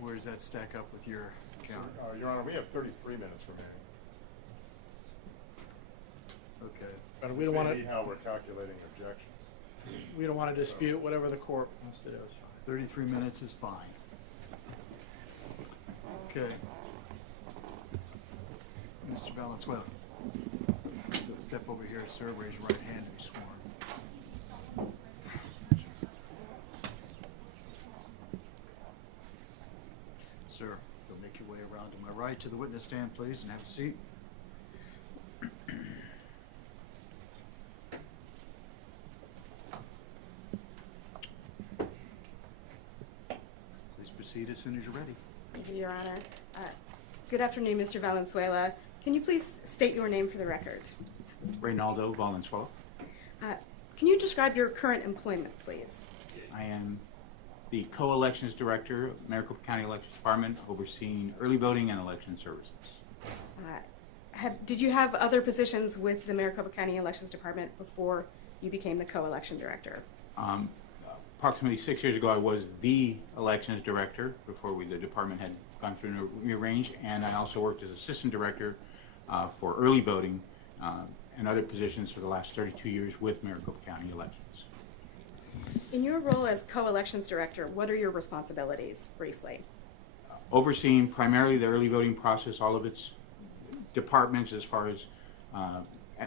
Where does that stack up with your count? Your Honor, we have 33 minutes remaining. Okay. But we don't want to. How we're calculating objections. We don't want to dispute whatever the court wants to do. 33 minutes is fine. Okay. Mr. Valenzuela, let's step over here, sir. Raise your right hand and be sworn. Sir, you'll make your way around to my right to the witness stand, please, and have a seat. Please proceed as soon as you're ready. Thank you, Your Honor. Good afternoon, Mr. Valenzuela. Can you please state your name for the record? Reynaldo Valenzuela. Can you describe your current employment, please? I am the co-elections director of Maricopa County Elections Department, overseeing early voting and election services. Did you have other positions with the Maricopa County Elections Department before you became the co-election director? Approximately 6 years ago, I was the elections director before the department had gone through a rearrange, and I also worked as assistant director for early voting and other positions for the last 32 years with Maricopa County Elections. In your role as co-elections director, what are your responsibilities, briefly? Overseeing primarily the early voting process, all of its departments as far as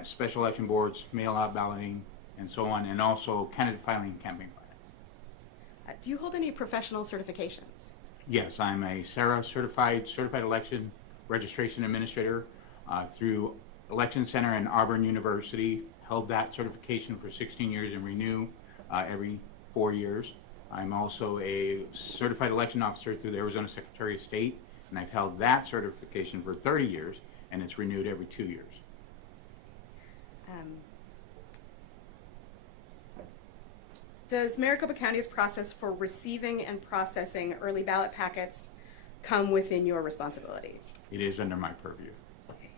special election boards, mail-out balloting, and so on, and also candidate filing and campaign filing. Do you hold any professional certifications? Yes, I'm a SARA certified election registration administrator through Election Center and Auburn University. Held that certification for 16 years and renew every 4 years. I'm also a certified election officer through the Arizona Secretary of State, and I've held that certification for 30 years, and it's renewed every 2 years. Does Maricopa County's process for receiving and processing early ballot packets come within your responsibility? It is under my purview. Okay.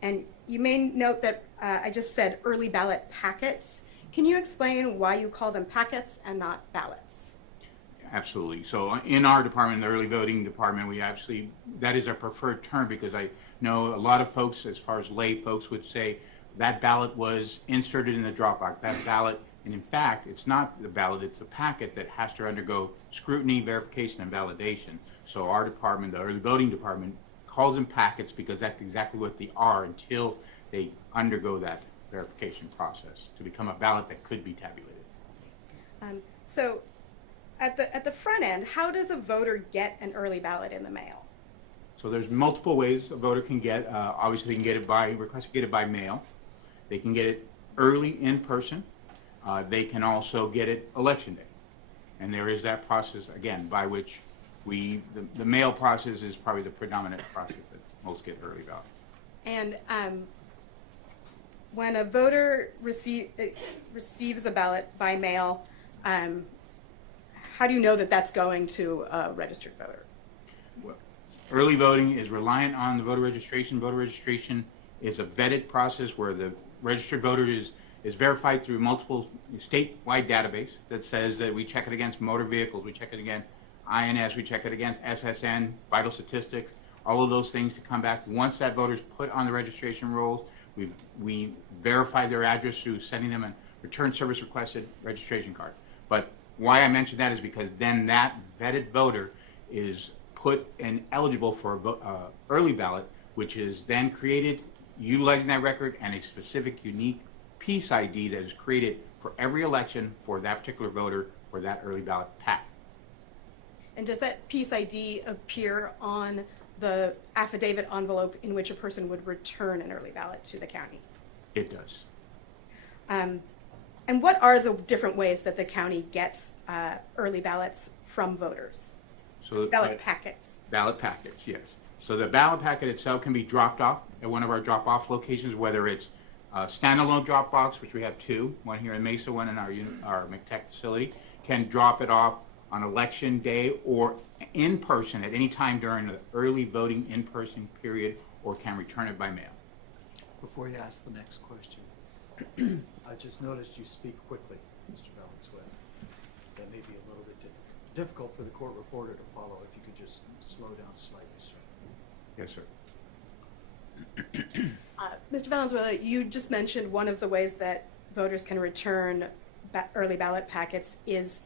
And you may note that I just said early ballot packets. Can you explain why you call them packets and not ballots? Absolutely. So in our department, the early voting department, that is our preferred term, because I know a lot of folks, as far as lay folks, would say that ballot was inserted in the drop box. That ballot, and in fact, it's not the ballot, it's the packet that has to undergo scrutiny, verification, and validation. So our department, the early voting department, calls them packets because that's exactly what they are until they undergo that verification process to become a ballot that could be tabulated. So at the front end, how does a voter get an early ballot in the mail? So there's multiple ways a voter can get. Obviously, they can get it request to get it by mail. They can get it early in person. They can also get it election day. And there is that process, again, by which the mail process is probably the predominant process that most get early ballot. And when a voter receives a ballot by mail, how do you know that that's going to a registered voter? Well, early voting is reliant on the voter registration. Voter registration is a vetted process where the registered voter is verified through multiple statewide database that says that we check it against motor vehicles, we check it against INS, we check it against SSN, vital statistics, all of those things to come back. Once that voter is put on the registration rolls, we verify their address through sending them a return service requested registration card. But why I mention that is because then that vetted voter is put and eligible for a early ballot, which is then created utilizing that record and a specific unique piece ID that is created for every election for that particular voter for that early ballot pack. And does that piece ID appear on the affidavit envelope in which a person would return an early ballot to the county? It does. And what are the different ways that the county gets early ballots from voters? So Ballot packets. Ballot packets, yes. So the ballot packet itself can be dropped off at one of our drop-off locations, whether it's a standalone drop box, which we have two, one here in Mesa, one in our McTech facility, can drop it off on election day or in person at any time during the early voting in-person period, or can return it by mail. Before you ask the next question, I just noticed you speak quickly, Mr. Valenzuela. That may be a little bit difficult. difficult for the court reporter to follow if you could just slow down slightly, sir. Yes, sir. Mr. Valenzuela, you just mentioned one of the ways that voters can return early ballot packets is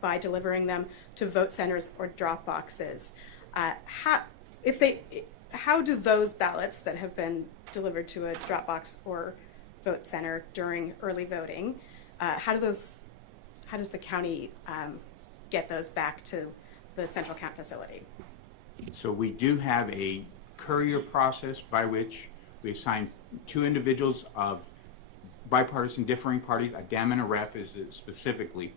by delivering them to vote centers or drop boxes. How do those ballots that have been delivered to a drop box or vote center during early voting, how does the county get those back to the central count facility? So we do have a courier process by which we assign two individuals of bipartisan differing parties, a Dem and a Rep is it specifically,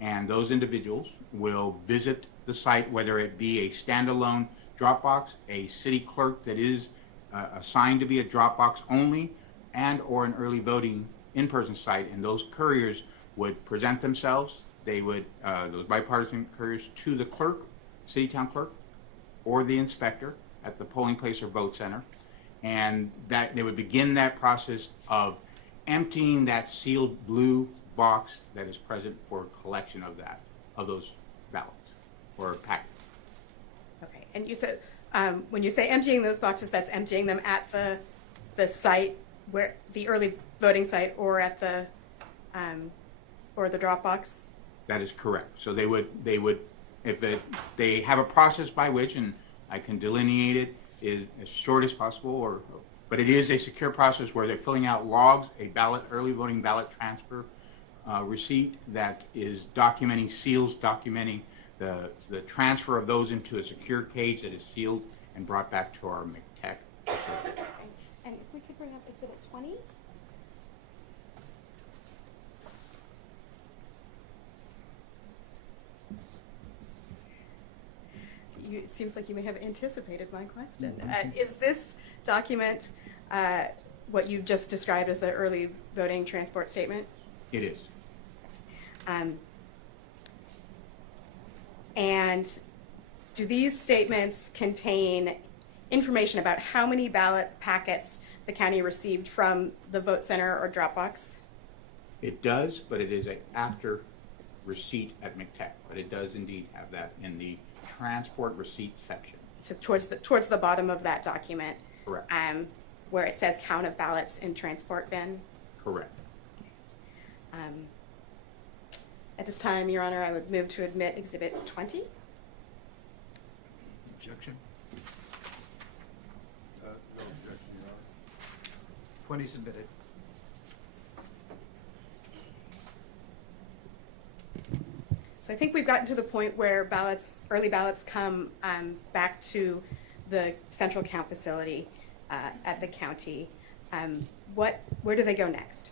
and those individuals will visit the site, whether it be a standalone Dropbox, a city clerk that is assigned to be a Dropbox only, and or an early voting in-person site, and those couriers would present themselves, they would, those bipartisan couriers, to the clerk, city town clerk, or the inspector at the polling place or vote center, and that they would begin that process of emptying that sealed blue box that is present for collection of those ballots or packets. Okay, and you said when you say emptying those boxes, that's emptying them at the site where the early voting site or at the drop box. That is correct. So they would if they have a process by which, and I can delineate it is as short as possible, but it is a secure process where they're filling out logs, a early voting ballot transfer receipt that is documenting seals, documenting the transfer of those into a secure cage that is sealed and brought back to our McTech facility. And if we could bring up Exhibit 20. It seems like you may have anticipated my question. Is this document what you just described as the early voting transport statement? It is. And do these statements contain information about how many ballot packets the county received from the vote center or drop box? It does, but it is after receipt at McTech. But it does indeed have that in the transport receipt section. So towards the bottom of that document. Correct. Where it says count of ballots in transport bin. Correct. At this time, Your Honor, I would move to admit Exhibit 20. Objection? No objection, Your Honor. 20 submitted. So I think we've gotten to the point where early ballots come back to the central count facility at the county. Where do they go next?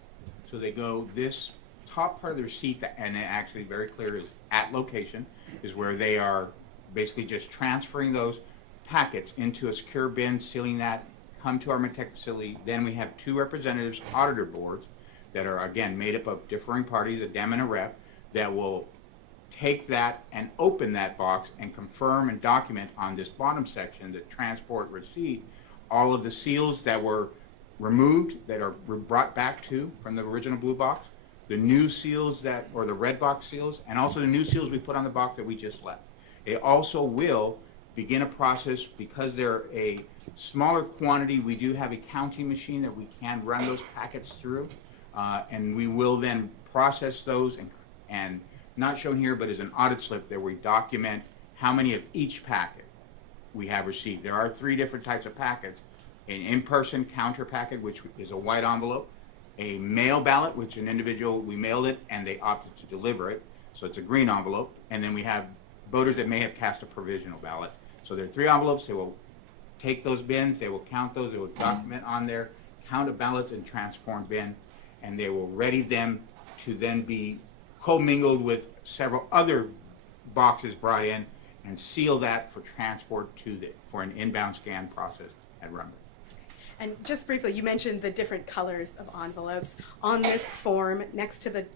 So they go, this top part of the receipt, and it actually very clear is at location, is where they are basically just transferring those packets into a secure bin, sealing that, come to our McTech facility. Then we have two representatives, auditor boards, that are again made up of differing parties, a Dem and a Rep, that will take that and open that box and confirm and document on this bottom section, the transport receipt, all of the seals that were removed that are brought back from the original blue box, the new seals or the red box seals, and also the new seals we put on the box that we just left. It also will begin a process, because they're a smaller quantity, we do have a counting machine that we can run those packets through, and we will then process those and not shown here, but as an audit slip that we document how many of each packet we have received. There are three different types of packets: an in-person counter packet, which is a white envelope; a mail ballot, which an individual, we mailed it and they opted to deliver it, so it's a green envelope; and then we have voters that may have cast a provisional ballot. So there are three envelopes. They will take those bins, they will count those, they will document on there, count of ballots in transform bin, and they will ready them to then be commingled with several other boxes brought in and seal that for transport for an inbound scan process at Runbeck. And just briefly, you mentioned the different colors of envelopes. On this form, next to the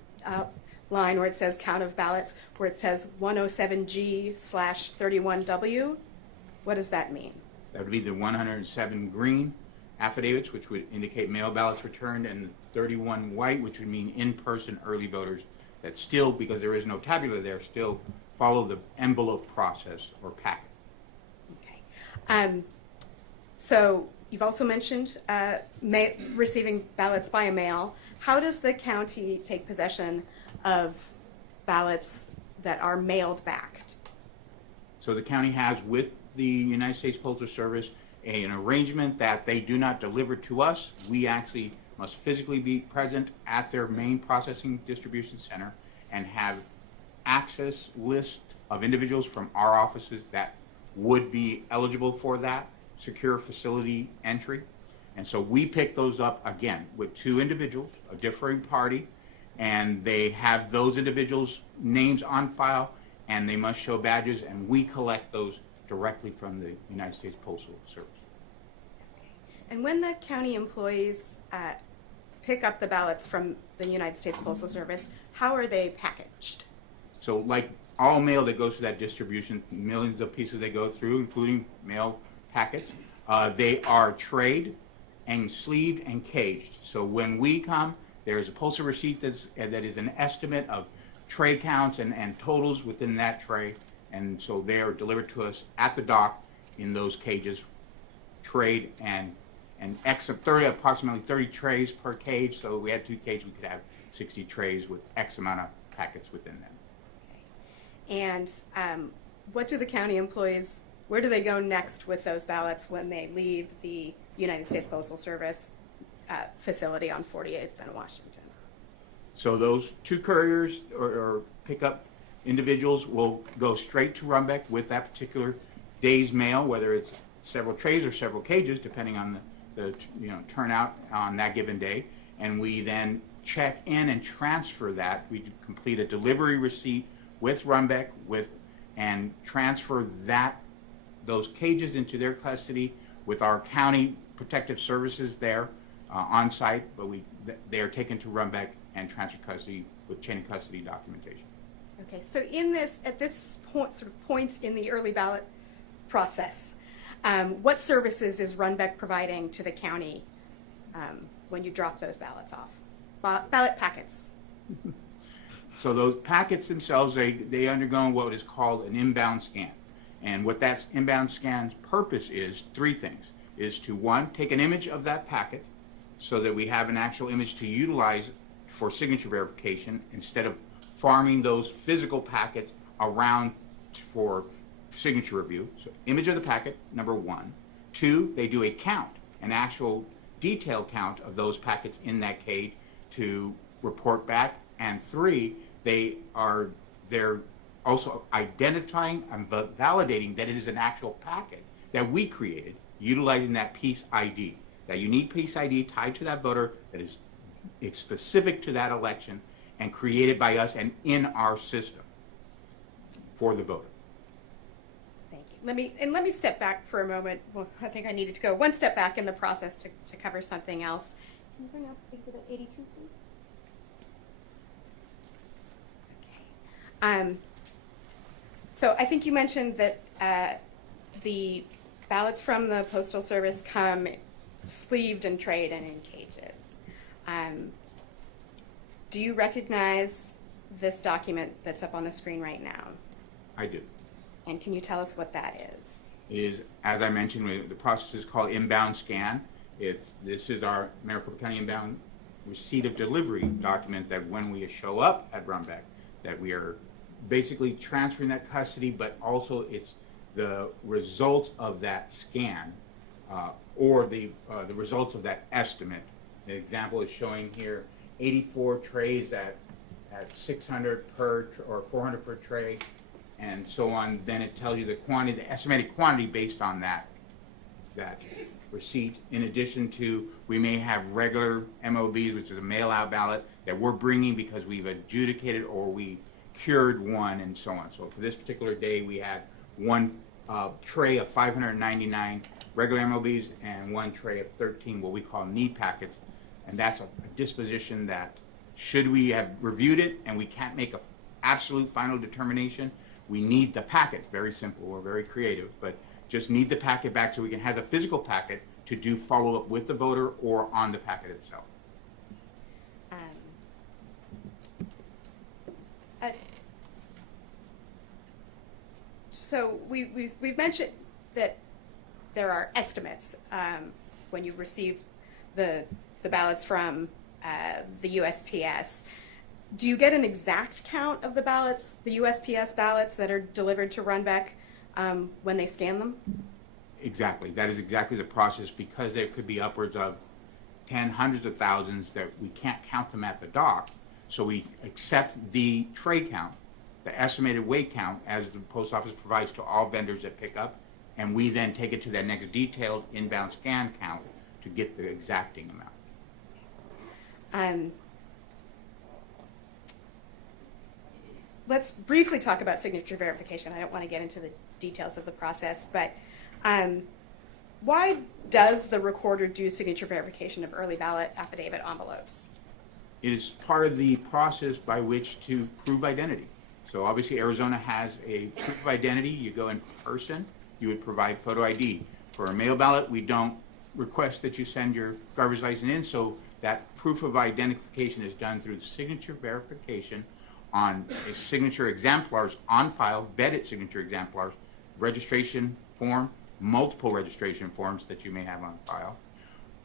line where it says count of ballots, where it says 107G/31W, what does that mean? That would be the 107 green affidavits, which would indicate mail ballots returned, and 31 white, which would mean in-person early voters that still, because there is no tabula there, still follow the envelope process or packet. Okay. So you've also mentioned receiving ballots by mail. How does the county take possession of ballots that are mailed back? So the county has with the United States Postal Service an arrangement that they do not deliver to us. We actually must physically be present at their main processing distribution center and have access list of individuals from our offices that would be eligible for that secure facility entry. And so we pick those up again with two individuals, a differing party, and they have those individuals' names on file, and they must show badges, and we collect those directly from the United States Postal Service. And when the county employees pick up the ballots from the United States Postal Service, how are they packaged? So like all mail that goes to that distribution, millions of pieces they go through, including mail packets, they are trayed and sleeved and caged. So when we come, there is a postal receipt that is an estimate of tray counts and totals within that tray, and so they are delivered to us at the dock in those cages, trayed and approximately 30 trays per cage. So if we had 2 cages, we could have 60 trays with X amount of packets within them. Okay. And what do the county employees, where do they go next with those ballots when they leave the United States Postal Service facility on 48th and Washington? So those 2 couriers or pickup individuals will go straight to Runbeck with that particular day's mail, whether it's several trays or several cages, depending on the turnout on that given day. And we then check in and transfer that. We complete a delivery receipt with Runbeck and transfer those cages into their custody with our county protective services there on site, but they are taken to Runbeck and transfer custody with chain of custody documentation. Okay, so at this point in the early ballot process, what services is Runbeck providing to the county when you drop those ballots off? Ballot packets. So those packets themselves, they undergo what is called an inbound scan. And what that inbound scan's purpose is 3 things. Is to, 1, take an image of that packet so that we have an actual image to utilize for signature verification instead of farming those physical packets around for signature review. So image of the packet, number 1. 2, they do a count, an actual detailed count of those packets in that cage to report back. And 3, they're also identifying and validating that it is an actual packet that we created utilizing that piece ID, that unique piece ID tied to that voter that is specific to that election and created by us and in our system for the voter. Thank you. Let me step back for a moment. Well, I think I needed to go one step back in the process to cover something else. Can you bring up Exhibit 82, please? Okay. So I think you mentioned that the ballots from the Postal Service come sleeved and trayed and in cages. Do you recognize this document that's up on the screen right now? I do. And can you tell us what that is? It is, as I mentioned, the process is called inbound scan. This is our Maricopa County inbound receipt of delivery document that when we show up at Runbeck, that we are basically transferring that custody, but also it's the results of that scan or the results of that estimate. The example is showing here 84 trays at 600 per or 400 per tray, and so on. Then it tells you the quantity, the estimated quantity based on that receipt. In addition to, we may have regular MOBs, which is a mail-out ballot that we're bringing because we've adjudicated or we cured one, and so on. So for this particular day, we had 1 tray of 599 regular MOBs and 1 tray of 13 what we call need packets, and that's a disposition that, should we have reviewed it and we can't make an absolute final determination, we need the packet. Very simple, we're very creative, but just need the packet back so we can have the physical packet to do follow-up with the voter or on the packet itself. So we've mentioned that there are estimates when you receive the ballots from the USPS. Do you get an exact count of the ballots, the USPS ballots that are delivered to Runbeck when they scan them? Exactly. That is exactly the process, because there could be upwards of 10, hundreds of thousands that we can't count them at the dock. So we accept the tray count, the estimated weight count, as the post office provides to all vendors that pick up, and we then take it to that next detailed inbound scan count to get the exacting amount. Let's briefly talk about signature verification. I don't want to get into the details of the process, but why does the recorder do signature verification of early ballot affidavit envelopes? It is part of the process by which to prove identity. So obviously Arizona has a proof of identity. You go in person, you would provide photo ID. For a mail ballot, we don't request that you send your driver's license in, so that proof of identification is done through signature verification on signature exemplars on file, vetted signature exemplars, registration form, multiple registration forms that you may have on file.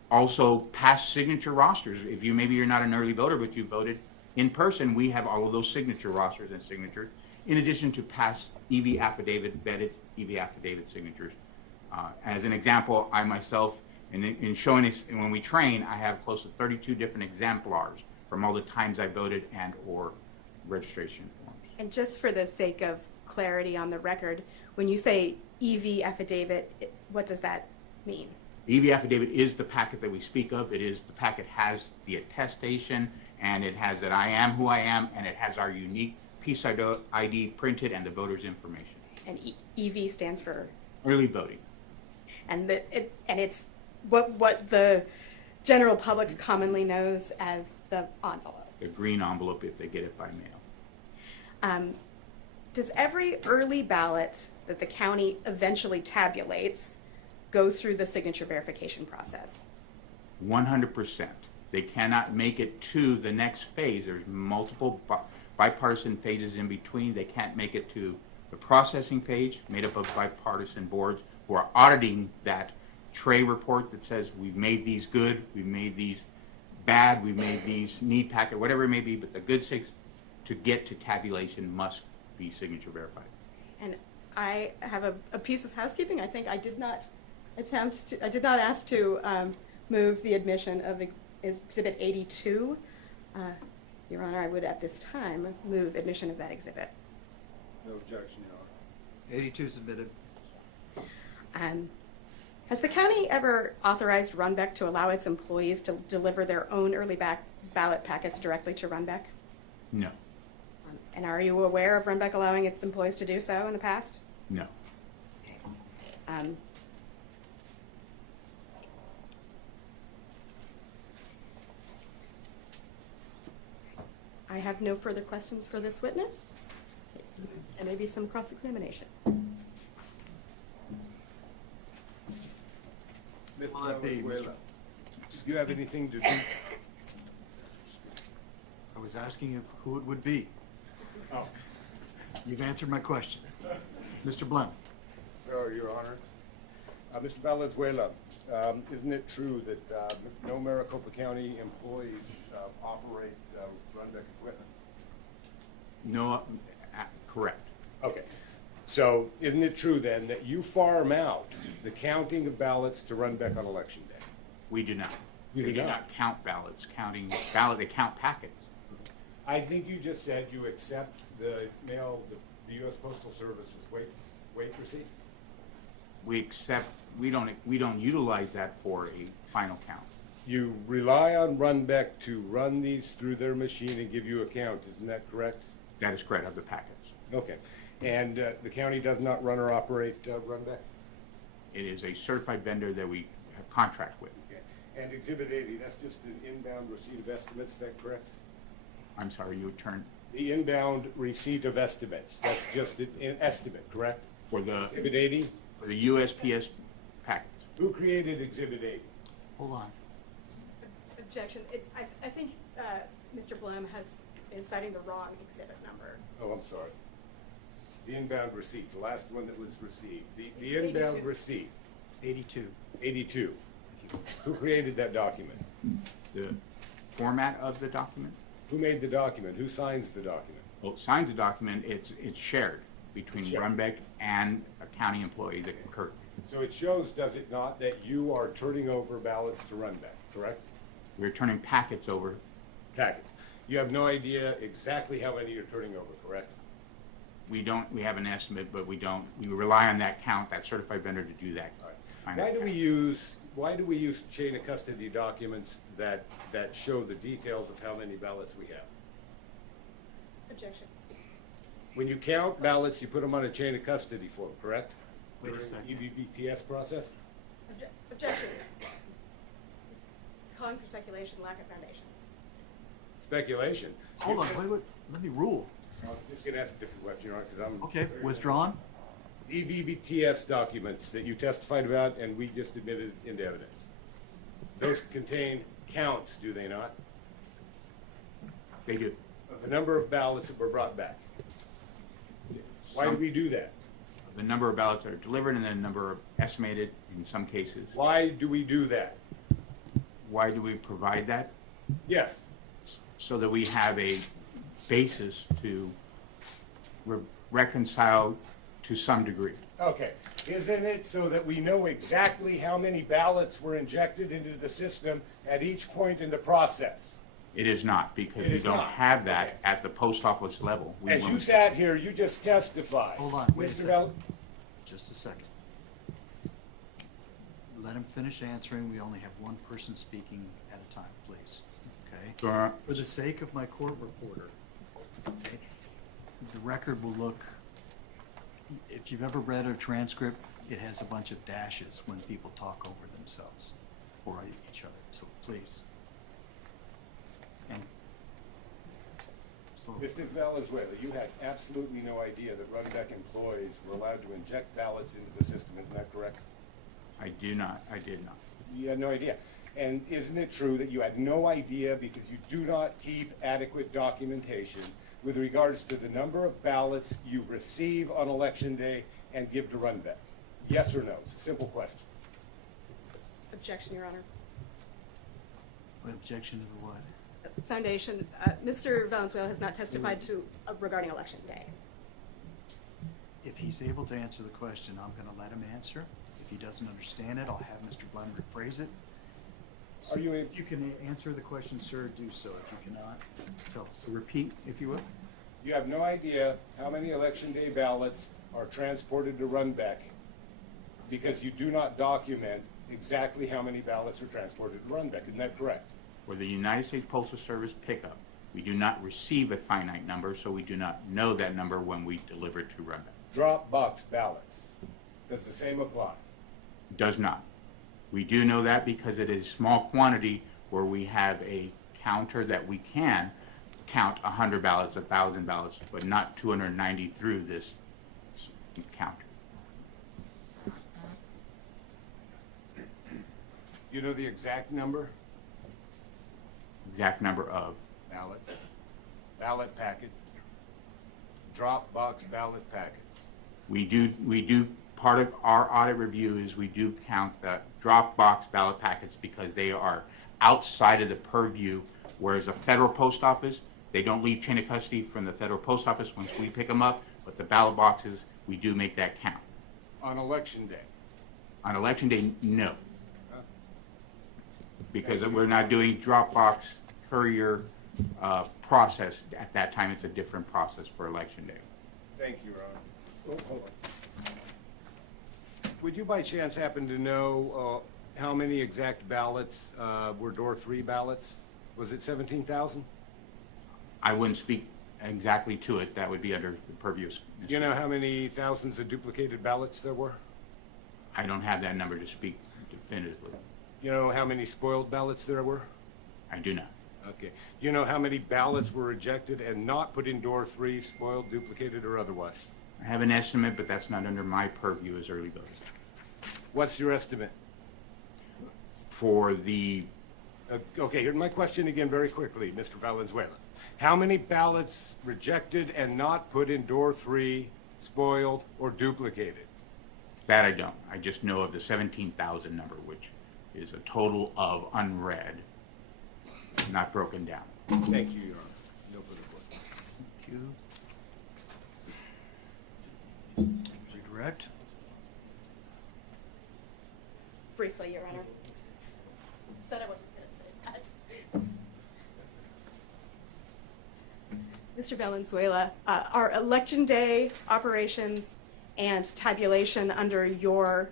Also, past signature rosters. If maybe you're not an early voter, but you voted in person, we have all of those signature rosters and signatures, in addition to past EV affidavit, vetted EV affidavit signatures. As an example, I myself, in showing this, when we train, I have close to 32 different exemplars from all the times I voted and or registration forms. And just for the sake of clarity on the record, when you say EV affidavit, what does that mean? The EV affidavit is the packet that we speak of. It is the packet has the attestation, and it has that I am who I am, and it has our unique piece ID printed and the voter's information. And EV stands for? Early voting. And it's what the general public commonly knows as the envelope. The green envelope if they get it by mail. Does every early ballot that the county eventually tabulates go through the signature verification process? 100%. They cannot make it to the next phase. There's multiple bipartisan phases in between. They can't make it to the processing phase, made up of bipartisan boards who are auditing that tray report that says we've made these good, we've made these bad, we've made these need packet, whatever it may be, but the good six to get to tabulation must be signature verified. And I have a piece of housekeeping. I think I did not ask to move the admission of Exhibit 82. Your Honor, I would at this time move admission of that exhibit. No objection, Your Honor. 82 submitted. Has the county ever authorized Runbeck to allow its employees to deliver their own early ballot packets directly to Runbeck? No. And are you aware of Runbeck allowing its employees to do so in the past? No. I have no further questions for this witness, and maybe some cross-examination. Mr. Will that be, Valenzuela, do you have anything to do? I was asking you who it would be. Oh, You've answered my question. Mr. Blum. sorry, Your Honor. Mr. Valenzuela, isn't it true that no Maricopa County employees operate Runbeck equipment? No, correct. Okay. So isn't it true then that you farm out the counting of ballots to Runbeck on election day? We do not. You We do do not? not count ballots. They count packets. I think you just said you accept the mail, the U.S. Postal Service's weight receipt? We don't utilize that for a final count. You rely on Runbeck to run these through their machine and give you a count, isn't that correct? That is correct, of the packets. Okay. And the county does not run or operate Runbeck? It is a certified vendor that we have contract with. Okay. And Exhibit 80, that's just an inbound receipt of estimates, is that correct? I'm sorry, you would turn The inbound receipt of estimates, that's just an estimate, correct? for the Exhibit 80? USPS packets. Who created Exhibit 80? Hold on. Objection. I think Mr. Blum is citing the wrong exhibit number. Oh, I'm sorry. The inbound receipt, the last one that was received. The 82. inbound receipt, 82. 82. Who created that document? The format of the document, Who made the document? Who signs the document? well, signs the document, it's shared between Shared. Runbeck and a county employee that Kurt. So it shows, does it not, that you are turning over ballots to Runbeck, correct? We're turning packets over. Packets. You have no idea exactly how many you're turning over, correct? We have an estimate, but we rely on that count, that certified vendor to do that. All right. final Why do count. we use chain of custody documents that show the details of how many ballots we have? Objection. When you count ballots, you put them on a chain of custody form, correct? Wait a During second. the EBBTS process? Objection. Calling for speculation, lack of foundation. Speculation. Hold on, wait, let me rule. I'm just gonna ask a different question, Your Honor, because I'm. Okay, withdrawn? EVBTS documents that you testified about and we just admitted into evidence. Those contain counts, do they not? They do. Of the number of ballots that were brought back. Why do we do that? The number of ballots that are delivered and the number of estimated in some cases. Why do we do that? Why do we provide that? Yes. So that we have a basis to reconcile to some degree. Okay. Isn't it so that we know exactly how many ballots were injected into the system at each point in the process? It is not, because It we is don't not. have that Okay. at the post office level. We As won't- you sat here, you just testified. Hold on, wait a Mr. second. Bell- Just a second. Let him finish answering. We only have one person speaking at a time, please. Okay? Sure. For the sake of my court reporter, okay, the record will look, if you've ever read a transcript, it has a bunch of dashes when people talk over themselves or each other, so please. And slowly. Mr. Valenzuela, you had absolutely no idea that Runbeck employees were allowed to inject ballots into the system, isn't that correct? I did not. You had no idea. And isn't it true that you had no idea because you do not keep adequate documentation with regards to the number of ballots you receive on election day and give to Runbeck? Yes or no? It's a simple question. Objection, Your Honor. Objection to what? Foundation, Mr. Valenzuela has not testified to regarding election day. If he's able to answer the question, I'm gonna let him answer. If he doesn't understand it, I'll have Mr. Blum rephrase it. So Are you in- if you can answer the question, sir, do so. If you cannot, tell us. Repeat, if you will. You have no idea how many election day ballots are transported to Runbeck because you do not document exactly how many ballots are transported to Runbeck. Isn't that correct? For the United States Postal Service pickup, we do not receive a finite number, so we do not know that number when we deliver it to Runbeck. Drop box ballots. Does the same apply? Does not. We do know that because it is small quantity where we have a counter that we can count 100 ballots, 1,000 ballots, but not 290 through this counter. You know the exact number? Exact number of. Ballots. Ballot packets. Drop box ballot packets. We do, part of our audit review is we do count the drop box ballot packets because they are outside of the purview, whereas a federal post office, they don't leave chain of custody from the federal post office once we pick them up, but the ballot boxes, we do make that count. On election day. On election day, no. Because we're not doing drop box courier process at that time. It's a different process for election day. Thank you, Your Honor. Oh, hold on. Would you by chance happen to know how many exact ballots were door 3 ballots? Was it 17,000? I wouldn't speak exactly to it. That would be under the purview. Do you know how many thousands of duplicated ballots there were? I don't have that number to speak definitively. You know how many spoiled ballots there were? I do not. Okay. Do you know how many ballots were rejected and not put in door 3, spoiled, duplicated, or otherwise? I have an estimate, but that's not under my purview as early voting. What's your estimate? For the, Okay, here's my question again very quickly, Mr. Valenzuela. How many ballots rejected and not put in door 3, spoiled, or duplicated? That I don't. I just know of the 17,000 number, which is a total of unread, not broken down. Thank you, Your Honor. No further questions. Thank you. Redirect. Briefly, Your Honor. Said I wasn't going to say that. Mr. Valenzuela, are election day operations and tabulation under your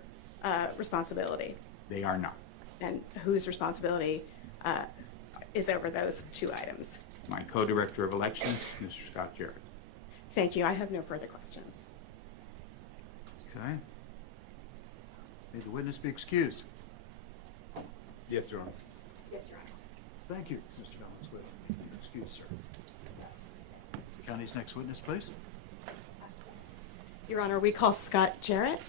responsibility? They are not. And whose responsibility is over those two items? My co-director of elections, Mr. Scott Jarrett. Thank you. I have no further questions. Okay. May the witness be excused. Yes, Your Honor. Yes, Your Honor. Thank you, Mr. Valenzuela. You're excused, sir. The county's next witness, please. Your Honor, we call Scott Jarrett.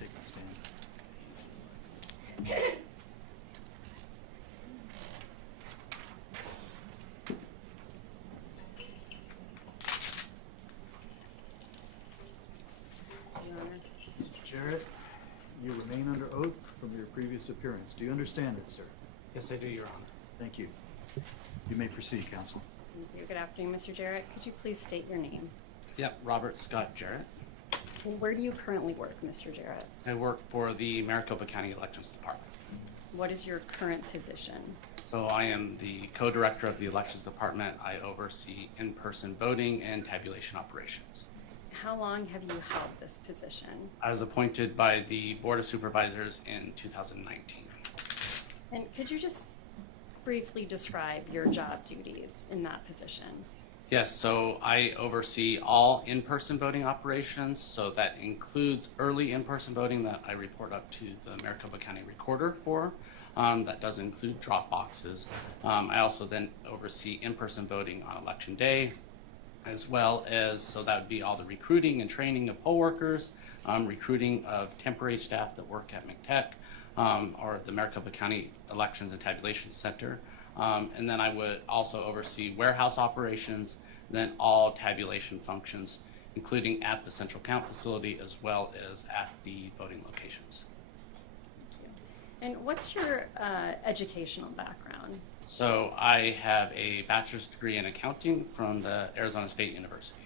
Take a stand. Your Honor. Mr. Jarrett, you remain under oath from your previous appearance. Do you understand it, sir? Yes, I do, Your Honor. Thank you. You may proceed, counsel. Thank you. Good afternoon, Mr. Jarrett. Could you please state your name? Yep, Robert Scott Jarrett. And where do you currently work, Mr. Jarrett? I work for the Maricopa County Elections Department. What is your current position? So I am the co-director of the Elections Department. I oversee in-person voting and tabulation operations. How long have you held this position? I was appointed by the Board of Supervisors in 2019. And could you just briefly describe your job duties in that position? Yes, so I oversee all in-person voting operations, so that includes early in-person voting that I report up to the Maricopa County Recorder for. That does include drop boxes. I also then oversee in-person voting on Election Day, as well as, so that would be all the recruiting and training of poll workers, recruiting of temporary staff that work at McTech, or the Maricopa County Elections and Tabulation Center. And then I would also oversee warehouse operations, then all tabulation functions, including at the central count facility as well as at the voting locations. And what's your educational background? So I have a bachelor's degree in accounting from the Arizona State University.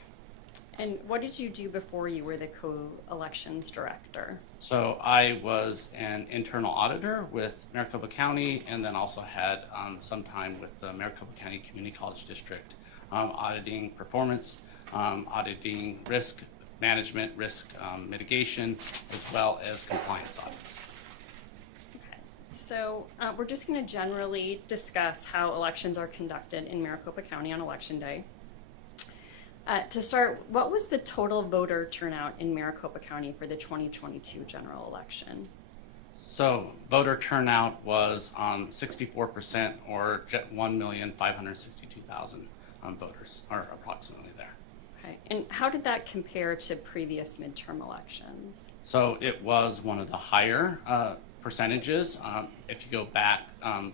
And what did you do before you were the co-elections director? So I was an internal auditor with Maricopa County, and then also had some time with the Maricopa County Community College District, auditing performance, auditing risk management, risk mitigation, as well as compliance audits. Okay. So we're just going to generally discuss how elections are conducted in Maricopa County on Election Day. To start, what was the total voter turnout in Maricopa County for the 2022 general election? So voter turnout was 64%, or 1,562,000 voters, or approximately there. Okay. And how did that compare to previous midterm elections? So it was one of the higher percentages. If you go back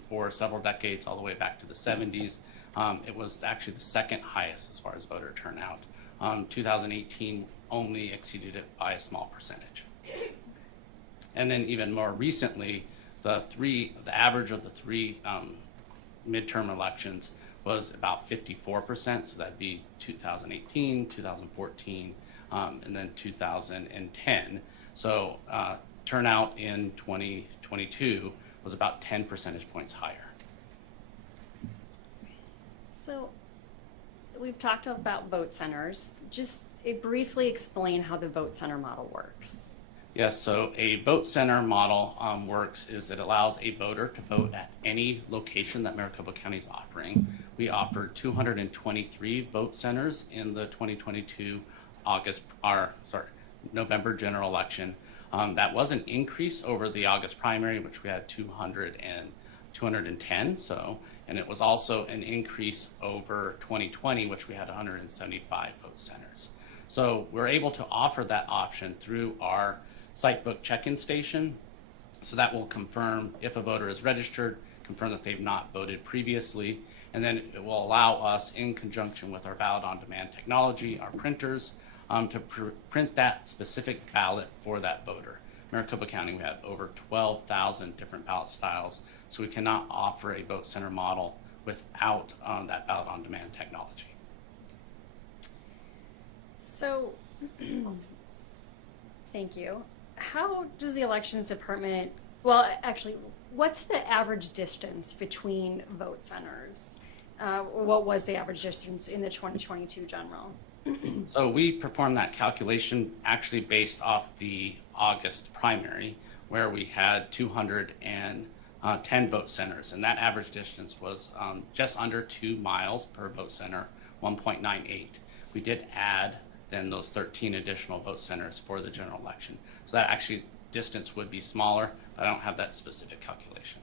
for several decades, all the way back to the 70s, it was actually the second highest as far as voter turnout. 2018 only exceeded it by a small percentage. And then even more recently, the average of the three midterm elections was about 54%, so that'd be 2018, 2014, and then 2010. So turnout in 2022 was about 10 percentage points higher. So we've talked about vote centers. Just briefly explain how the vote center model works. Yes, so a vote center model works is it allows a voter to vote at any location that Maricopa County is offering. We offered 223 vote centers in the 2022 November general election. That was an increase over the August primary, which we had 210. And it was also an increase over 2020, which we had 175 vote centers. So we're able to offer that option through our Sitebook check-in station. So that will confirm if a voter is registered, confirm that they've not voted previously, and then it will allow us, in conjunction with our ballot on demand technology, our printers, to print that specific ballot for that voter. Maricopa County, we have over 12,000 different ballot styles, so we cannot offer a vote center model without that ballot on demand technology. So, thank you. How does the elections department, well, actually, what's the average distance between vote centers? What was the average distance in the 2022 general? So we performed that calculation actually based off the August primary, where we had 210 vote centers, and that average distance was just under 2 miles per vote center, 1.98. We did add then those 13 additional vote centers for the general election. So that actually distance would be smaller, but I don't have that specific calculation.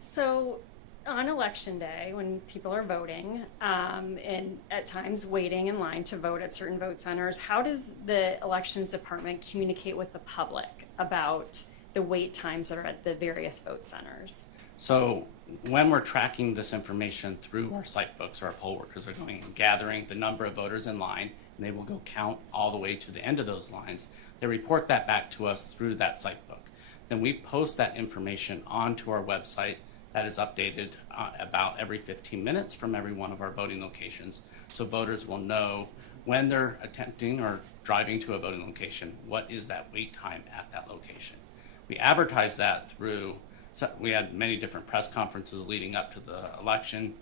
So on election day, when people are voting, and at times waiting in line to vote at certain vote centers, how does the elections department communicate with the public about the wait times that are at the various vote centers? So when we're tracking this information through our site books, our poll workers are going and gathering the number of voters in line, and they will go count all the way to the end of those lines. They report that back to us through that site book. Then we post that information onto our website that is updated about every 15 minutes from every one of our voting locations. So voters will know when they're attempting or driving to a voting location, what is that wait time at that location. We advertise that through, so we had many different press conferences leading up to the election,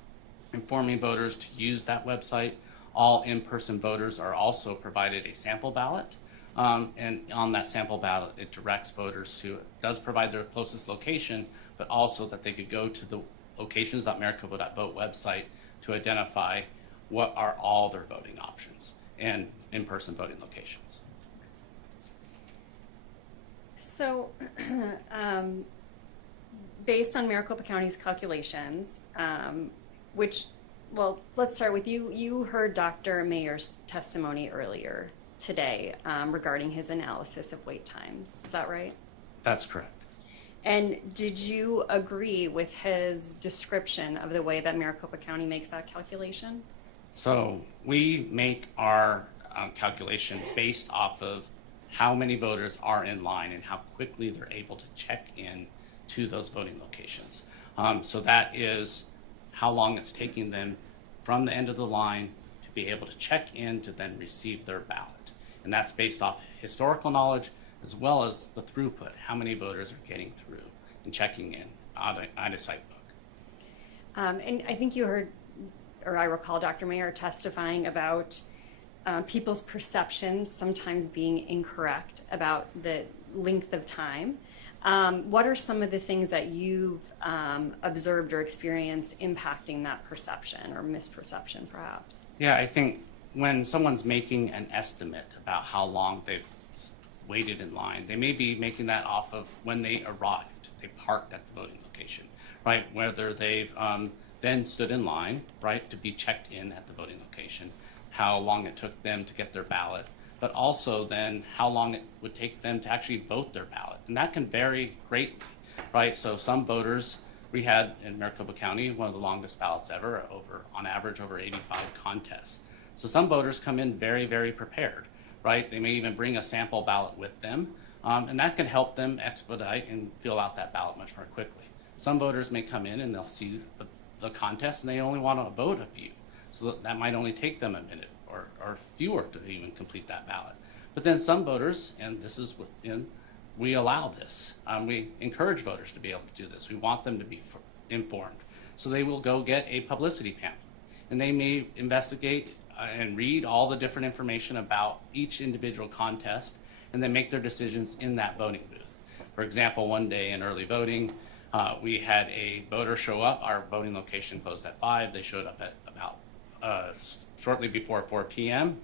informing voters to use that website. All in-person voters are also provided a sample ballot. And on that sample ballot, it directs voters to, it does provide their closest location, but also that they could go to the locations.maricopa.vote website to identify what are all their voting options and in-person voting locations. So, based on Maricopa County's calculations, which, well, let's start with you. You heard Dr. Mayer's testimony earlier today regarding his analysis of wait times. Is that right? That's correct. And did you agree with his description of the way that Maricopa County makes that calculation? So we make our calculation based off of how many voters are in line and how quickly they're able to check in to those voting locations. So that is how long it's taking them from the end of the line to be able to check in to then receive their ballot. And that's based off historical knowledge as well as the throughput, how many voters are getting through and checking in on a site book. And I think you heard, or I recall Dr. Mayer testifying about people's perceptions sometimes being incorrect about the length of time. What are some of the things that you've observed or experienced impacting that perception or misperception, perhaps? Yeah, I think when someone's making an estimate about how long they've waited in line, they may be making that off of when they arrived, they parked at the voting location, right? Whether they've then stood in line, right, to be checked in at the voting location, how long it took them to get their ballot, but also then how long it would take them to actually vote their ballot. And that can vary greatly, right? So some voters, we had in Maricopa County one of the longest ballots ever, on average over 85 contests. So some voters come in very, very prepared, right? They may even bring a sample ballot with them, and that can help them expedite and fill out that ballot much more quickly. Some voters may come in and they'll see the contest and they only want to vote a few. So that might only take them a minute or fewer to even complete that ballot. But then some voters, and this is we allow this. We encourage voters to be able to do this. We want them to be informed. So they will go get a publicity pamphlet, and they may investigate and read all the different information about each individual contest, and then make their decisions in that voting booth. For example, one day in early voting, we had a voter show up. Our voting location closed at 5. They showed up at about shortly before 4 p.m.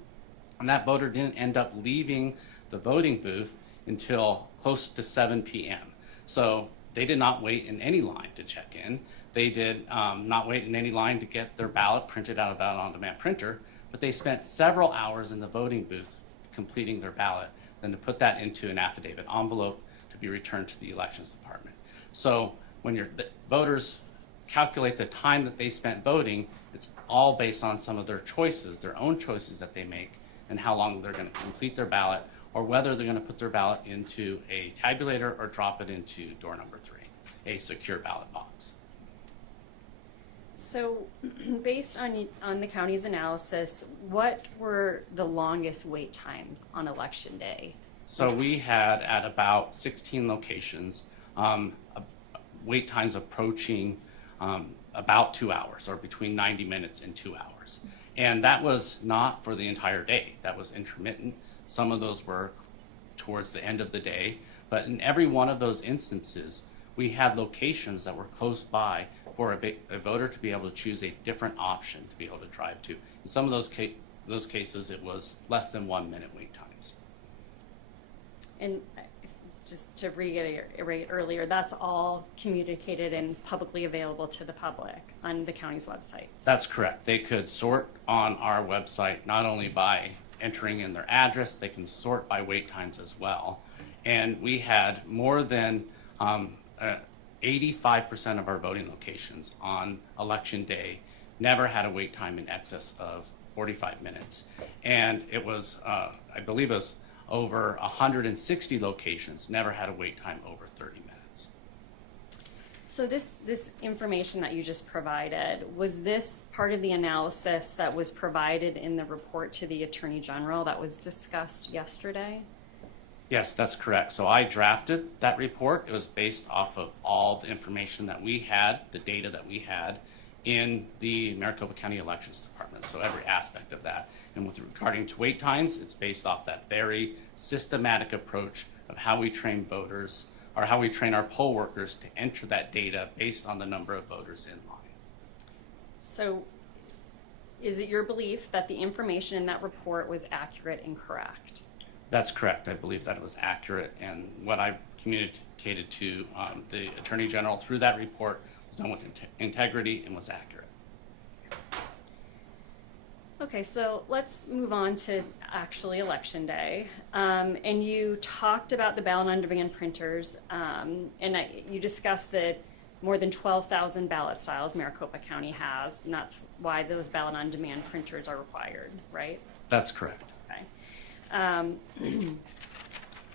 And that voter didn't end up leaving the voting booth until close to 7 p.m. So they did not wait in any line to check in. They did not wait in any line to get their ballot printed out of a ballot on demand printer, but they spent several hours in the voting booth completing their ballot, then to put that into an affidavit envelope to be returned to the elections department. So when the voters calculate the time that they spent voting, it's all based on some of their choices, their own choices that they make, and how long they're going to complete their ballot, or whether they're going to put their ballot into a tabulator or drop it into door number 3, a secure ballot box. So, based on the county's analysis, what were the longest wait times on election day? So we had at about 16 locations, wait times approaching about 2 hours, or between 90 minutes and 2 hours. And that was not for the entire day. That was intermittent. Some of those were towards the end of the day. But in every one of those instances, we had locations that were close by for a voter to be able to choose a different option to be able to drive to. In some of those cases, it was less than 1 minute wait times. And just to reiterate earlier, that's all communicated and publicly available to the public on the county's websites. That's correct. They could sort on our website not only by entering in their address, they can sort by wait times as well. And we had more than 85% of our voting locations on election day never had a wait time in excess of 45 minutes. And it was, I believe it was over 160 locations never had a wait time over 30 minutes. So this information that you just provided, was this part of the analysis that was provided in the report to the Attorney General that was discussed yesterday? Yes, that's correct. So I drafted that report. It was based off of all the information that we had, the data that we had in the Maricopa County Elections Department, so every aspect of that. And with regarding to wait times, it's based off that very systematic approach of how we train voters, or how we train our poll workers to enter that data based on the number of voters in line. So is it your belief that the information in that report was accurate and correct? That's correct. I believe that it was accurate, and what I communicated to the Attorney General through that report was done with integrity and was accurate. Okay, so let's move on to actually Election Day. And you talked about the ballot on demand printers, and you discussed that more than 12,000 ballot styles Maricopa County has, and that's why those ballot on demand printers are required, right? That's correct. Okay.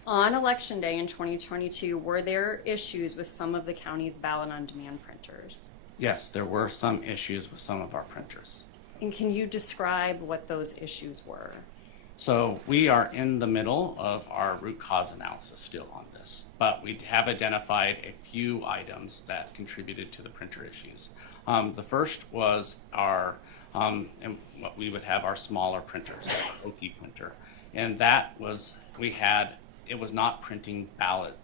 On Election Day in 2022, were there issues with some of the county's ballot on demand printers? Yes, there were some issues with some of our printers. And can you describe what those issues were? So we are in the middle of our root cause analysis still on this, but we have identified a few items that contributed to the printer issues. The first was our, and what we would have our smaller printers, our Oki printer. And that was, it was not printing ballot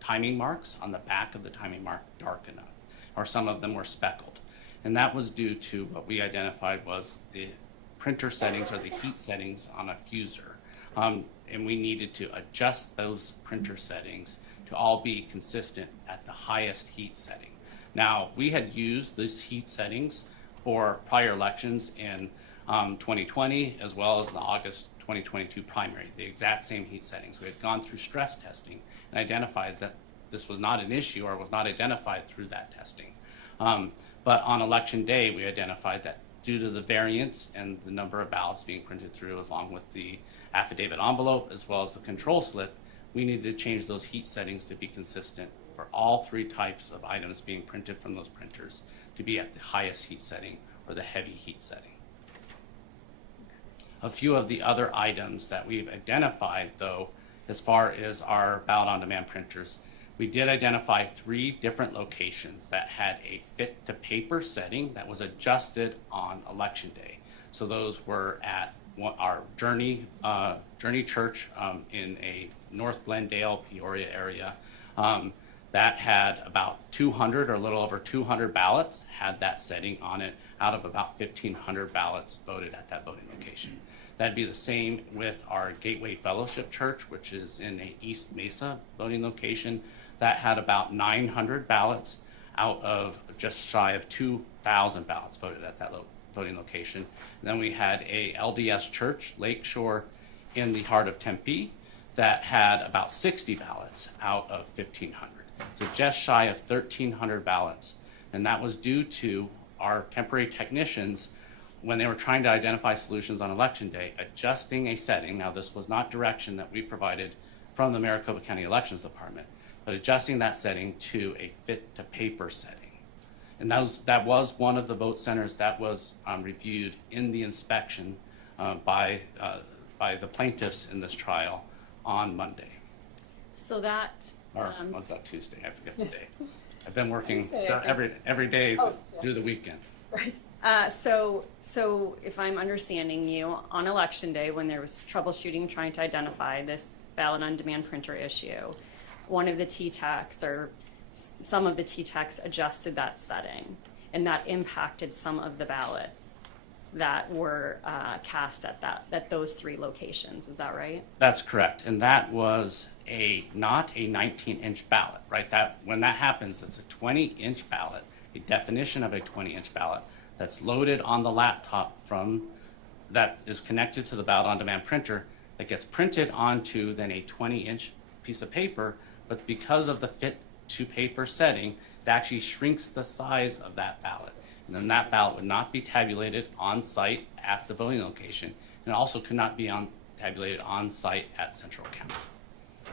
timing marks on the back of the timing mark dark enough, or some of them were speckled. And that was due to what we identified was the printer settings or the heat settings on a fuser. And we needed to adjust those printer settings to all be consistent at the highest heat setting. Now, we had used these heat settings for prior elections in 2020, as well as the August 2022 primary, the exact same heat settings. We had gone through stress testing and identified that this was not an issue or was not identified through that testing. But on election day, we identified that due to the variance and the number of ballots being printed through, along with the affidavit envelope, as well as the control slip, we needed to change those heat settings to be consistent for all three types of items being printed from those printers to be at the highest heat setting or the heavy heat setting. A few of the other items that we've identified, though, as far as our ballot on demand printers, we did identify 3 different locations that had a fit to paper setting that was adjusted on election day. So those were at our Journey Church in a North Glendale, Peoria area. That had about 200 or a little over 200 ballots had that setting on it out of about 1,500 ballots voted at that voting location. That'd be the same with our Gateway Fellowship Church, which is in a East Mesa voting location. That had about 900 ballots out of just shy of 2,000 ballots voted at that voting location. And then we had a LDS church, Lakeshore, in the heart of Tempe, that had about 60 ballots out of 1,500. So just shy of 1,300 ballots. And that was due to our temporary technicians, when they were trying to identify solutions on election day, adjusting a setting. Now, this was not direction that we provided from the Maricopa County Elections Department, but adjusting that setting to a fit-to-paper setting. And that was one of the vote centers that was reviewed in the inspection by the plaintiffs in this trial on Monday. So that, Or was that Tuesday? I forget the day. I've been working Wednesday, every day Oh, through the weekend. right. So if I'm understanding you, on election day, when there was troubleshooting trying to identify this ballot on demand printer issue, one of the TTACs or some of the TTACs adjusted that setting, and that impacted some of the ballots that were cast at those 3 locations. Is that right? That's correct, and that was not a 19-inch ballot, right? When that happens, it's a 20-inch ballot, a definition of a 20-inch ballot that's loaded on the laptop that is connected to the ballot on demand printer that gets printed onto then a 20-inch piece of paper, but because of the fit to paper setting, it actually shrinks the size of that ballot. And then that ballot would not be tabulated on site at the voting location, and it also could not be tabulated on site at Central County.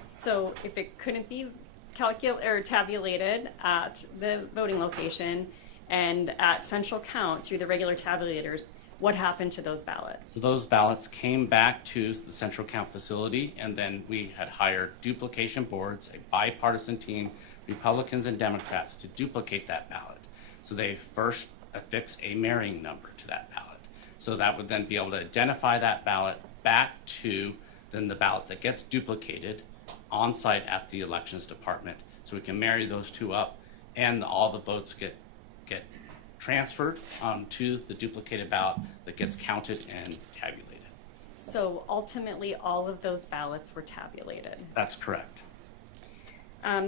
So if it couldn't be tabulated at the voting location and at central count through the regular tabulators, what happened to those ballots? So those ballots came back to the central count facility, and then we had hired duplication boards, a bipartisan team, Republicans and Democrats, to duplicate that ballot. So they first affix a marrying number to that ballot. So that would then be able to identify that ballot back to then the ballot that gets duplicated on site at the elections department. So we can marry those two up, and all the votes get transferred to the duplicated ballot that gets counted and tabulated. So ultimately, all of those ballots were tabulated. That's correct.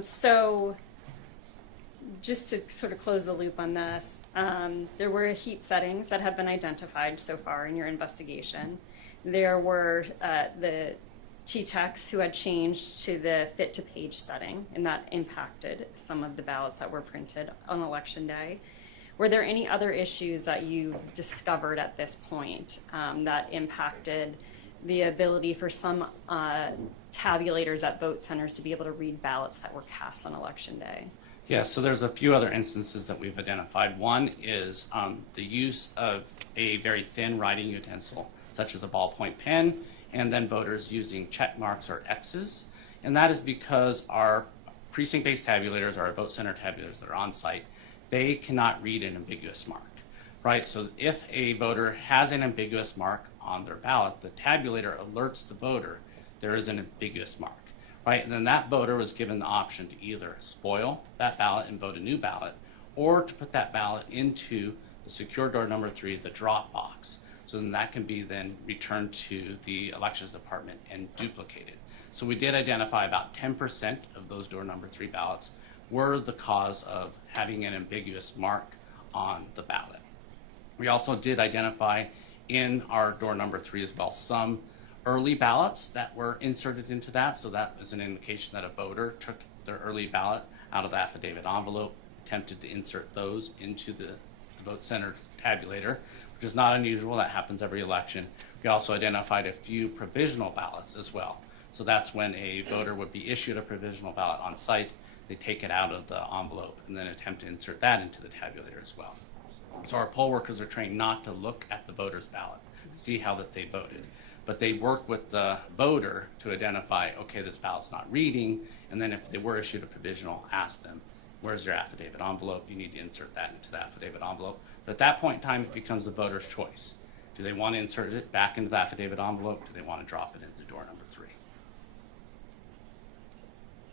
So just to sort of close the loop on this, there were heat settings that have been identified so far in your investigation. There were the TTACs who had changed to the fit-to-page setting, and that impacted some of the ballots that were printed on election day. Were there any other issues that you discovered at this point that impacted the ability for some tabulators at vote centers to be able to read ballots that were cast on election day? Yeah, so there's a few other instances that we've identified. One is the use of a very thin writing utensil, such as a ballpoint pen, and then voters using check marks or X's. And that is because our precinct-based tabulators, our vote center tabulators that are on site, they cannot read an ambiguous mark, right? So if a voter has an ambiguous mark on their ballot, the tabulator alerts the voter there is an ambiguous mark, right? And then that voter was given the option to either spoil that ballot and vote a new ballot, or to put that ballot into the secure door number 3, the drop box. So then that can be then returned to the elections department and duplicated. So we did identify about 10% of those door number 3 ballots were the cause of having an ambiguous mark on the ballot. We also did identify in our door number 3 as well some early ballots that were inserted into that. So that is an indication that a voter took their early ballot out of the affidavit envelope, attempted to insert those into the vote center tabulator, which is not unusual. That happens every election. We also identified a few provisional ballots as well. So that's when a voter would be issued a provisional ballot on site. They take it out of the envelope and then attempt to insert that into the tabulator as well. So our poll workers are trained not to look at the voter's ballot, see how that they voted, but they work with the voter to identify, okay, this ballot's not reading, and then if they were issued a provisional, ask them, where's your affidavit envelope? You need to insert that into the affidavit envelope. But at that point in time, it becomes the voter's choice. Do they want to insert it back into the affidavit envelope? Do they want to drop it into door number 3?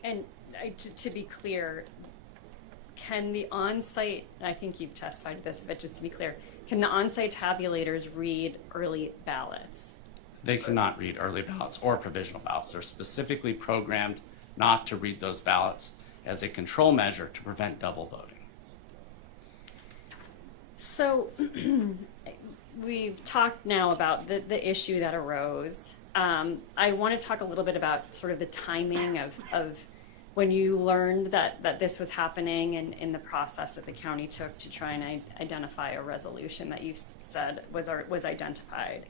And to be clear, can the on-site, I think you've testified to this, but just to be clear, can the on-site tabulators read early ballots? They cannot read early ballots or provisional ballots. They're specifically programmed not to read those ballots as a control measure to prevent double voting. So we've talked now about the issue that arose. I want to talk a little bit about sort of the timing of when you learned that this was happening and in the process that the county took to try and identify a resolution that you said was identified.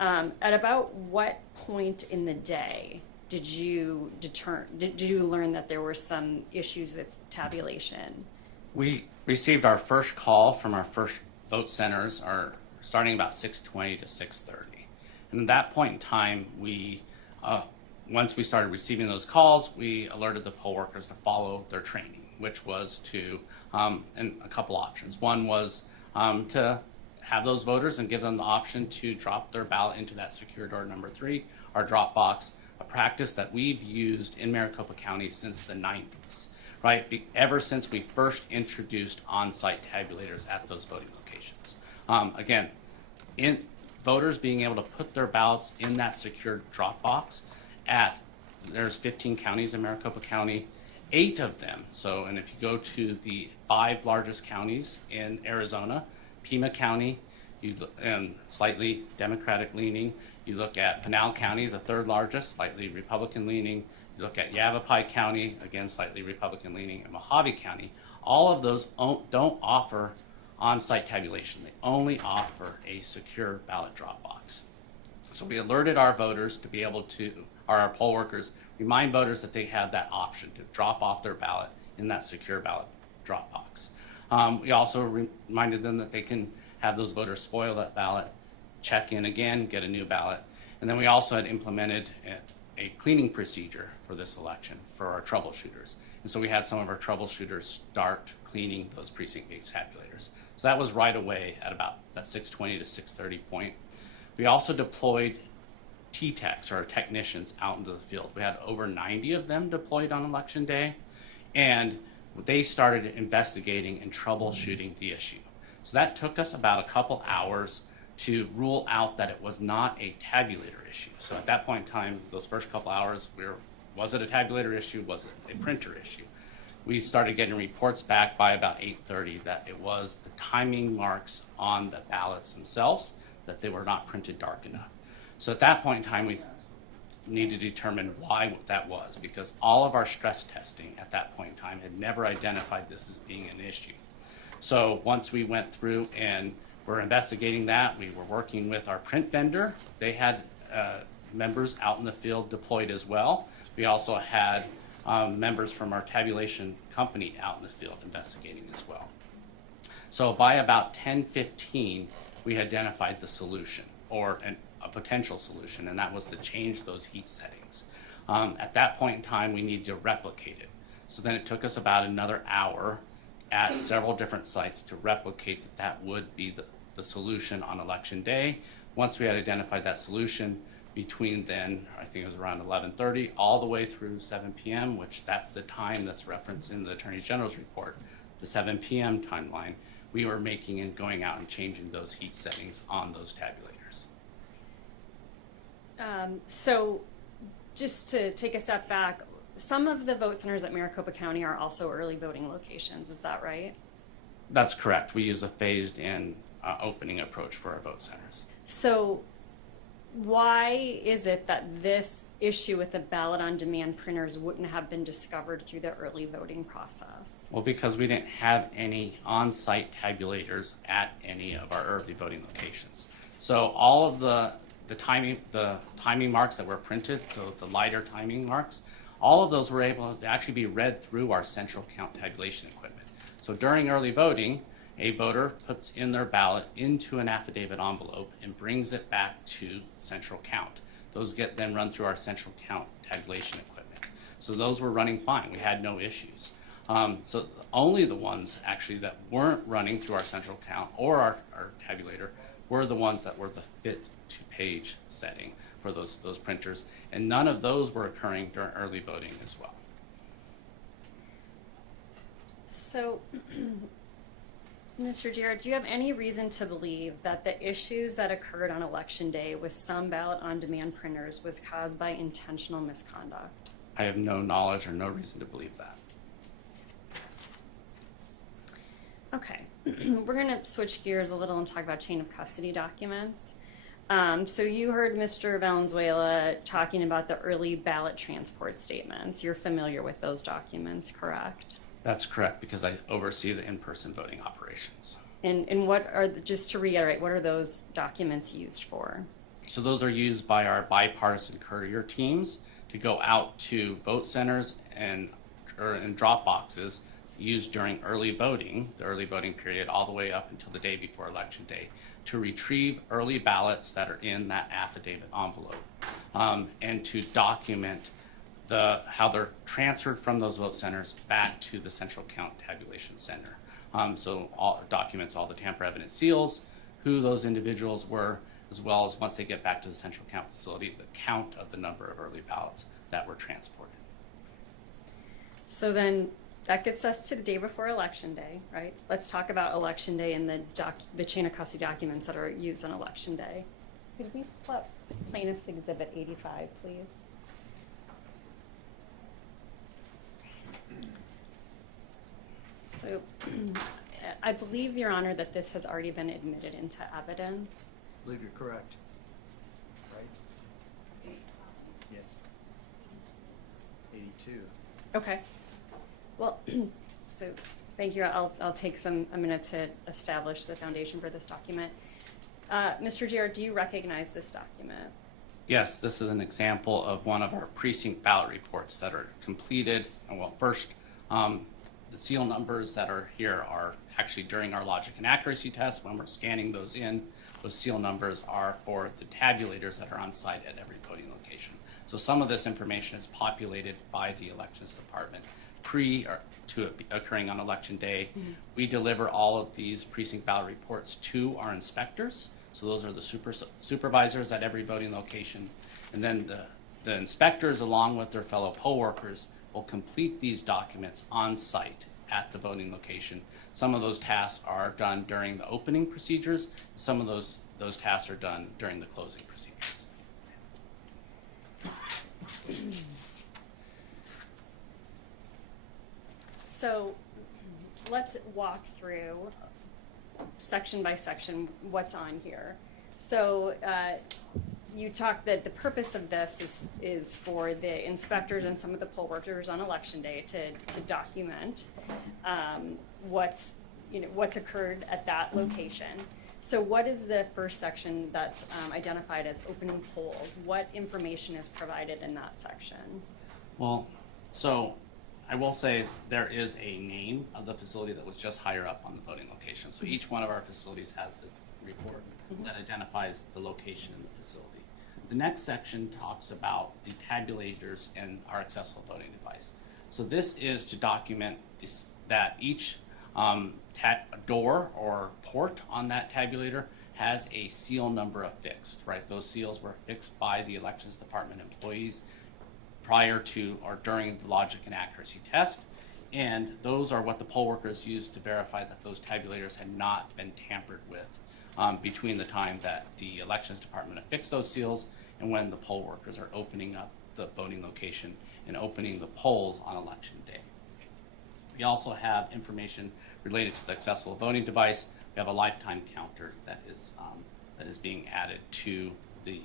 At about what point in the day did you learn that there were some issues with tabulation? We received our first call from our first vote centers starting about 6:20 to 6:30. And at that point in time, once we started receiving those calls, we alerted the poll workers to follow their training, which was to, and a couple options. One was to have those voters and give them the option to drop their ballot into that secure door number 3, our drop box, a practice that we've used in Maricopa County since the 90s, right? Ever since we first introduced on-site tabulators at those voting locations. Again, voters being able to put their ballots in that secure drop box there's 15 counties in Maricopa County, 8 of them. So, and if you go to the 5 largest counties in Arizona, Pima County, and slightly Democratic leaning. You look at Pinal County, the 3rd largest, slightly Republican leaning. You look at Yavapai County, again slightly Republican leaning, and Mojave County. All of those don't offer on-site tabulation. They only offer a secure ballot drop box. So we alerted our voters to be able to, or our poll workers, remind voters that they have that option to drop off their ballot in that secure ballot drop box. We also reminded them that they can have those voters spoil that ballot, check in again, get a new ballot. And then we also had implemented a cleaning procedure for this election for our troubleshooters. And so we had some of our troubleshooters start cleaning those precinct-based tabulators. So that was right away at about that 6:20 to 6:30 point. We also deployed T-techs, or technicians, out into the field. We had over 90 of them deployed on election day, and they started investigating and troubleshooting the issue. So that took us about a couple hours to rule out that it was not a tabulator issue. So at that point in time, those first couple hours, was it a tabulator issue? Was it a printer issue? We started getting reports back by about 8:30 that it was the timing marks on the ballots themselves, that they were not printed dark enough. So at that point in time, we needed to determine why that was, because all of our stress testing at that point in time had never identified this as being an issue. So once we went through and were investigating that, we were working with our print vendor. They had members out in the field deployed as well. We also had members from our tabulation company out in the field investigating as well. So by about 10:15, we identified the solution, or a potential solution, and that was to change those heat settings. At that point in time, we needed to replicate it. So then it took us about another hour at several different sites to replicate that would be the solution on election day. Once we had identified that solution, between then, I think it was around 11:30, all the way through 7 p.m., which that's the time that's referenced in the Attorney General's report, the 7 p.m. timeline, we were making and going out and changing those heat settings on those tabulators. So just to take a step back, some of the vote centers at Maricopa County are also early voting locations, is that right? That's correct. We use a phased in opening approach for our vote centers. So why is it that this issue with the ballot on demand printers wouldn't have been discovered through the early voting process? Well, because we didn't have any on-site tabulators at any of our early voting locations. So all of the timing marks that were printed, so the lighter timing marks, all of those were able to actually be read through our central count tabulation equipment. So during early voting, a voter puts in their ballot into an affidavit envelope and brings it back to central count. Those get then run through our central count tabulation equipment. So those were running fine. We had no issues. So only the ones actually that weren't running through our central count or our tabulator were the ones that were the fit to page setting for those printers, and none of those were occurring during early voting as well. So, Mr. Jarrett, do you have any reason to believe that the issues that occurred on election day with some ballot on demand printers was caused by intentional misconduct? I have no knowledge or no reason to believe that. Okay, we're gonna switch gears a little and talk about chain of custody documents. So you heard Mr. Valenzuela talking about the early ballot transport statements. You're familiar with those documents, correct? That's correct, because I oversee the in-person voting operations. And what are, just to reiterate, what are those documents used for? So those are used by our bipartisan courier teams to go out to vote centers and drop boxes used during early voting, the early voting period, all the way up until the day before Election Day, to retrieve early ballots that are in that affidavit envelope, and to document how they're transferred from those vote centers back to the central count tabulation center. So documents all the tamper evidence seals, who those individuals were, as well as once they get back to the central count facility, the count of the number of early ballots that were transported. So then that gets us to the day before Election Day, right? Let's talk about Election Day and the chain of custody documents that are used on Election Day. Could we pull up Plaintiff's Exhibit 85, please? So I believe, Your Honor, that this has already been admitted into evidence. I believe you're correct. Right? Yes. 82. Okay. Well, so thank you. I'll take a minute to establish the foundation for this document. Mr. Jarrett, do you recognize this document? Yes, this is an example of one of our precinct ballot reports that are completed. And well, first, the seal numbers that are here are actually during our logic and accuracy test. When we're scanning those in, those seal numbers are for the tabulators that are on site at every voting location. So some of this information is populated by the elections department to it occurring on Election Day. Mm-hmm. We deliver all of these precinct ballot reports to our inspectors. So those are the supervisors at every voting location. And then the inspectors, along with their fellow poll workers, will complete these documents on site at the voting location. Some of those tasks are done during the opening procedures. Some of those tasks are done during the closing procedures. So let's walk through section by section what's on here. So you talked that the purpose of this is for the inspectors and some of the poll workers on Election Day to document what's occurred at that location. So what is the first section that's identified as opening polls? What information is provided in that section? Well, so I will say there is a name of the facility that was just higher up on the voting location. So each one of our facilities has this report that identifies the location in the facility. The next section talks about the tabulators and our accessible voting device. So this is to document that each door or port on that tabulator has a seal number affixed, right? Those seals were affixed by the elections department employees prior to or during the logic and accuracy test. And those are what the poll workers used to verify that those tabulators had not been tampered with between the time that the elections department affixed those seals and when the poll workers are opening up the voting location and opening the polls on Election Day. We also have information related to the accessible voting device. We have a lifetime counter that is being added to the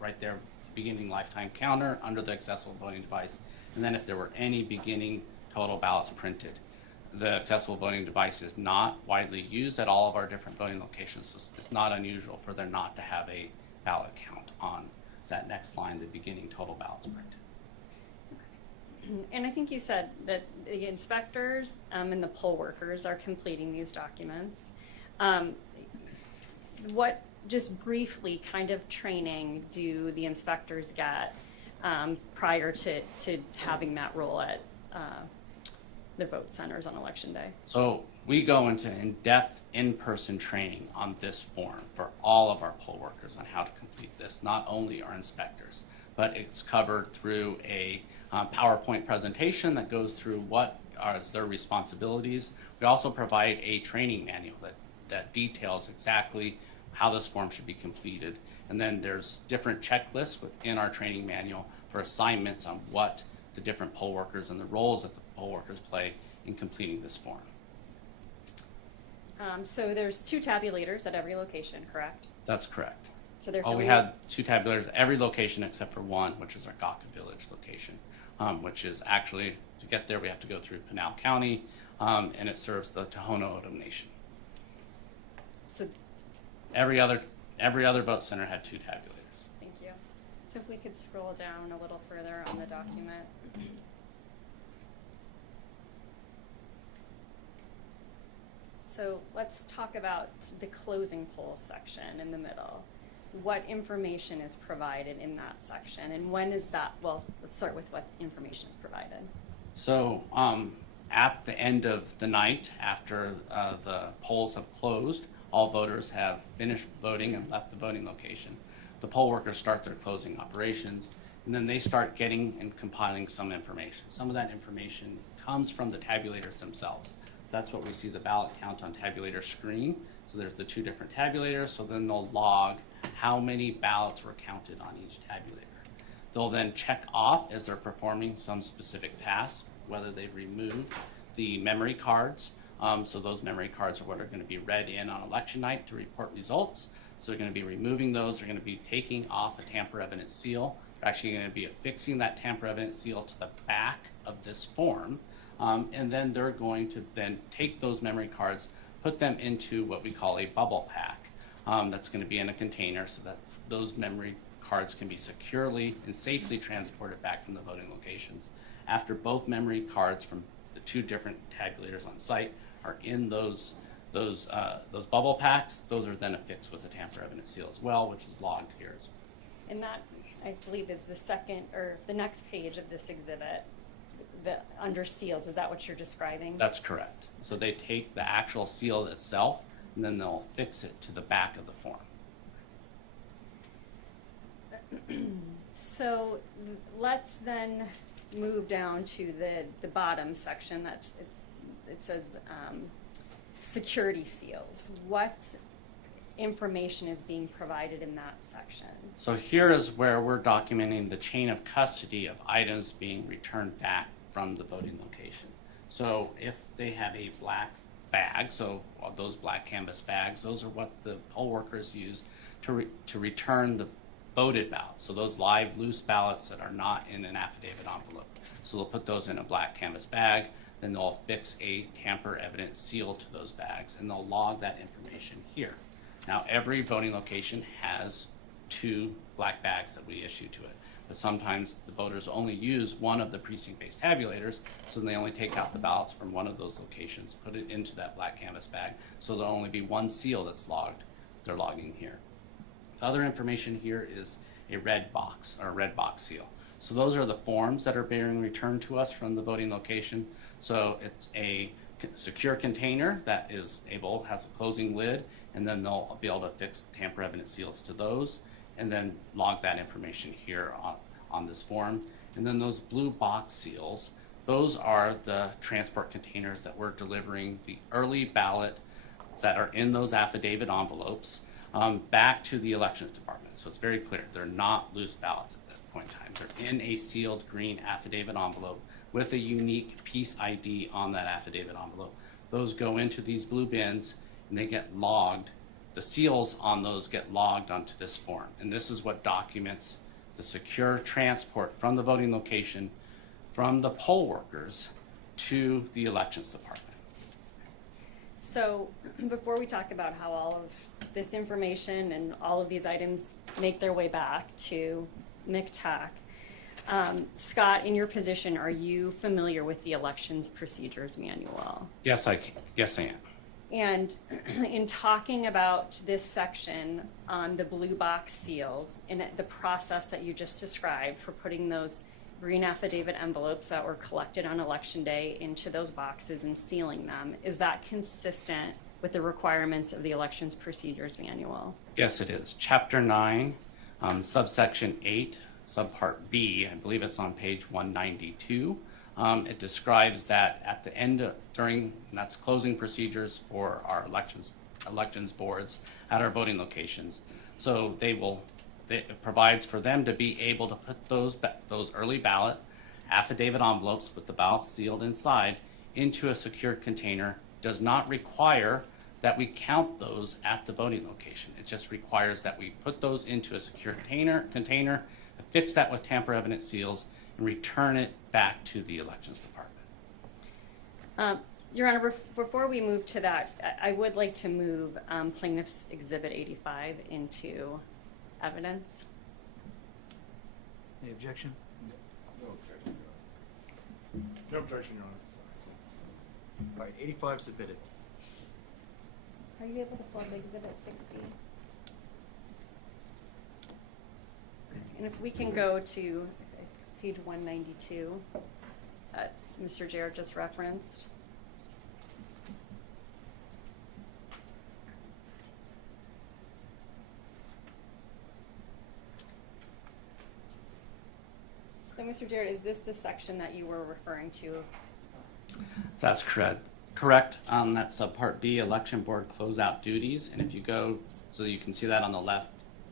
right there, beginning lifetime counter under the accessible voting device. And then if there were any beginning total ballots printed, the accessible voting device is not widely used at all of our different voting locations. So it's not unusual for there not to have a ballot count on that next line, the beginning total ballots printed. And I think you said that the inspectors and the poll workers are completing these documents. What, just briefly, kind of training do the inspectors get prior to having that role at the vote centers on Election Day? So we go into in-depth in-person training on this form for all of our poll workers on how to complete this, not only our inspectors, but it's covered through a PowerPoint presentation that goes through what are their responsibilities. We also provide a training manual that details exactly how this form should be completed. And then there's different checklists within our training manual for assignments on what the different poll workers and the roles that the poll workers play in completing this form. So there's 2 tabulators at every location, correct? That's correct. So they're Oh, we filling- had 2 tabulators at every location except for one, which is our Gawker Village location, which is actually, to get there, we have to go through Pinal County, and it serves the Tohono O'odham Nation. So, Every other vote center had 2 tabulators. thank you. So if we could scroll down a little further on the document. So let's talk about the closing polls section in the middle. What information is provided in that section, and when is that? Well, let's start with what information is provided. So at the end of the night, after the polls have closed, all voters have finished voting and left the voting location. The poll workers start their closing operations, and then they start getting and compiling some information. Some of that information comes from the tabulators themselves. So that's what we see the ballot count on tabulator screen. So there's the 2 different tabulators, so then they'll log how many ballots were counted on each tabulator. They'll then check off as they're performing some specific tasks, whether they've removed the memory cards. So those memory cards are what are going to be read in on election night to report results. So they're going to be removing those. They're going to be taking off a tamper evidence seal. They're actually going to be affixing that tamper evidence seal to the back of this form. And then they're going to then take those memory cards, put them into what we call a bubble pack. That's going to be in a container so that those memory cards can be securely and safely transported back from the voting locations. After both memory cards from the 2 different tabulators on site are in those bubble packs, those are then affixed with a tamper evidence seal as well, which is logged here. And that, I believe, is the second or the next page of this exhibit. The under seals, is that what you're describing? That's correct. So they take the actual seal itself and then they'll fix it to the back of the form. So let's then move down to the bottom section. It says security seals. What information is being provided in that section? So here is where we're documenting the chain of custody of items being returned back from the voting location. So if they have a black bag, so those black canvas bags, those are what the poll workers use to return the voted ballots. So those live loose ballots that are not in an affidavit envelope. So they'll put those in a black canvas bag, then they'll affix a tamper evidence seal to those bags, and they'll log that information here. Now every voting location has 2 black bags that we issue to it. But sometimes the voters only use one of the precinct-based tabulators, so they only take out the ballots from one of those locations, put it into that black canvas bag, so there'll only be 1 seal that's logged. They're logging here. The other information here is a red box, or a red box seal. So those are the forms that are being returned to us from the voting location. So it's a secure container that has a closing lid, and then they'll be able to fix tamper evidence seals to those, and then log that information here on this form. And then those blue box seals, those are the transport containers that we're delivering the early ballots that are in those affidavit envelopes back to the elections department. So it's very clear, they're not loose ballots at that point in time. They're in a sealed green affidavit envelope with a unique piece ID on that affidavit envelope. Those go into these blue bins and they get logged. The seals on those get logged onto this form, and this is what documents the secure transport from the voting location from the poll workers to the elections department. So before we talk about how all of this information and all of these items make their way back to MCTAC, Scott, in your position, are you familiar with the Elections Procedures Manual? Yes, I am. And in talking about this section on the blue box seals and the process that you just described for putting those green affidavit envelopes that were collected on election day into those boxes and sealing them, is that consistent with the requirements of the Elections Procedures Manual? Yes, it is. Chapter 9, subsection 8, subpart B, I believe it's on page 192. It describes that at the end of, that's closing procedures for our elections boards at our voting locations. So it provides for them to be able to put those early ballot affidavit envelopes with the ballots sealed inside into a secure container. Does not require that we count those at the voting location. It just requires that we put those into a secure container, affix that with tamper-evident seals, and return it back to the Elections Department. Your Honor, before we move to that, I would like to move Plaintiff's Exhibit 85 into evidence. Any objection? No objection, Your Honor. No objection, Your Honor. All right, 85 submitted. Are you able to pull up Exhibit 60? And if we can go to page 192, Mr. Jarrett just referenced. So, Mr. Jarrett, is this the section that you were referring to? That's correct. Correct. That's Part B, Election Board Closeout Duties. And if you go, so you can see that on the left,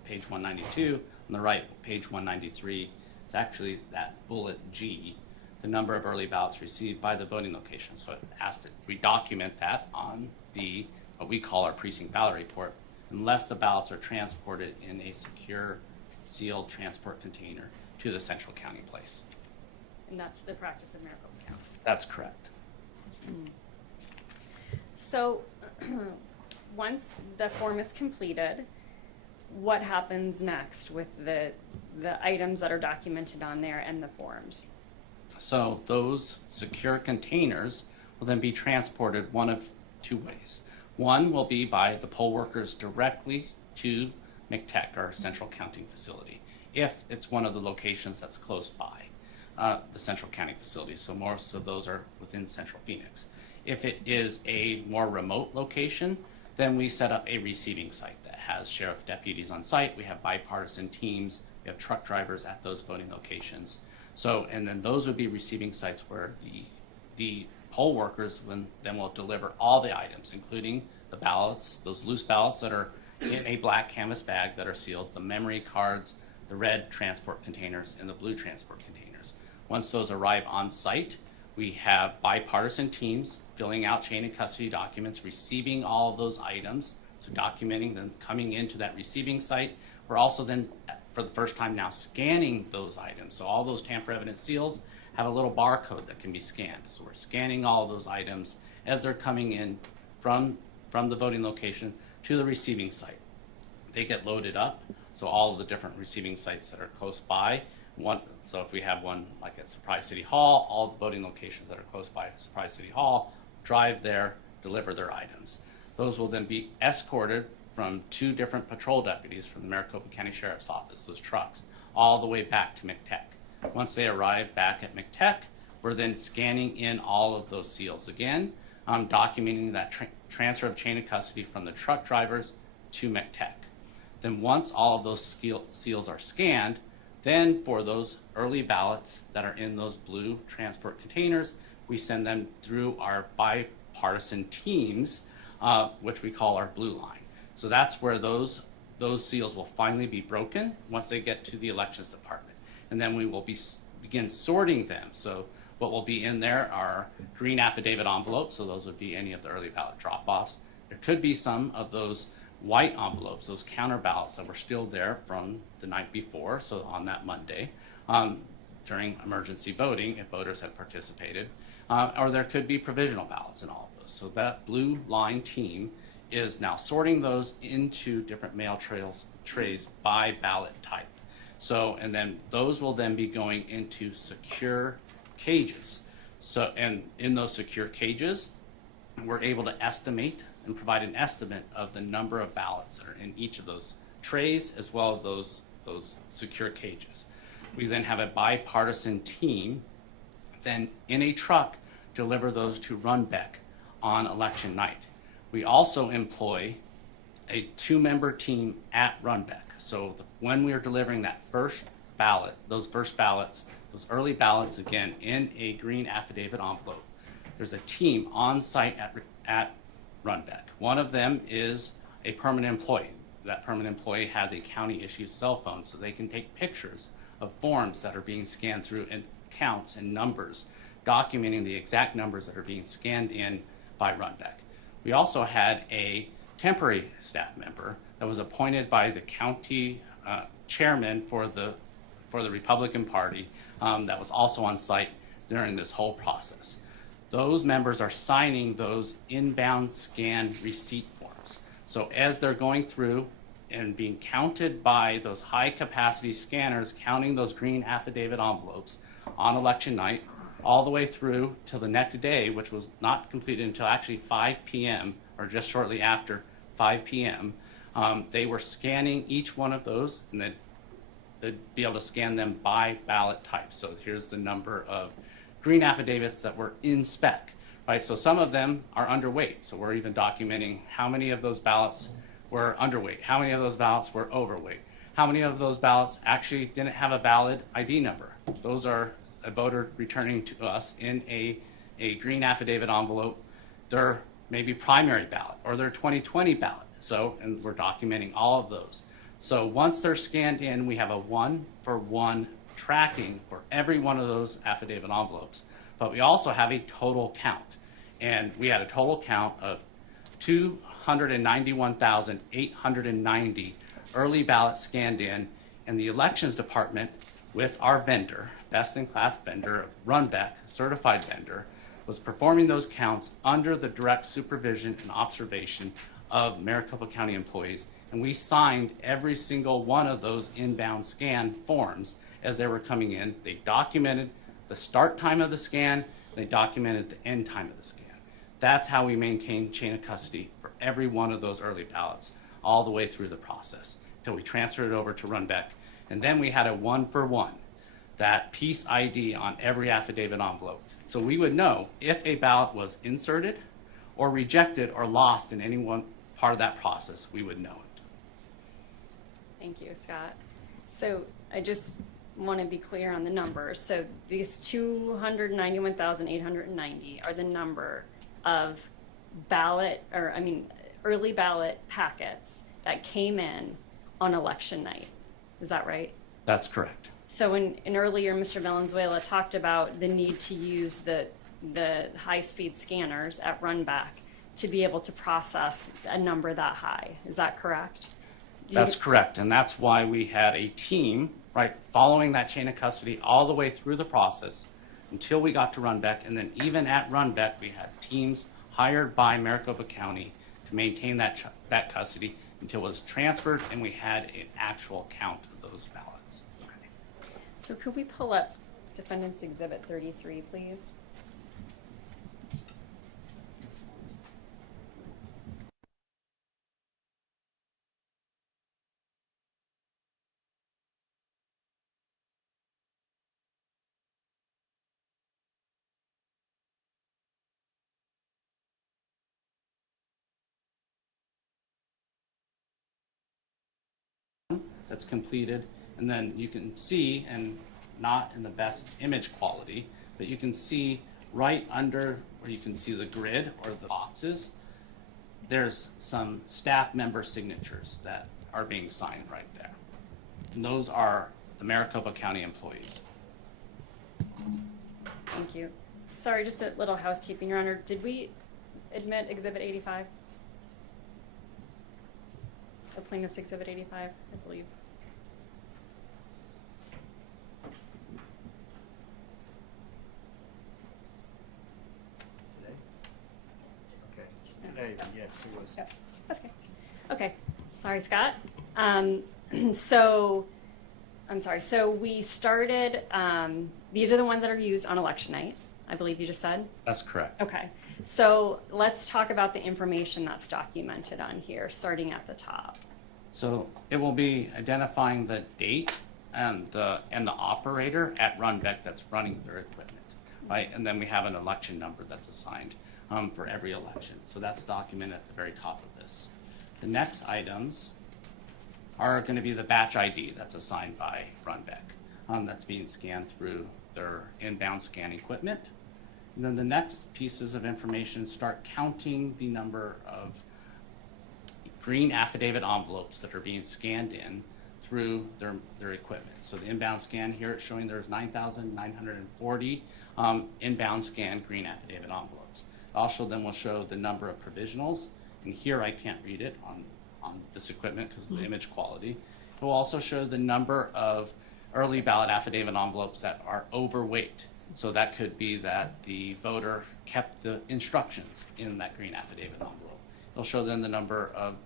page 192, on the right, page 193, it's actually that bullet G, the number of early ballots received by the voting location. So it has to, we document that on the, what we call our precinct ballot report, unless the ballots are transported in a secure, sealed transport container to the central county place. And that's the practice of Maricopa County. That's correct. So, once the form is completed, what happens next with the items that are documented on there and the forms? So those secure containers will then be transported one of two ways. One will be by the poll workers directly to McTech, our central counting facility, if it's one of the locations that's close by the central counting facility. So most of those are within central Phoenix. If it is a more remote location, then we set up a receiving site that has sheriff deputies on site. We have bipartisan teams. We have truck drivers at those voting locations. So, and then those would be receiving sites where the poll workers then will deliver all the items, including the ballots, those loose ballots that are in a black canvas bag that are sealed, the memory cards, the red transport containers, and the blue transport containers. Once those arrive on site, we have bipartisan teams filling out chain of custody documents, receiving all of those items, so documenting them coming into that receiving site. We're also then, for the first time now, scanning those items. So all those tamper-evident seals have a little barcode that can be scanned. So we're scanning all of those items as they're coming in from the voting location to the receiving site. They get loaded up, so all of the different receiving sites that are close by. So if we have one like at Surprise City Hall, all the voting locations that are close by Surprise City Hall drive there, deliver their items. Those will then be escorted from two different patrol deputies from the Maricopa County Sheriff's Office, those trucks, all the way back to McTech. Once they arrive back at McTech, we're then scanning in all of those seals again, documenting that transfer of chain of custody from the truck drivers to McTech. Then once all of those seals are scanned, then for those early ballots that are in those blue transport containers, we send them through our bipartisan teams, which we call our blue line. So that's where those seals will finally be broken once they get to the Elections Department. And then we will begin sorting them. So what will be in there are green affidavit envelopes, so those would be any of the early ballot drop-offs. There could be some of those white envelopes, those counter ballots that were still there from the night before, so on that Monday, during emergency voting, if voters had participated. Or there could be provisional ballots in all of those. So that blue line team is now sorting those into different mail trays by ballot type. So, and then those will then be going into secure cages. So, and in those secure cages, we're able to estimate and provide an estimate of the number of ballots that are in each of those trays, as well as those secure cages. We then have a bipartisan team then in a truck deliver those to Runbeck on election night. We also employ a 2-member team at Runbeck. So when we are delivering that first ballot, those early ballots, again, in a green affidavit envelope, there's a team on site at Runbeck. One of them is a permanent employee. That permanent employee has a county-issued cell phone, so they can take pictures of forms that are being scanned through and counts and numbers, documenting the exact numbers that are being scanned in by Runbeck. We also had a temporary staff member that was appointed by the county chairman for the Republican Party that was also on site during this whole process. Those members are signing those inbound scan receipt forms. So as they're going through and being counted by those high capacity scanners, counting those green affidavit envelopes on election night, all the way through till the next day, which was not completed until actually 5 p.m. or just shortly after 5 p.m., they were scanning each one of those, and then they'd be able to scan them by ballot type. So here's the number of green affidavits that were in spec, right? So some of them are underweight. So we're even documenting how many of those ballots were underweight, how many of those ballots were overweight, how many of those ballots actually didn't have a valid ID number. Those are a voter returning to us in a green affidavit envelope their maybe primary ballot or their 2020 ballot. So, and we're documenting all of those. So once they're scanned in, we have a one-for-one tracking for every one of those affidavit envelopes. But we also have a total count. And we had a total count of 291,890 early ballots scanned in, and the elections department with our vendor, best-in-class vendor, Runbeck, certified vendor, was performing those counts under the direct supervision and observation of Maricopa County employees. And we signed every single one of those inbound scan forms as they were coming in. They documented the start time of the scan, they documented the end time of the scan. That's how we maintain chain of custody for every one of those early ballots all the way through the process until we transferred it over to Runbeck. And then we had a one-for-one, that piece ID on every affidavit envelope. So we would know if a ballot was inserted or rejected or lost in any one part of that process, we would know it. Thank you, Scott. So I just want to be clear on the numbers. So these 291,890 are the number of early ballot packets that came in on election night. Is that right? That's correct. So in earlier, Mr. Valenzuela talked about the need to use the high-speed scanners at Runbeck to be able to process a number that high. Is that correct? That's correct, and that's why we had a team, right, following that chain of custody all the way through the process until we got to Runbeck, and then even at Runbeck, we had teams hired by Maricopa County to maintain that custody until it was transferred and we had an actual count of those ballots. So could we pull up Defendants Exhibit 33, please? That's completed, and then you can see, and not in the best image quality, but you can see right under where you can see the grid or the boxes, there's some staff member signatures that are being signed right there. And those are the Maricopa County employees. Thank you. Sorry, just a little housekeeping, Your Honor. Did we admit Exhibit 85? The plaintiff's Exhibit 85, I believe. Today? Okay. Today, yes, it was. Yep, that's okay. Okay, sorry, Scott. So we started, these are the ones that are used on election night, I believe you just said? That's correct. Okay, so let's talk about the information that's documented on here, starting at the top. So it will be identifying the date and the operator at Runbeck that's running their equipment, right? And then we have an election number that's assigned for every election. So that's documented at the very top of this. The next items are going to be the batch ID that's assigned by Runbeck. That's being scanned through their inbound scan equipment. And then the next pieces of information start counting the number of green affidavit envelopes that are being scanned in through their equipment. So the inbound scan here, it's showing there's 9,940 inbound scanned green affidavit envelopes. Also then will show the number of provisionals, and here I can't read it on this equipment because of the image quality. It will also show the number of early ballot affidavit envelopes that are overweight. So that could be that the voter kept the instructions in that green affidavit envelope. It'll show then the number of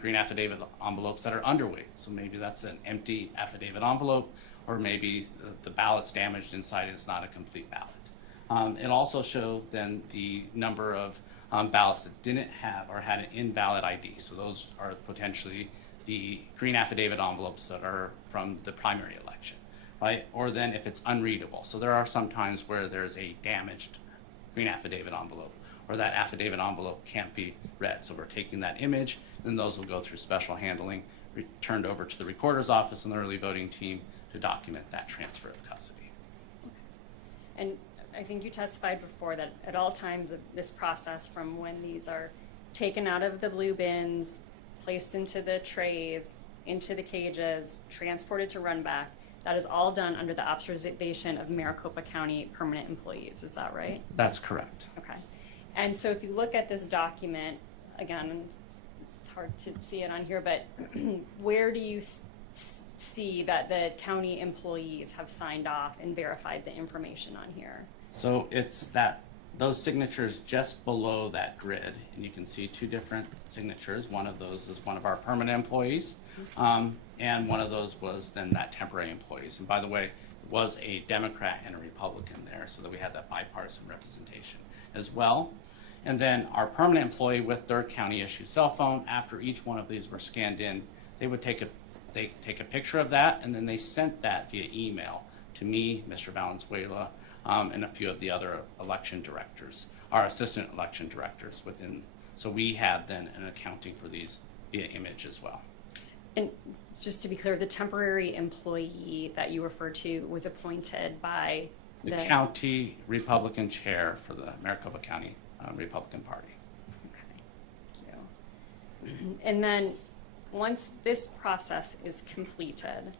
green affidavit envelopes that are underweight. So maybe that's an empty affidavit envelope, or maybe the ballot's damaged inside and it's not a complete ballot. It also show then the number of ballots that didn't have or had an invalid ID. So those are potentially the green affidavit envelopes that are from the primary election, right? Or then if it's unreadable. So there are some times where there's a damaged green affidavit envelope, or that affidavit envelope can't be read. So we're taking that image, then those will go through special handling, turned over to the recorder's office and the early voting team to document that transfer of custody. And I think you testified before that at all times of this process, from when these are taken out of the blue bins, placed into the trays, into the cages, transported to Runbeck, that is all done under the observation of Maricopa County permanent employees. Is that right? That's correct. Okay. And so if you look at this document, again, it's hard to see it on here, but where do you see that the county employees have signed off and verified the information on here? So it's those signatures just below that grid, and you can see two different signatures. One of those is one of our permanent employees, and one of those was then that temporary employees. And by the way, it was a Democrat and a Republican there, so that we had that bipartisan representation as well. And then our permanent employee with their county issued cell phone, after each one of these were scanned in, they would take a picture of that, and then they sent that via email to me, Mr. Valenzuela, and a few of the other election directors, our assistant election directors within. So we had then an accounting for these via image as well. And just to be clear, the temporary employee that you referred to was appointed by The county Republican chair for the Maricopa County Republican Party. Okay, thank you. And then once this process is completed,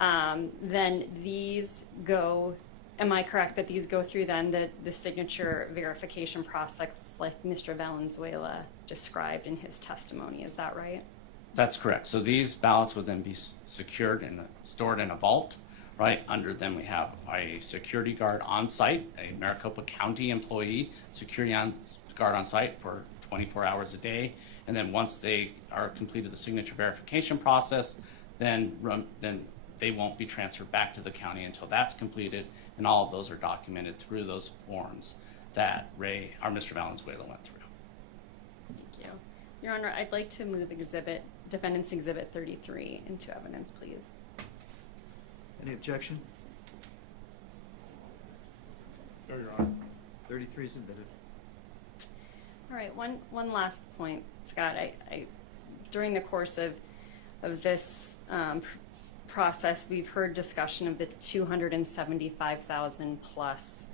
then these go, am I correct that these go through then the signature verification process like Mr. Valenzuela described in his testimony? Is that right? That's correct. So these ballots would then be secured and stored in a vault, right? Under them we have a security guard on site, a Maricopa County employee, security guard on site for 24 hours a day. And then once they are completed the signature verification process, then they won't be transferred back to the county until that's completed, and all of those are documented through those forms that Mr. Valenzuela went through. Thank you. Your Honor, I'd like to move Defendants Exhibit 33 into evidence, please. Any objection? No, Your Honor. 33 is admitted. All right, one last point, Scott. I during the course of this process, we've heard discussion of the 275,000 plus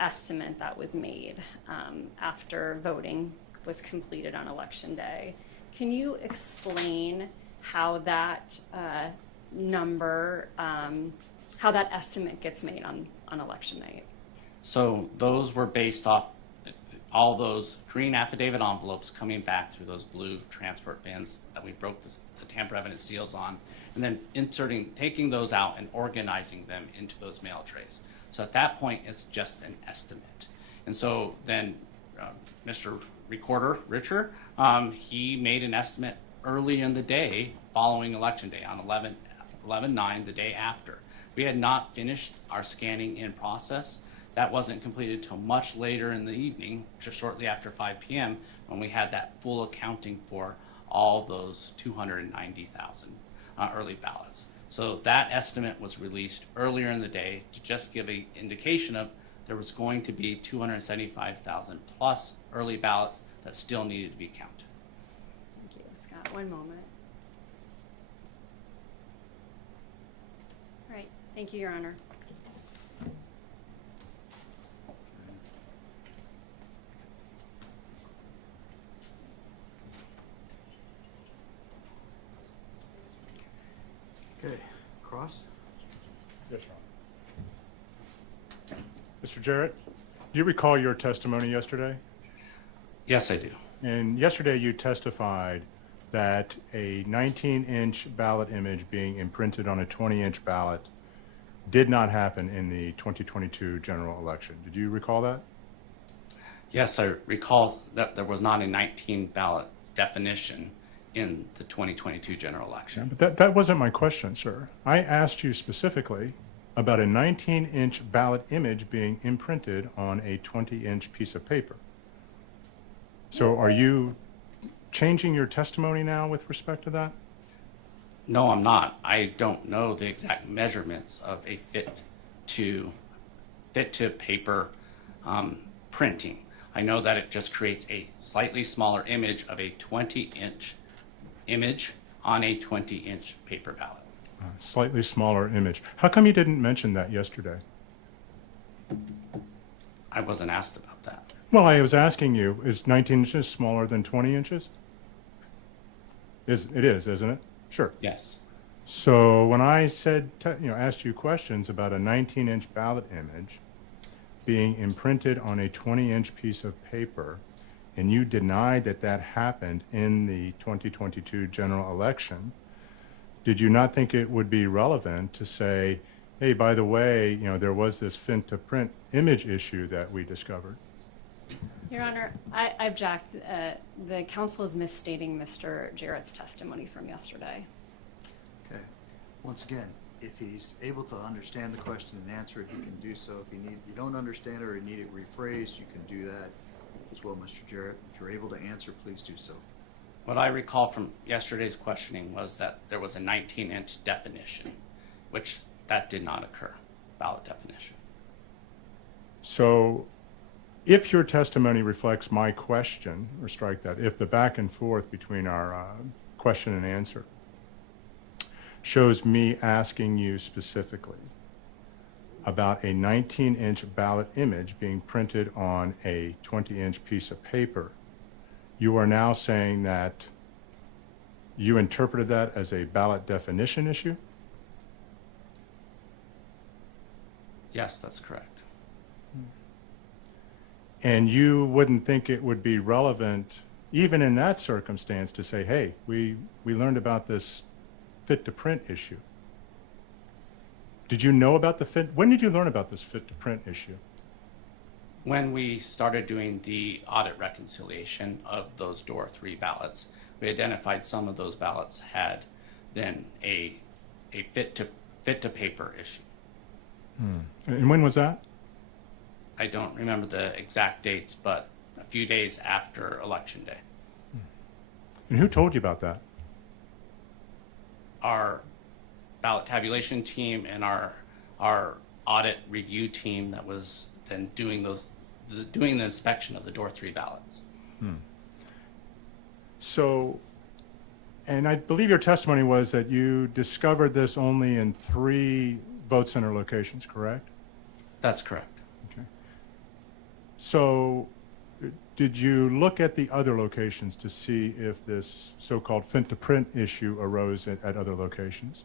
estimate that was made after voting was completed on Election Day. Can you explain how that number, how that estimate gets made on Election night? So those were based off all those green affidavit envelopes coming back through those blue transport bins that we broke the tamper evidence seals on, and then taking those out and organizing them into those mail trays. So at that point, it's just an estimate. And so then Mr. Recorder, Richard, he made an estimate early in the day following Election Day on 11/9, the day after. We had not finished our scanning in process. That wasn't completed till much later in the evening, just shortly after 5 p.m., when we had that full accounting for all those 290,000 early ballots. So that estimate was released earlier in the day to just give an indication of there was going to be 275,000 plus early ballots that still needed to be counted. Thank you, Scott. One moment. All right. Thank you, Your Honor. Yes, Your Honor. Mr. Jarrett, do you recall your testimony yesterday? Yes, I do. And yesterday you testified that a 19-inch ballot image being imprinted on a 20-inch ballot did not happen in the 2022 general election. Did you recall that? Yes, I recall that there was not a 19 ballot definition in the 2022 general election. But that wasn't my question, sir. I asked you specifically about a 19-inch ballot image being imprinted on a 20-inch piece of paper. So are you changing your testimony now with respect to that? No, I'm not. I don't know the exact measurements of a fit to paper printing. I know that it just creates a slightly smaller image of a 20-inch image on a 20-inch paper ballot. Slightly smaller image. How come you didn't mention that yesterday? I wasn't asked about that. Well, I was asking you, is 19 inches smaller than 20 inches? It is, isn't it? Sure. Yes. So when I said, asked you questions about a 19-inch ballot image being imprinted on a 20-inch piece of paper, and you denied that that happened in the 2022 general election, did you not think it would be relevant to say, hey, by the way, there was this print image issue that we discovered? Your Honor, I object. The council is misstating Mr. Jarrett's testimony from yesterday. Okay. Once again, if he's able to understand the question and answer it, he can do so. If you don't understand it or you need it rephrased, you can do that as well, Mr. Jarrett. If you're able to answer, please do so. What I recall from yesterday's questioning was that there was a 19-inch definition, which that did not occur, ballot definition. So if your testimony reflects my question, or strike that, if the back and forth between our question and answer shows me asking you specifically about a 19-inch ballot image being printed on a 20-inch piece of paper, you are now saying that you interpreted that as a ballot definition issue? Yes, that's correct. And you wouldn't think it would be relevant, even in that circumstance, to say, hey, we learned about this fit to print issue. Did you know about when did you learn about this fit to print issue? When we started doing the audit reconciliation of those door 3 ballots, we identified some of those ballots had then a fit to paper issue. And when was that? I don't remember the exact dates, but a few days after Election Day. And who told you about that? Our ballot tabulation team and our audit review team that was then doing the inspection of the door 3 ballots. So, and I believe your testimony was that you discovered this only in 3 vote center locations, correct? That's correct. Okay. So, did you look at the other locations to see if this so-called fit to print issue arose at other locations?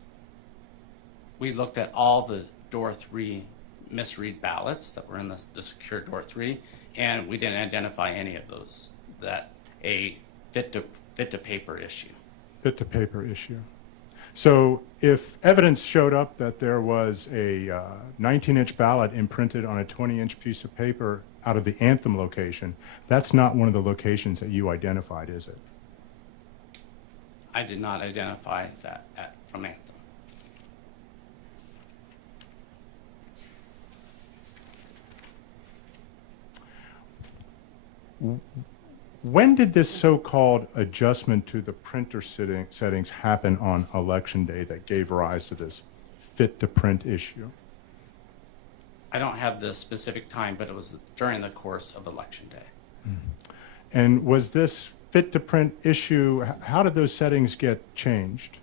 We looked at all the door 3 misread ballots that were in the secure door 3, and we didn't identify any of those that a fit to paper issue. Fit to paper issue. So if evidence showed up that there was a 19-inch ballot imprinted on a 20-inch piece of paper out of the Anthem location, that's not one of the locations that you identified, is it? I did not identify that from Anthem. When did this so-called adjustment to the printer settings happen on Election Day that gave rise to this fit to print issue? I don't have the specific time, but it was during the course of Election Day. And was this fit to print issue, how did those settings get changed?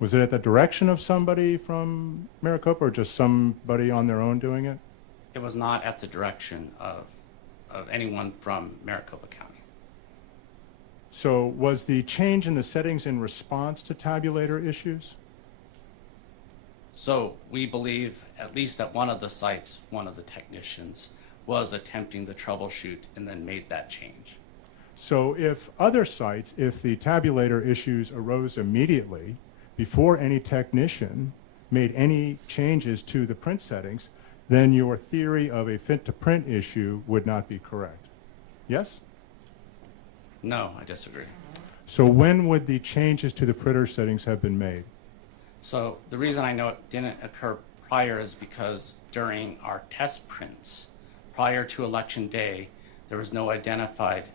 Was it at the direction of somebody from Maricopa or just somebody on their own doing it? It was not at the direction of anyone from Maricopa County. So was the change in the settings in response to tabulator issues? So we believe, at least at one of the sites, one of the technicians was attempting to troubleshoot and then made that change. So if other sites, if the tabulator issues arose immediately before any technician made any changes to the print settings, then your theory of a fit-to-print issue would not be correct. Yes? No, I disagree. So when would the changes to the printer settings have been made? So the reason I know it didn't occur prior is because during our test prints, prior to election day, there was no identified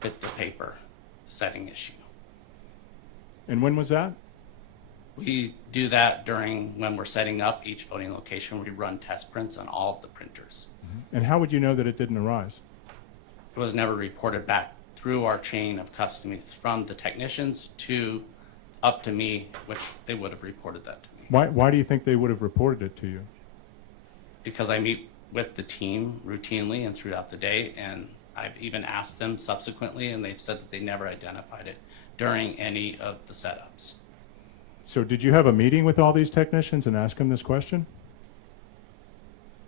fit to paper setting issue. And when was that? We do that during when we're setting up each voting location. We run test prints on all of the printers. And how would you know that it didn't arise? It was never reported back through our chain of custody from the technicians to up to me, which they would have reported that to me. Why do you think they would have reported it to you? Because I meet with the team routinely and throughout the day, and I've even asked them subsequently, and they've said that they never identified it during any of the setups. So did you have a meeting with all these technicians and ask them this question?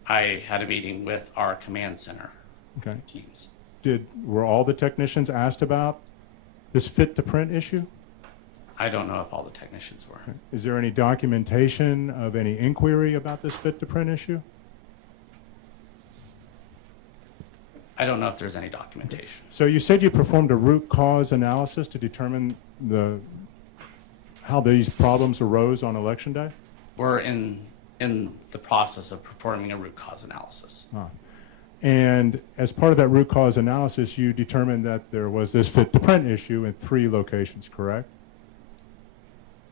I had a meeting with our command center Okay. teams. Were all the technicians asked about this fit-to-print issue? I don't know if all the technicians were. Is there any documentation of any inquiry about this fit-to-print issue? I don't know if there's any documentation. So you said you performed a root cause analysis to determine how these problems arose on election day? We're in the process of performing a root cause analysis. And as part of that root cause analysis, you determined that there was this fit-to-print issue in 3 locations, correct?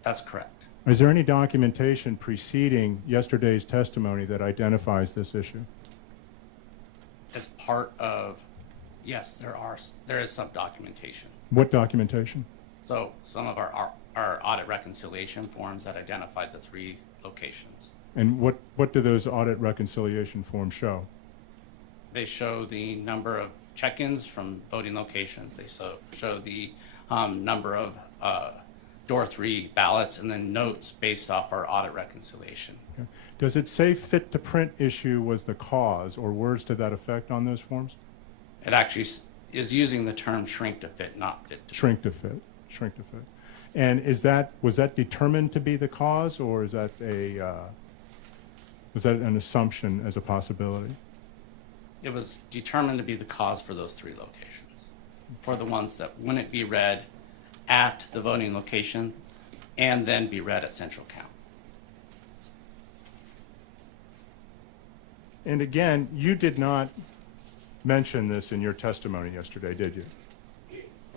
That's correct. Is there any documentation preceding yesterday's testimony that identifies this issue? As part of, yes, there is some documentation. What documentation? So some of our audit reconciliation forms that identified the 3 locations. And what do those audit reconciliation forms show? They show the number of check-ins from voting locations. They show the number of door 3 ballots, and then notes based off our audit reconciliation. Okay. Does it say fit-to-print issue was the cause, or words to that effect on those forms? It actually is using the term shrink to fit, not fit to Shrink to fit. Shrink to fit. And was that determined to be the cause, or is that was that an assumption as a possibility? It was determined to be the cause for those 3 locations, for the ones that wouldn't be read at the voting location and then be read at central count. And again, you did not mention this in your testimony yesterday, did you?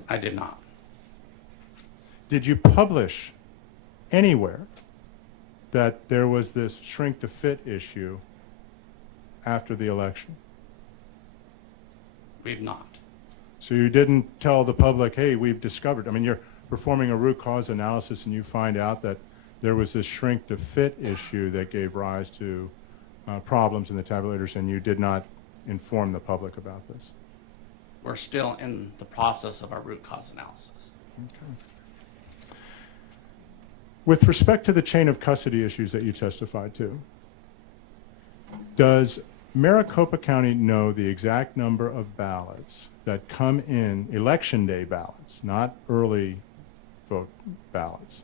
I did not. Did you publish anywhere that there was this shrink to fit issue after the election? We've not. So you didn't tell the public, hey, we've discovered. I mean, you're performing a root cause analysis and you find out that there was this shrink to fit issue that gave rise to problems in the tabulators, and you did not inform the public about this. We're still in the process of our root cause analysis. Okay. With respect to the chain of custody issues that you testified to, does Maricopa County know the exact number of ballots that come in, election day ballots, not early vote ballots?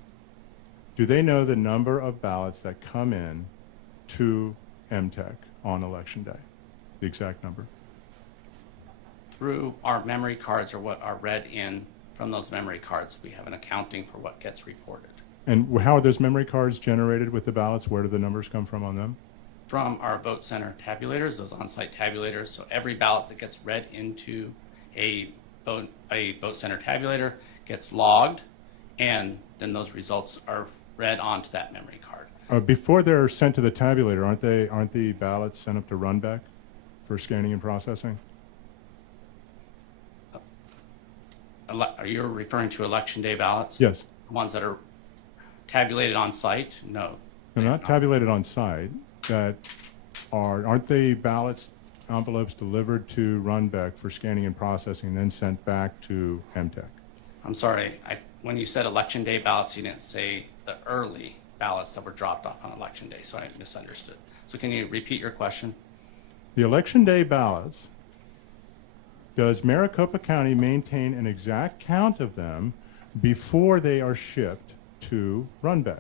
Do they know the number of ballots that come in to MTech on election day? The exact number? Through our memory cards, or what are read in from those memory cards, we have an accounting for what gets reported. And how are those memory cards generated with the ballots? Where do the numbers come from on them? From our vote center tabulators, those on-site tabulators. So every ballot that gets read into a vote center tabulator gets logged, and then those results are read onto that memory card. Before they're sent to the tabulator, aren't the ballots sent up to Runbeck for scanning and processing? Are you referring to election day ballots? Yes. The ones that are tabulated on site? No. They're not tabulated on site. Aren't the ballots envelopes delivered to Runbeck for scanning and processing, and then sent back to MTech? I'm sorry. When you said election day ballots, you didn't say the early ballots that were dropped off on election day, so I misunderstood. So can you repeat your question? The election day ballots, does Maricopa County maintain an exact count of them before they are shipped to Runbeck?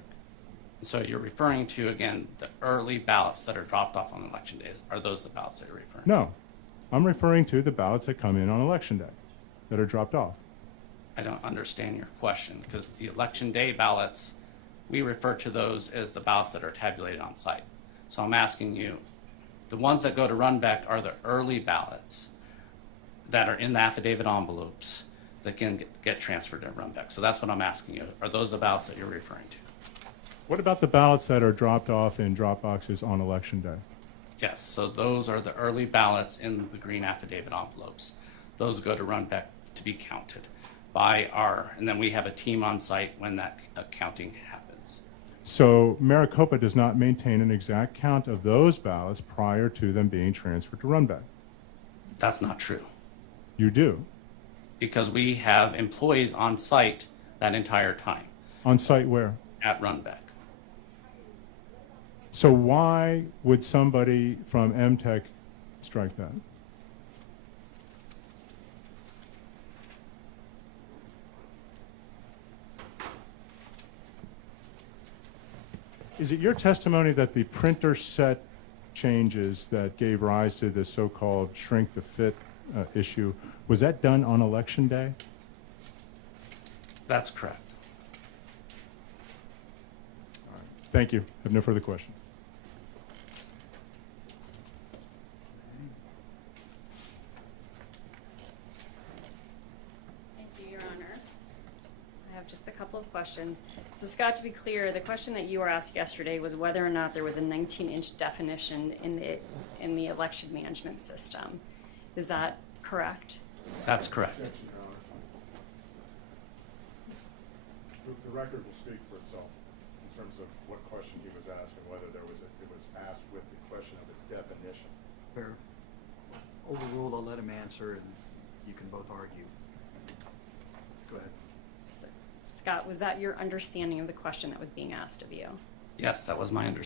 So you're referring to, again, the early ballots that are dropped off on election day. Are those the ballots that you're referring to? No, I'm referring to the ballots that come in on election day that are dropped off. I don't understand your question, because the election day ballots, we refer to those as the ballots that are tabulated on site. So I'm asking you, the ones that go to Runbeck are the early ballots that are in the affidavit envelopes that can get transferred to Runbeck. So that's what I'm asking you. Are those the ballots that you're referring to? What about the ballots that are dropped off in drop boxes on election day? Yes, so those are the early ballots in the green affidavit envelopes. Those go to Runbeck to be counted by and then we have a team on site when that counting happens. So Maricopa does not maintain an exact count of those ballots prior to them being transferred to Runbeck. That's not true, You do. because we have employees on site that entire time On site where? at Runbeck. So why would somebody from MTech strike that? Is it your testimony that the printer set changes that gave rise to this so-called shrink the fit issue, was that done on election day? That's correct. Thank you. I have no further questions. Thank you, Your Honor. I have just a couple of questions. So Scott, to be clear, the question that you were asked yesterday was whether or not there was a 19-inch definition in the election management system. Is that correct? That's correct. The record will speak for itself in terms of what question he was asking, whether it was asked with the question of the definition. Fair. Overruled, I'll let him answer, and you can both argue. Go ahead. So, Scott, was that your understanding of the question that was being asked of you? Yes, that was my understanding.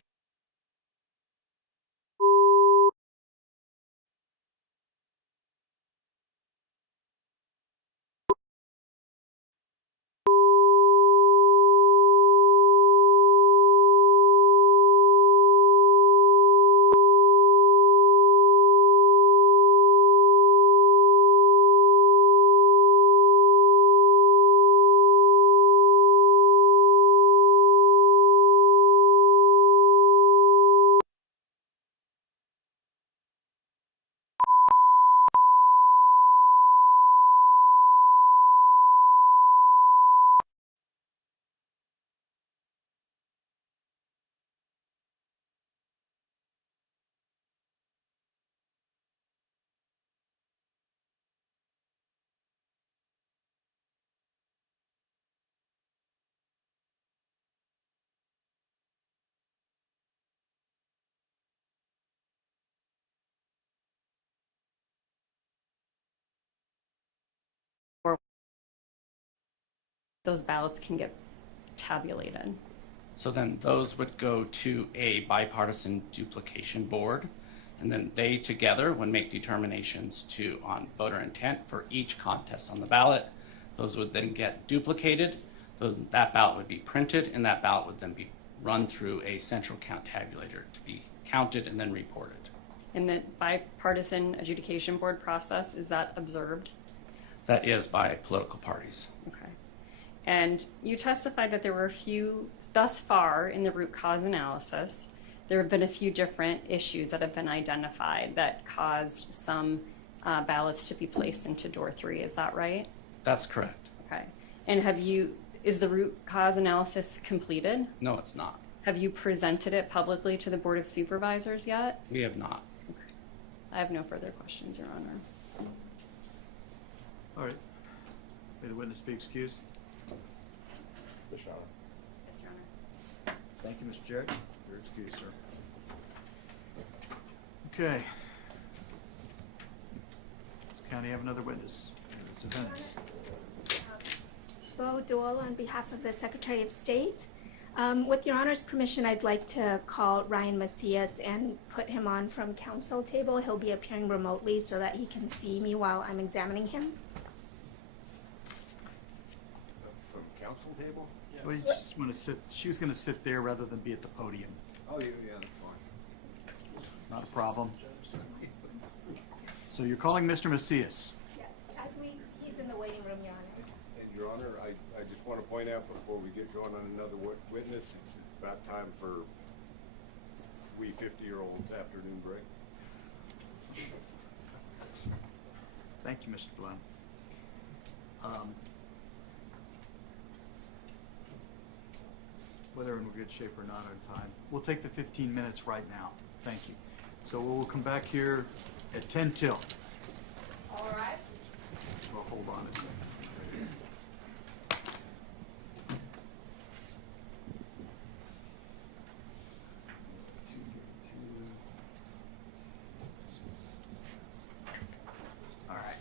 Those ballots can get tabulated. So then those would go to a bipartisan duplication board, and then they together would make determinations on voter intent for each contest on the ballot. Those would then get duplicated. That ballot would be printed, and that ballot would then be run through a central count tabulator to be counted and then reported. And the bipartisan adjudication board process, is that observed? That is by political parties. Okay. And you testified that there were a few, thus far in the root cause analysis, there have been a few different issues that have been identified that caused some ballots to be placed into door 3. Is that right? That's correct. Okay. And is the root cause analysis completed? No, it's not. Have you presented it publicly to the Board of Supervisors yet? We have not. Okay. I have no further questions, Your Honor. All right. May the witness be excused. Yes, Your Honor. Thank you, Mr. Jarrett. You're excused, sir. Okay. Does the county have another witness? Ms. Defendants. Bo Doyle on behalf of the Secretary of State. With Your Honor's permission, I'd like to call Ryan Macias and put him on from council table. He'll be appearing remotely so that he can see me while I'm examining him. From council table? Well, you just want to sit, she was going to sit there rather than be at the podium. Oh, yeah, that's fine. Not a problem. So you're calling Mr. Macias? Yes, I believe he's in the waiting room, Your Honor. And Your Honor, I just want to point out before we get going on another witness, it's about time for we 50-year-olds afternoon break. Thank you, Mr. Blount. Whether in good shape or not on time, we'll take the 15 minutes right now. Thank you. So we'll come back here at 10 till. All right. Well, hold on a second. All right.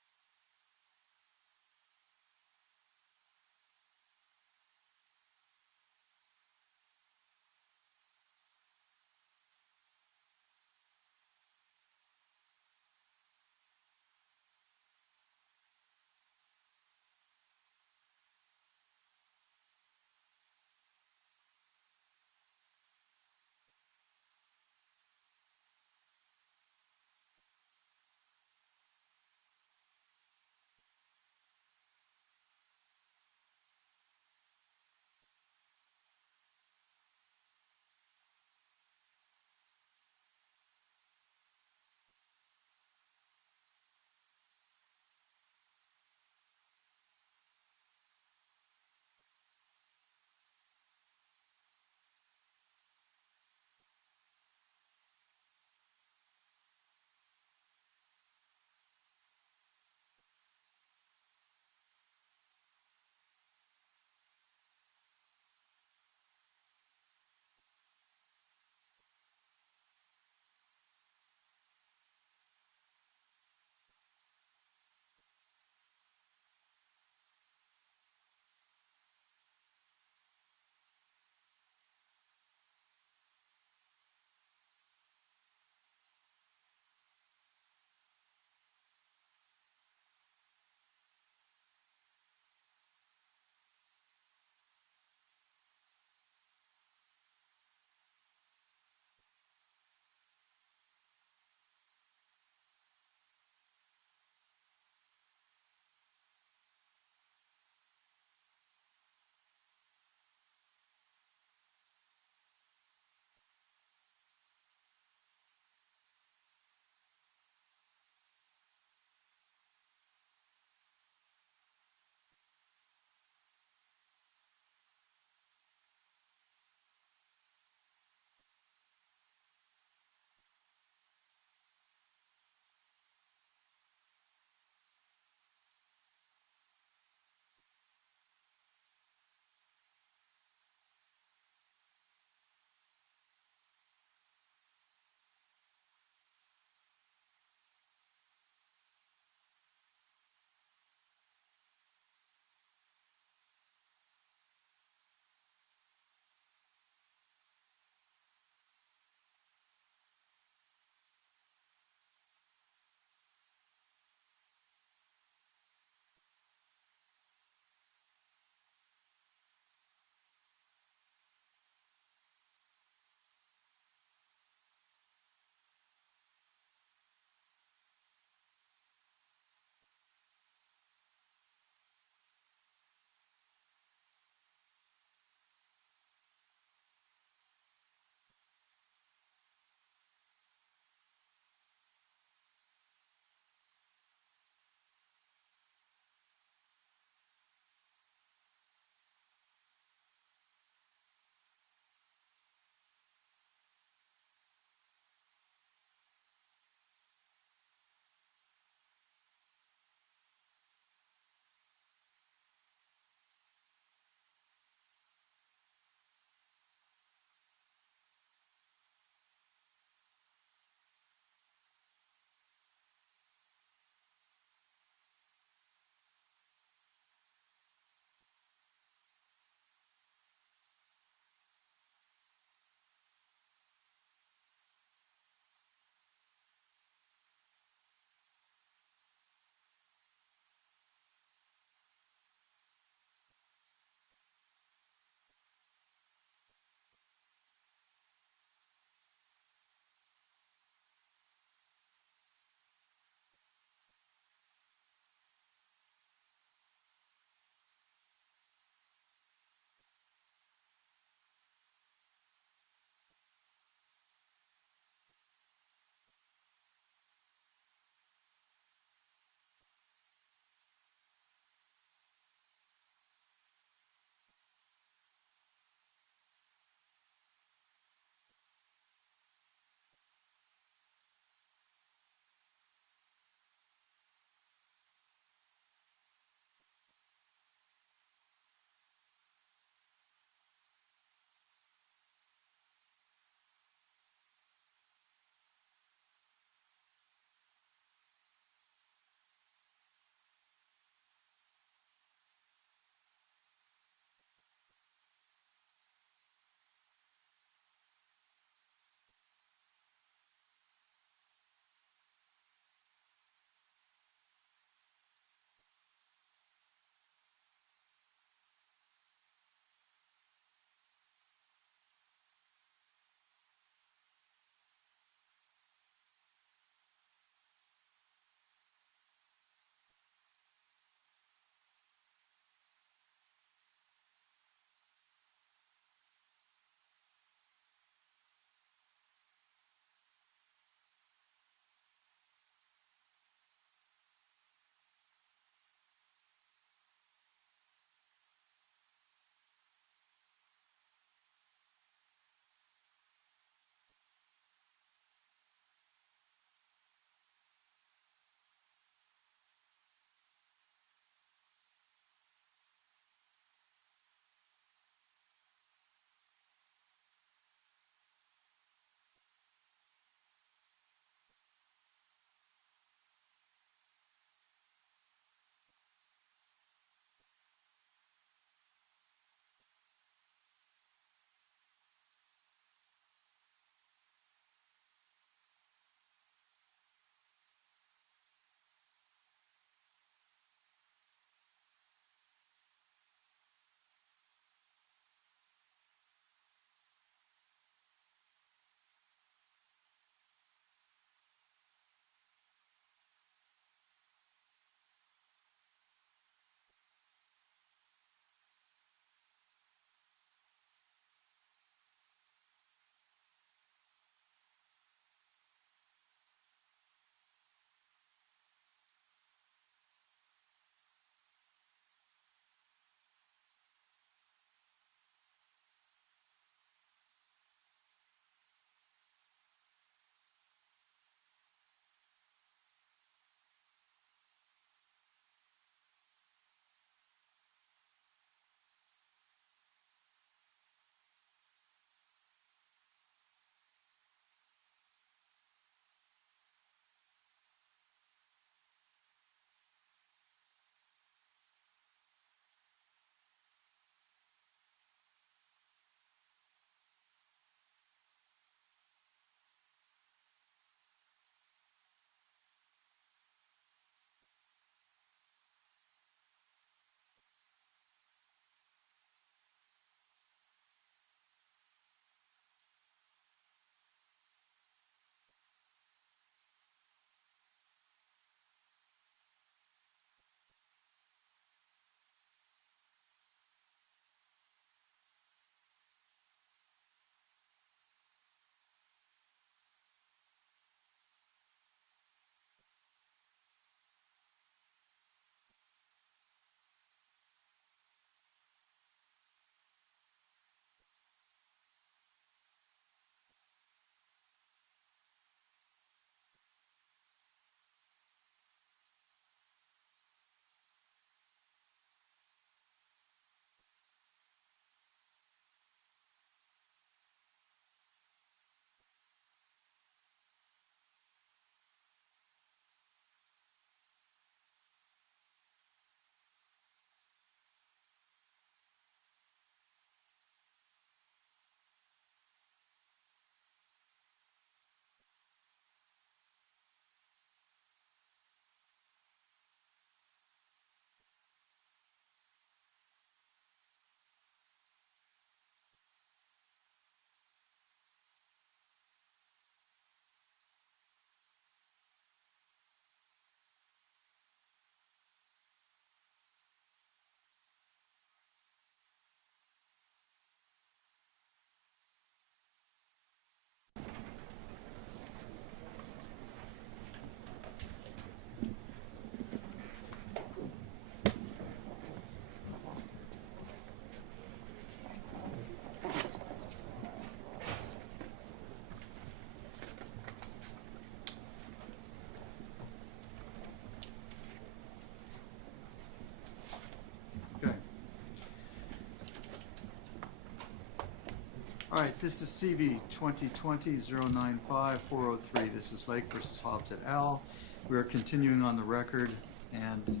right, this is CV 2020-095-403. This is Lake versus Hobbs et al. We are continuing on the record, and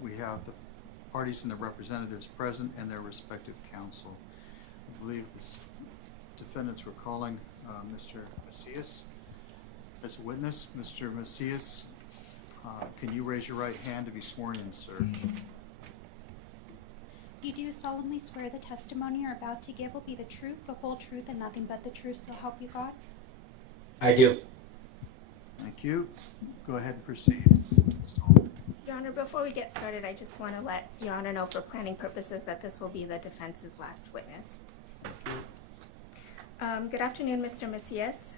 we have the parties and the representatives present and their respective counsel. I believe the defendants were calling Mr. Macias as a witness. Mr. Macias, can you raise your right hand to be sworn in, sir? You do solemnly swear the testimony you're about to give will be the truth, the whole truth, and nothing but the truth, so help you God? I do. Thank you. Go ahead and proceed. Your Honor, before we get started, I just want to let Your Honor know for planning purposes that this will be the defense's last witness. Good afternoon, Mr. Macias.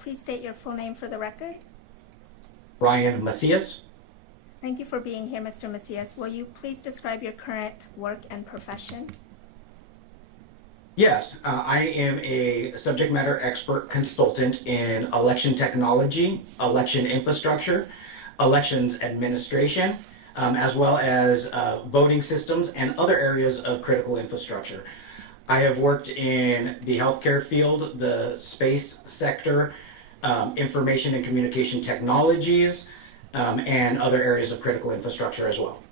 Please state your full name for the record. Ryan Macias. Thank you for being here, Mr. Macias. Will you please describe your current work and profession? Yes, I am a subject matter expert consultant in election technology, election infrastructure, elections administration, as well as voting systems and other areas of critical infrastructure. I have worked in the healthcare field, the space sector, information and communication technologies, and other areas of critical infrastructure as well.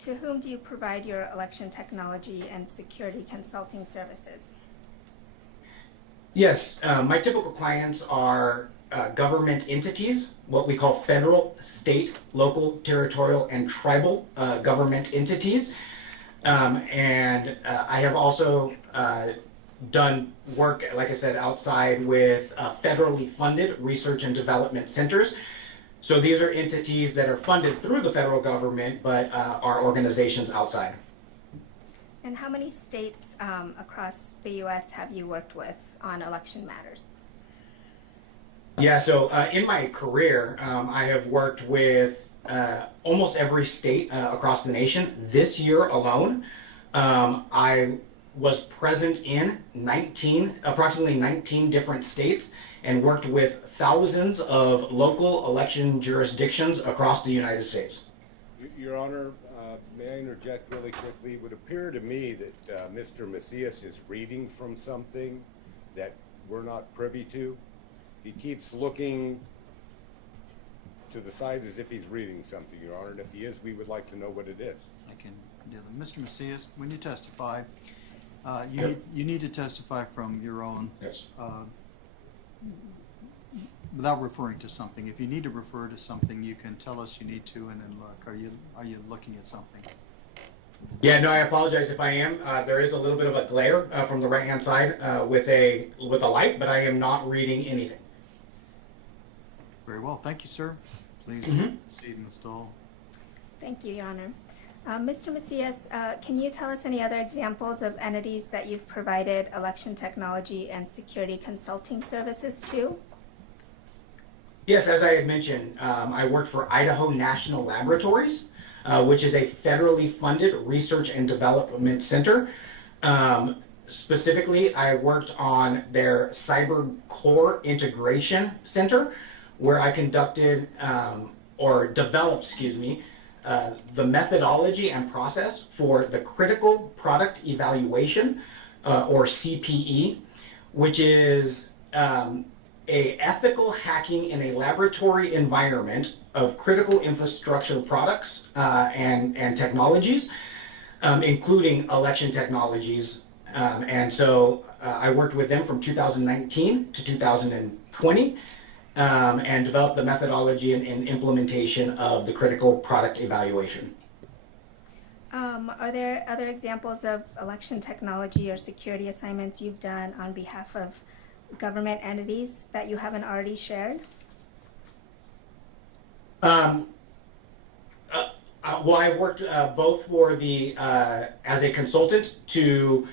To whom do you provide your election technology and security consulting services? Yes, my typical clients are government entities, what we call federal, state, local, territorial, and tribal government entities. And I have also done work, like I said, outside with federally funded research and development centers. So these are entities that are funded through the federal government, but are organizations outside. And how many states across the U.S. have you worked with on election matters? Yeah, so in my career, I have worked with almost every state across the nation. This year alone, I was present in approximately 19 different states and worked with thousands of local election jurisdictions across the United States. Your Honor, may I interject really quickly? It would appear to me that Mr. Macias is reading from something that we're not privy to. He keeps looking to the side as if he's reading something, Your Honor, and if he is, we would like to know what it is. I can deal with Mr. Macias. When you testify, you need to testify from your own, Yes. without referring to something. If you need to refer to something, you can tell us you need to, and then look. Are you looking at something? Yeah, no, I apologize if I am. There is a little bit of a glare from the right-hand side with a light, but I am not reading anything. Very well. Thank you, sir. Please proceed, Ms. Dole. Thank you, Your Honor. Mr. Macias, can you tell us any other examples of entities that you've provided election technology and security consulting services to? Yes, as I had mentioned, I worked for Idaho National Laboratories, which is a federally funded research and development center. Specifically, I worked on their Cyber Core Integration Center, where I conducted developed, the methodology and process for the Critical Product Evaluation, or CPE, which is a ethical hacking in a laboratory environment of critical infrastructure products and technologies, including election technologies. And so I worked with them from 2019 to 2020 and developed the methodology and implementation of the critical product evaluation. Are there other examples of election technology or security assignments you've done on behalf of government entities that you haven't already shared? Well, I worked both for as a consultant to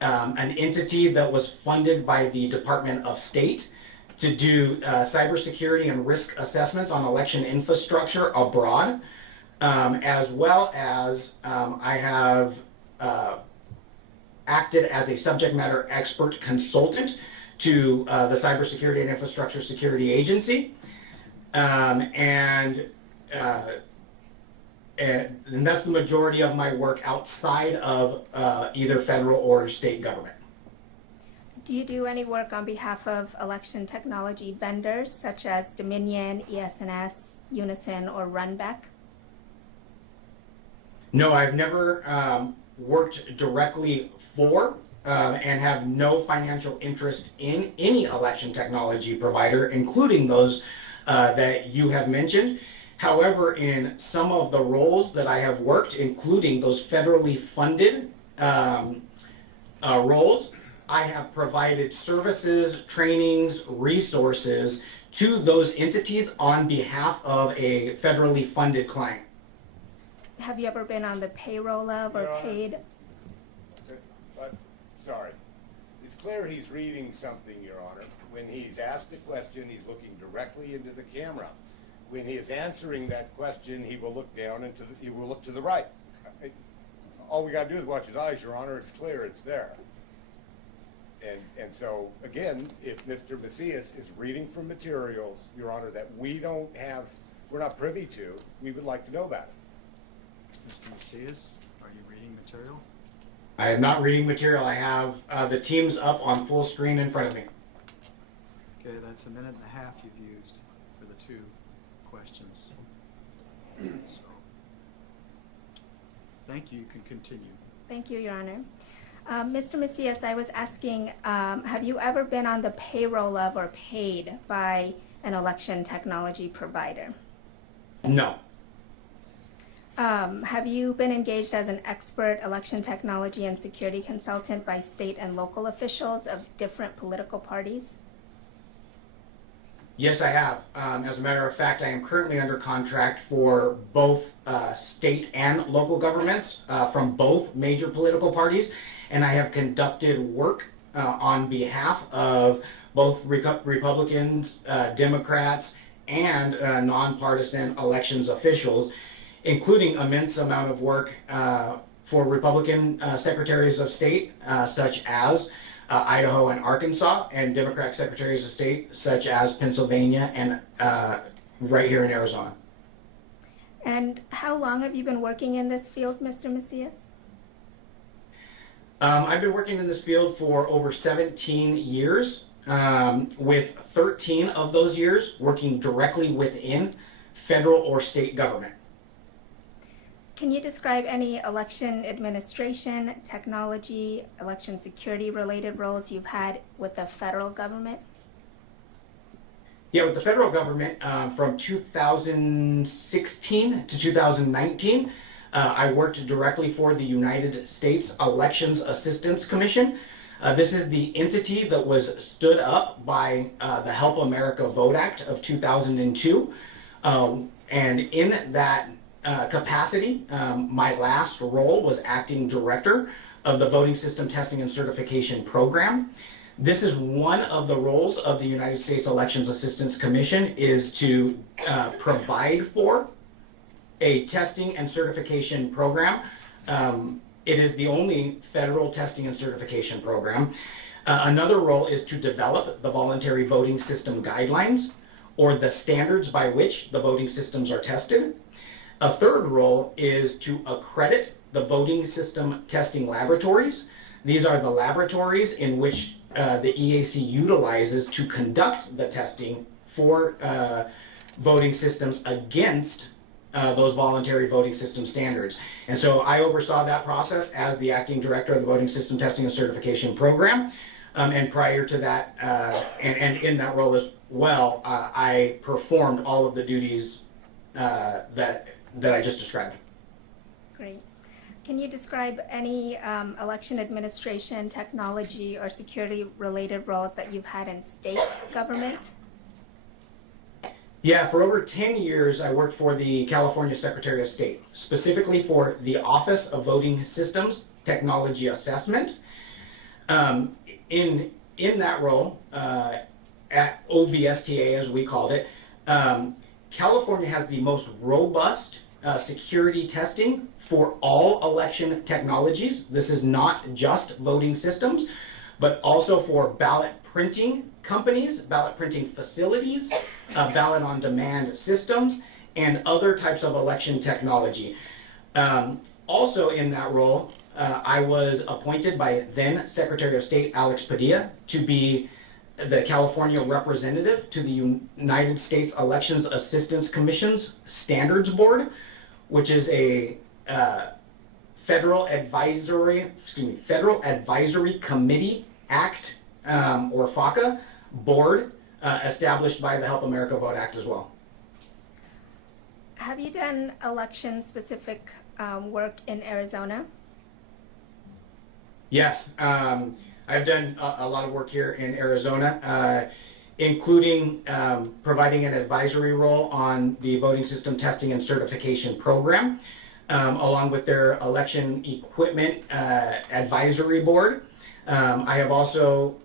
an entity that was funded by the Department of State to do cybersecurity and risk assessments on election infrastructure abroad, as well as I have acted as a subject matter expert consultant to the Cybersecurity and Infrastructure Security Agency. And and that's the majority of my work outside of either federal or state government. Do you do any work on behalf of election technology vendors such as Dominion, ES&S, Unison, or Runbeck? No, I've never worked directly for and have no financial interest in any election technology provider, including those that you have mentioned. However, in some of the roles that I have worked, including those federally funded roles, I have provided services, trainings, resources to those entities on behalf of a federally funded client. Have you ever been on the payroll of or Your Honor. paid? Sorry. It's clear he's reading something, Your Honor. When he's asked a question, he's looking directly into the camera. When he is answering that question, he will look down and he will look to the right. All we got to do is watch his eyes, Your Honor. It's clear, it's there. And so, again, if Mr. Macias is reading from materials, Your Honor, that we're not privy to, we would like to know about it. Mr. Macias, are you reading material? I am not reading material. I have the teams up on full screen in front of me. Okay, that's a minute and a half you've used for the two questions. So, thank you. You can continue. Thank you, Your Honor. Mr. Macias, I was asking, have you ever been on the payroll of or paid by an election technology provider? No. Have you been engaged as an expert election technology and security consultant by state and local officials of different political parties? Yes, I have. As a matter of fact, I am currently under contract for both state and local governments from both major political parties, and I have conducted work on behalf of both Republicans, Democrats, and nonpartisan elections officials, including immense amount of work for Republican secretaries of state, such as Idaho and Arkansas, and Democratic secretaries of state, such as Pennsylvania and right here in Arizona. And how long have you been working in this field, Mr. Macias? I've been working in this field for over 17 years, with 13 of those years working directly within federal or state government. Can you describe any election administration, technology, election security related roles you've had with the federal government? Yeah, with the federal government, from 2016 to 2019, I worked directly for the United States Elections Assistance Commission. This is the entity that was stood up by the Help America Vote Act of 2002. And in that capacity, my last role was acting director of the Voting System Testing and Certification Program. This is one of the roles of the United States Elections Assistance Commission, is to provide for a testing and certification program. It is the only federal testing and certification program. Another role is to develop the voluntary voting system guidelines, or the standards by which the voting systems are tested. A third role is to accredit the voting system testing laboratories. These are the laboratories in which the EAC utilizes to conduct the testing for voting systems against those voluntary voting system standards. And so I oversaw that process as the acting director of the Voting System Testing and Certification Program. And prior to that, and in that role as well, I performed all of the duties that I just described. Great. Can you describe any election administration, technology, or security related roles that you've had in state government? Yeah, for over 10 years, I worked for the California Secretary of State, specifically for the Office of Voting Systems Technology Assessment. In that role, at OVSTA, as we called it, California has the most robust security testing for all election technologies. This is not just voting systems, but also for ballot printing companies, ballot printing facilities, ballot on demand systems, and other types of election technology. Also in that role, I was appointed by then Secretary of State Alex Padilla to be the California representative to the United States Elections Assistance Commission's Standards Board, which is a Federal Advisory Committee Act, or FACA, board established by the Help America Vote Act as well. Have you done election-specific work in Arizona? Yes, I've done a lot of work here in Arizona, including providing an advisory role on the voting system testing and certification program, along with their election equipment advisory board. I have also,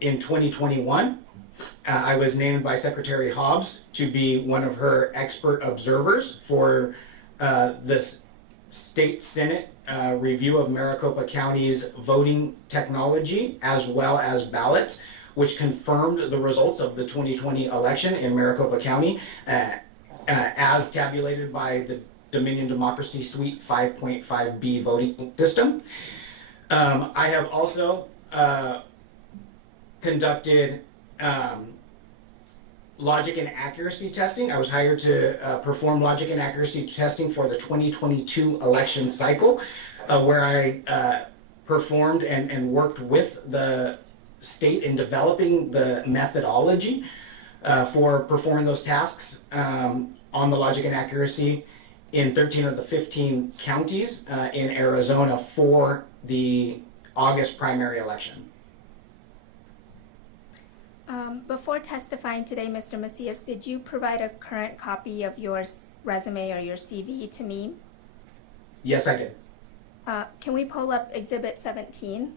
in 2021, I was named by Secretary Hobbs to be one of her expert observers for this State Senate review of Maricopa County's voting technology as well as ballots, which confirmed the results of the 2020 election in Maricopa County as tabulated by the Dominion Democracy Suite 5.5B voting system. I have also conducted logic and accuracy testing. I was hired to perform logic and accuracy testing for the 2022 election cycle, where I performed and worked with the state in developing the methodology for performing those tasks on the logic and accuracy in 13 of the 15 counties in Arizona for the August primary election. Before testifying today, Mr. Macias, did you provide a current copy of your resume or your CV to me? Yes, I did. Can we pull up Exhibit 17?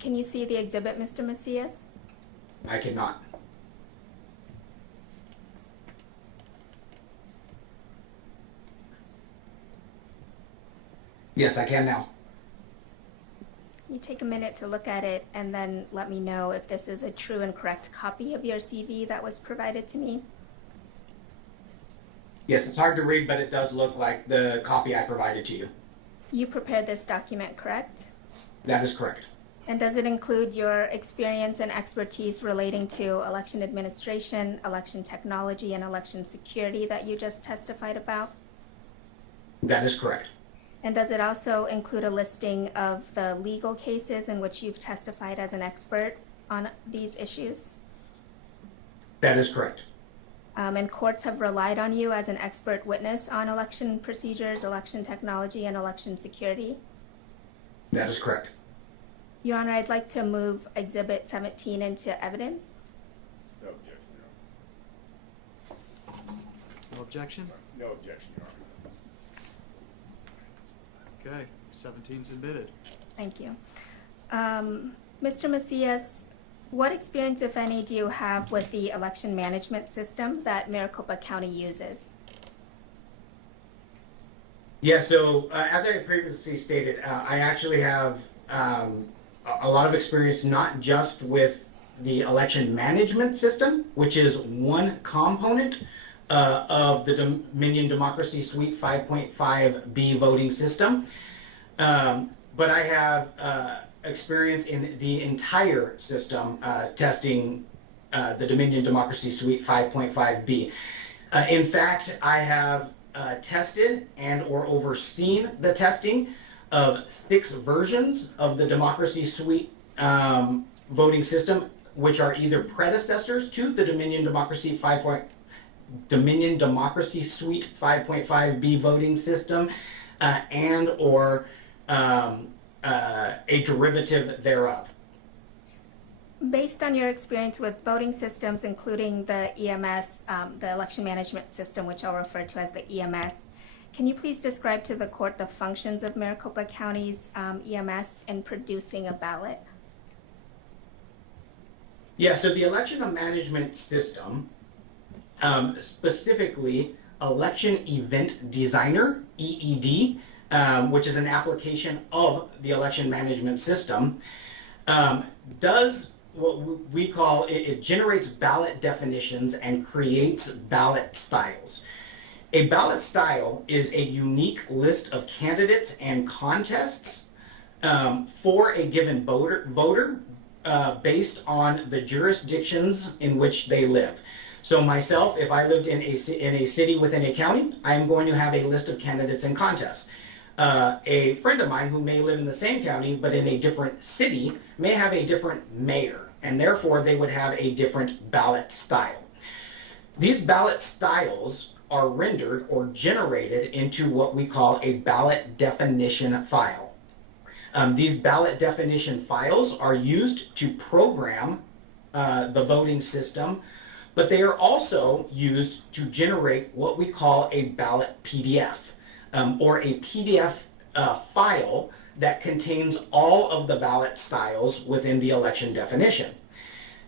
Can you see the exhibit, Mr. Macias? I cannot. Yes, I can now. You take a minute to look at it and then let me know if this is a true and correct copy of your CV that was provided to me. Yes, it's hard to read, but it does look like the copy I provided to you. You prepared this document, correct? That is correct. And does it include your experience and expertise relating to election administration, election technology, and election security that you just testified about? That is correct. And does it also include a listing of the legal cases in which you've testified as an expert on these issues? That is correct. And courts have relied on you as an expert witness on election procedures, election technology, and election security? That is correct. Your Honor, I'd like to move Exhibit 17 into evidence. No objection, Your Honor. No objection? No objection, Your Honor. Okay, 17's admitted. Thank you. Mr. Macias, what experience, if any, do you have with the election management system that Maricopa County uses? Yeah, so as I previously stated, I actually have a lot of experience not just with the election management system, which is one component of the Dominion Democracy Suite 5.5B voting system, but I have experience in the entire system testing the Dominion Democracy Suite 5.5B. In fact, I have tested and or overseen the testing of 6 versions of the Democracy Suite voting system, which are either predecessors to the Dominion Democracy Suite 5.5B voting system and or a derivative thereof. Based on your experience with voting systems, including the EMS, the election management system, which I'll refer to as the EMS, can you please describe to the court the functions of Maricopa County's EMS in producing a ballot? Yeah, so the election management system, specifically Election Event Designer, EED, which is an application of the election management system, does what we call, it generates ballot definitions and creates ballot styles. A ballot style is a unique list of candidates and contests for a given voter based on the jurisdictions in which they live. So myself, if I lived in a city within a county, I'm going to have a list of candidates and contests. A friend of mine who may live in the same county but in a different city may have a different mayor, and therefore they would have a different ballot style. These ballot styles are rendered or generated into what we call a ballot definition file. These ballot definition files are used to program the voting system, but they are also used to generate what we call a ballot PDF, or a PDF file that contains all of the ballot styles within the election definition.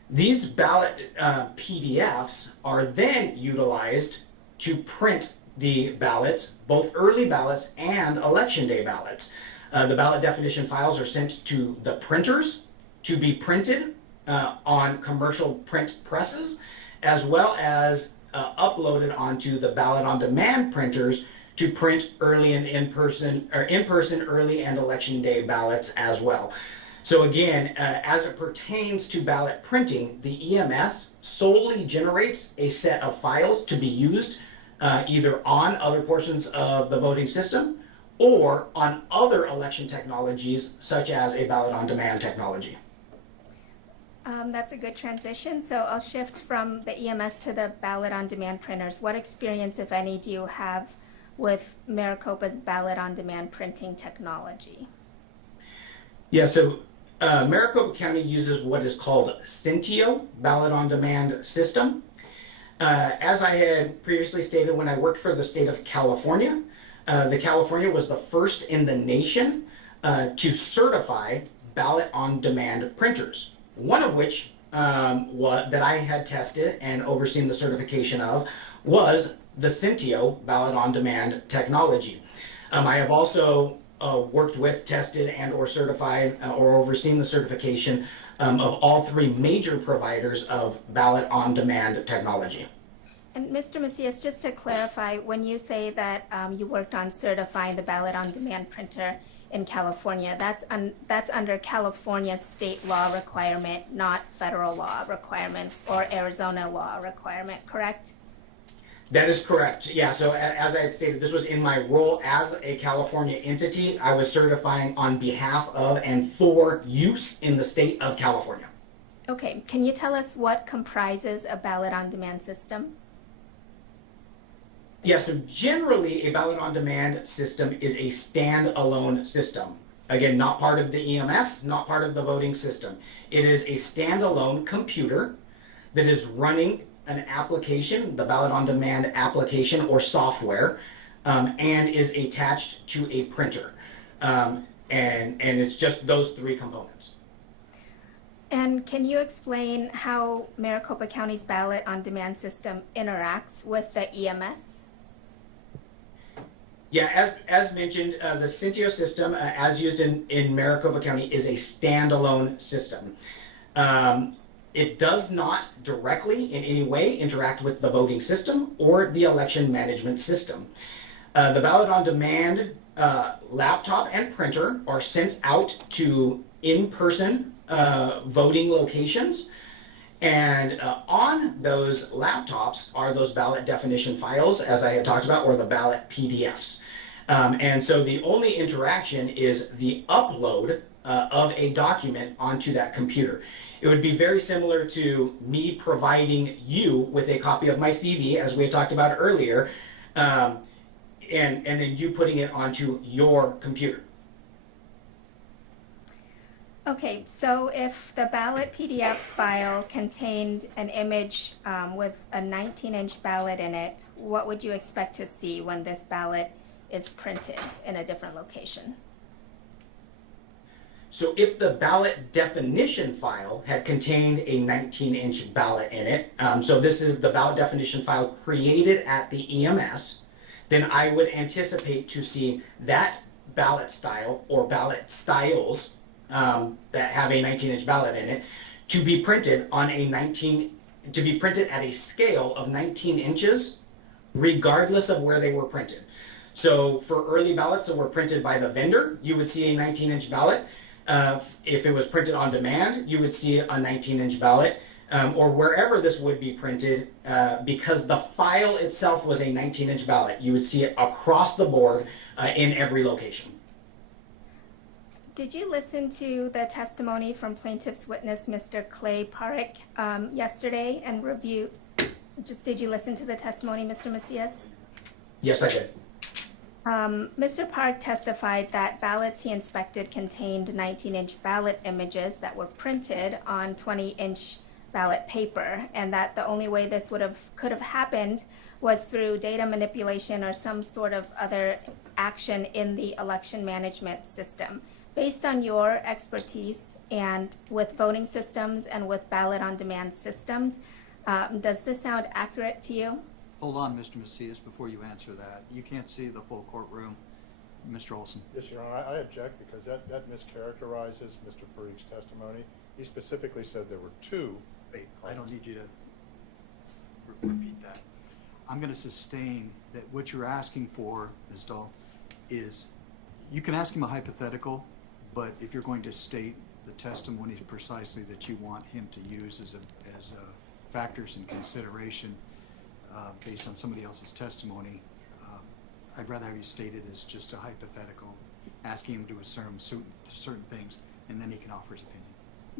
These ballot PDFs are then utilized to print the ballots, both early ballots and election day ballots. The ballot definition files are sent to the printers to be printed on commercial print presses, as well as uploaded onto the ballot on demand printers to print early and in-person early and election day ballots as well. So again, as it pertains to ballot printing, the EMS solely generates a set of files to be used either on other portions of the voting system or on other election technologies, such as a ballot on demand technology. That's a good transition. So I'll shift from the EMS to the ballot on demand printers. What experience, if any, do you have with Maricopa's ballot on demand printing technology? Yeah, so Maricopa County uses what is called Cintio ballot on demand system. As I had previously stated, when I worked for the state of California, California was the first in the nation to certify ballot on demand printers, one of which that I had tested and overseen the certification of was the Cintio ballot on demand technology. I have also worked with, tested, and or certified or overseen the certification of all three major providers of ballot on demand technology. And Mr. Macias, just to clarify, when you say that you worked on certifying the ballot on demand printer in California, that's under California state law requirement, not federal law requirements or Arizona law requirement, correct? That is correct. Yeah, so as I had stated, this was in my role as a California entity. I was certifying on behalf of and for use in the state of California. Okay, can you tell us what comprises a ballot on demand system? Yeah, so generally a ballot on demand system is a standalone system. Again, not part of the EMS, not part of the voting system. It is a standalone computer that is running an application, the ballot on demand application or software, and is attached to a printer. And it's just those three components. And can you explain how Maricopa County's ballot on demand system interacts with the EMS? Yeah, as mentioned, the Cintio system, as used in Maricopa County, is a standalone system. It does not directly in any way interact with the voting system or the election management system. The ballot on demand laptop and printer are sent out to in-person voting locations. And on those laptops are those ballot definition files, as I had talked about, or the ballot PDFs. And so the only interaction is the upload of a document onto that computer. It would be very similar to me providing you with a copy of my CV, as we had talked about earlier, and then you putting it onto your computer. Okay, so if the ballot PDF file contained an image with a 19-inch ballot in it, what would you expect to see when this ballot is printed in a different location? So if the ballot definition file had contained a 19-inch ballot in it, so this is the ballot definition file created at the EMS, then I would anticipate to see that ballot style or ballot styles that have a 19-inch ballot in it to be printed on to be printed at a scale of 19 inches, regardless of where they were printed. So for early ballots that were printed by the vendor, you would see a 19-inch ballot. If it was printed on demand, you would see a 19-inch ballot, or wherever this would be printed, because the file itself was a 19-inch ballot. You would see it across the board in every location. Did you listen to the testimony from plaintiff's witness, Mr. Clay Parrick, yesterday and review? Did you listen to the testimony, Mr. Macias? Yes, I did. Mr. Park testified that ballots he inspected contained 19-inch ballot images that were printed on 20-inch ballot paper, and that the only way this could have happened was through data manipulation or some sort of other action in the election management system. Based on your expertise and with voting systems and with ballot on demand systems, does this sound accurate to you? Hold on, Mr. Macias, before you answer that. You can't see the full courtroom. Mr. Olson. Yes, Your Honor, I object because that mischaracterizes Mr. Parik's testimony. He specifically said there were two. Wait, I don't need you to repeat that. I'm going to sustain that what you're asking for, Ms. Dahl, is you can ask him a hypothetical, but if you're going to state the testimony precisely that you want him to use as factors in consideration based on somebody else's testimony, I'd rather have you state it as just a hypothetical, asking him to assume certain things, and then he can offer his opinion.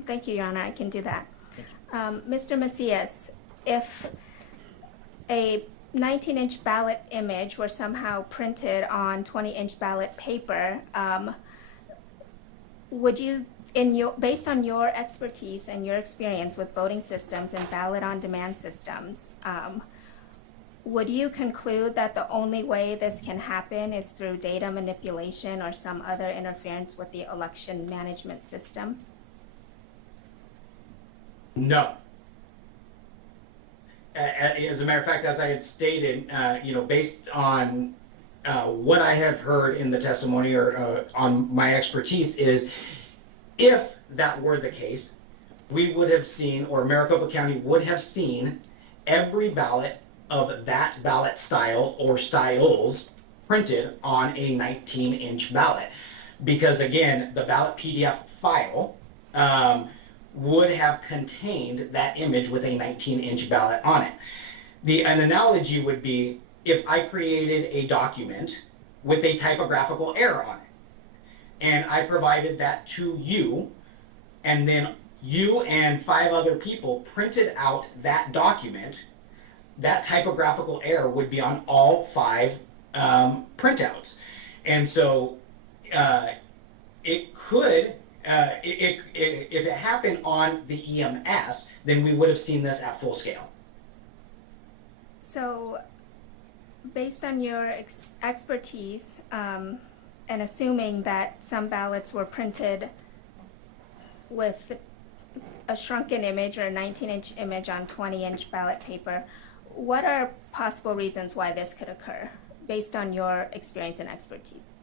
Thank you, Your Honor. I can do that. Thank you. Mr. Macias, if a 19-inch ballot image were somehow printed on 20-inch ballot paper, would you, based on your expertise and your experience with voting systems and ballot on demand systems, would you conclude that the only way this can happen is through data manipulation or some other interference with the election management system? No. As a matter of fact, as I had stated, based on what I have heard in the testimony or on my expertise is, if that were the case, we would have seen, or Maricopa County would have seen, every ballot of that ballot style or styles printed on a 19-inch ballot. Because again, the ballot PDF file would have contained that image with a 19-inch ballot on it. An analogy would be if I created a document with a typographical error on it, and I provided that to you, and then you and 5 other people printed out that document, that typographical error would be on all 5 printouts. And so it could, if it happened on the EMS, then we would have seen this at full scale. So based on your expertise, and assuming that some ballots were printed with a shrunken image or a 19-inch image on 20-inch ballot paper, what are possible reasons why this could occur based on your experience and expertise?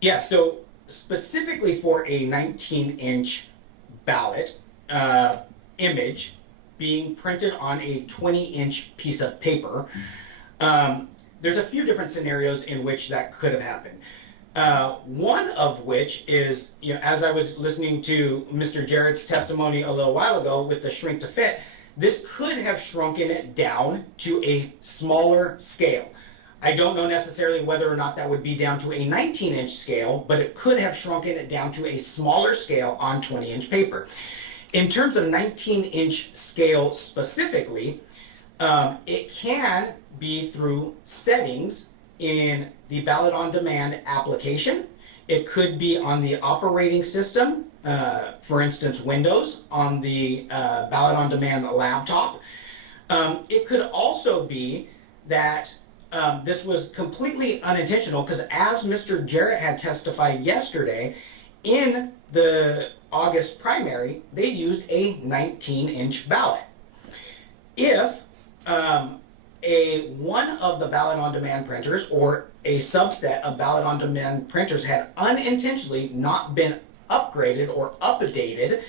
Yeah, so specifically for a 19-inch ballot image being printed on a 20-inch piece of paper, there's a few different scenarios in which that could have happened. One of which is, as I was listening to Mr. Jarrett's testimony a little while ago with the shrink to fit, this could have shrunken it down to a smaller scale. I don't know necessarily whether or not that would be down to a 19-inch scale, but it could have shrunken it down to a smaller scale on 20-inch paper. In terms of 19-inch scale specifically, it can be through settings in the Ballot on Demand application. It could be on the operating system, for instance, Windows, on the Ballot on Demand laptop. It could also be that this was completely unintentional, because as Mr. Jarrett had testified yesterday, in the August primary, they used a 19-inch ballot. If one of the ballot on demand printers or a subset of ballot on demand printers had unintentionally not been upgraded or updated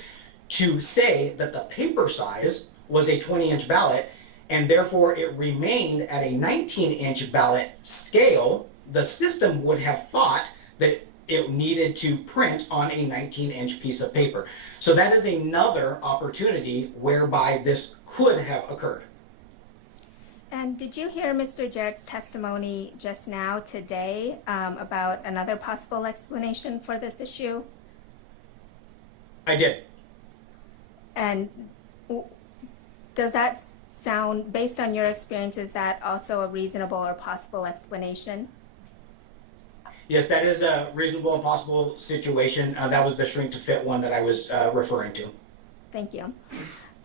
to say that the paper size was a 20-inch ballot, and therefore it remained at a 19-inch ballot scale, the system would have thought that it needed to print on a 19-inch piece of paper. So that is another opportunity whereby this could have occurred. And did you hear Mr. Jarrett's testimony just now today about another possible explanation for this issue? I did. And does that sound, based on your experience, is that also a reasonable or possible explanation? Yes, that is a reasonable and possible situation. That was the shrink to fit one that I was referring to. Thank you.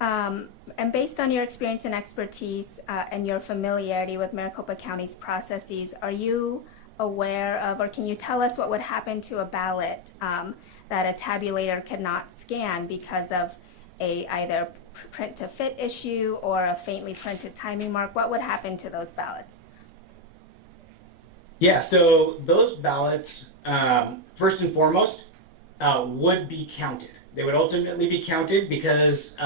And based on your experience and expertise and your familiarity with Maricopa County's processes, are you aware of, or can you tell us what would happen to a ballot that a tabulator could not scan because of a either print to fit issue or a faintly printed timing mark? What would happen to those ballots? Yeah, so those ballots, first and foremost, would be counted. They would ultimately be counted because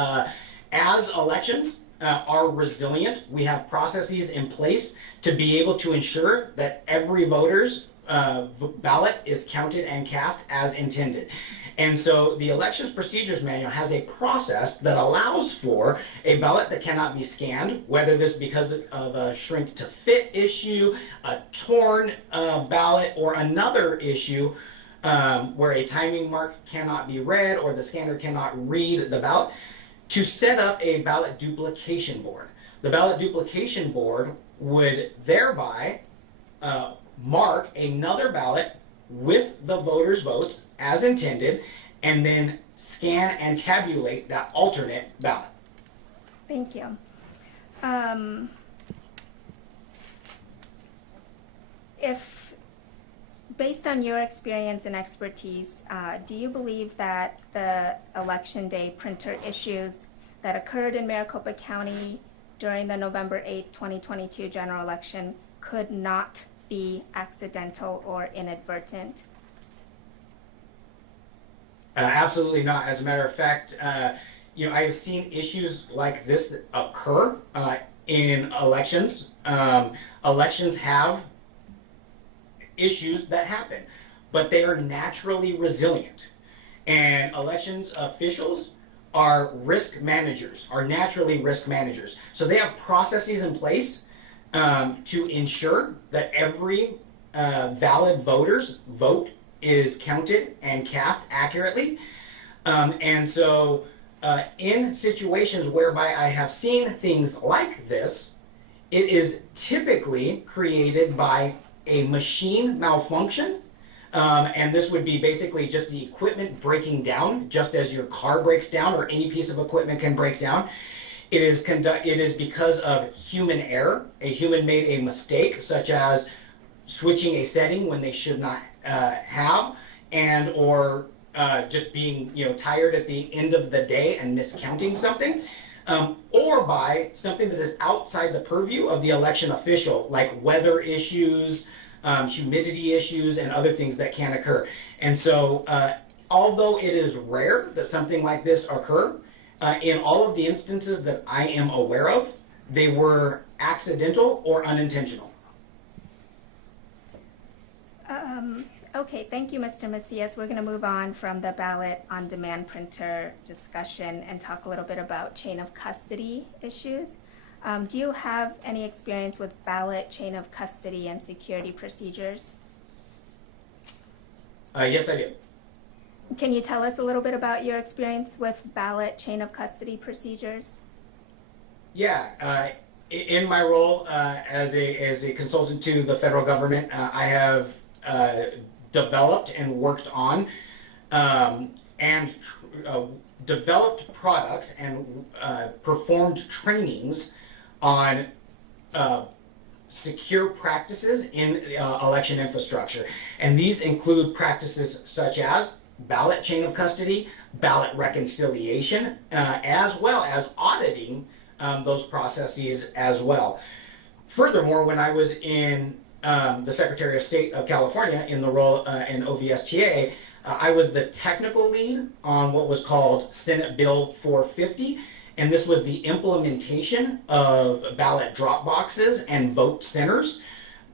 as elections are resilient, we have processes in place to be able to ensure that every voter's ballot is counted and cast as intended. And so the Elections Procedures Manual has a process that allows for a ballot that cannot be scanned, whether this because of a shrink to fit issue, a torn ballot, or another issue where a timing mark cannot be read or the scanner cannot read the ballot, to set up a ballot duplication board. The ballot duplication board would thereby mark another ballot with the voters' votes as intended, and then scan and tabulate that alternate ballot. Thank you. If, based on your experience and expertise, do you believe that the election day printer issues that occurred in Maricopa County during the November 8th, 2022 general election could not be accidental or inadvertent? Absolutely not. As a matter of fact, I have seen issues like this occur in elections. Elections have issues that happen, but they are naturally resilient. And elections officials are risk managers, are naturally risk managers. So they have processes in place to ensure that every valid voter's vote is counted and cast accurately. And so in situations whereby I have seen things like this, it is typically created by a machine malfunction. And this would be basically just the equipment breaking down, just as your car breaks down or any piece of equipment can break down. It is because of human error. A human made a mistake, such as switching a setting when they should not have, and or just being tired at the end of the day and miscounting something, or by something that is outside the purview of the election official, like weather issues, humidity issues, and other things that can occur. And so, although it is rare that something like this occur, in all of the instances that I am aware of, they were accidental or unintentional. Okay, thank you, Mr. Macias. We're going to move on from the ballot on demand printer discussion and talk a little bit about chain of custody issues. Do you have any experience with ballot chain of custody and security procedures? Yes, I do. Can you tell us a little bit about your experience with ballot chain of custody procedures? Yeah, in my role as a consultant to the federal government, I have developed and worked on and developed products and performed trainings on secure practices in election infrastructure. And these include practices such as ballot chain of custody, ballot reconciliation, as well as auditing those processes as well. Furthermore, when I was in the Secretary of State of California in the role in OVSTA, I was the technical lead on what was called Senate Bill 450, and this was the implementation of ballot drop boxes and vote centers.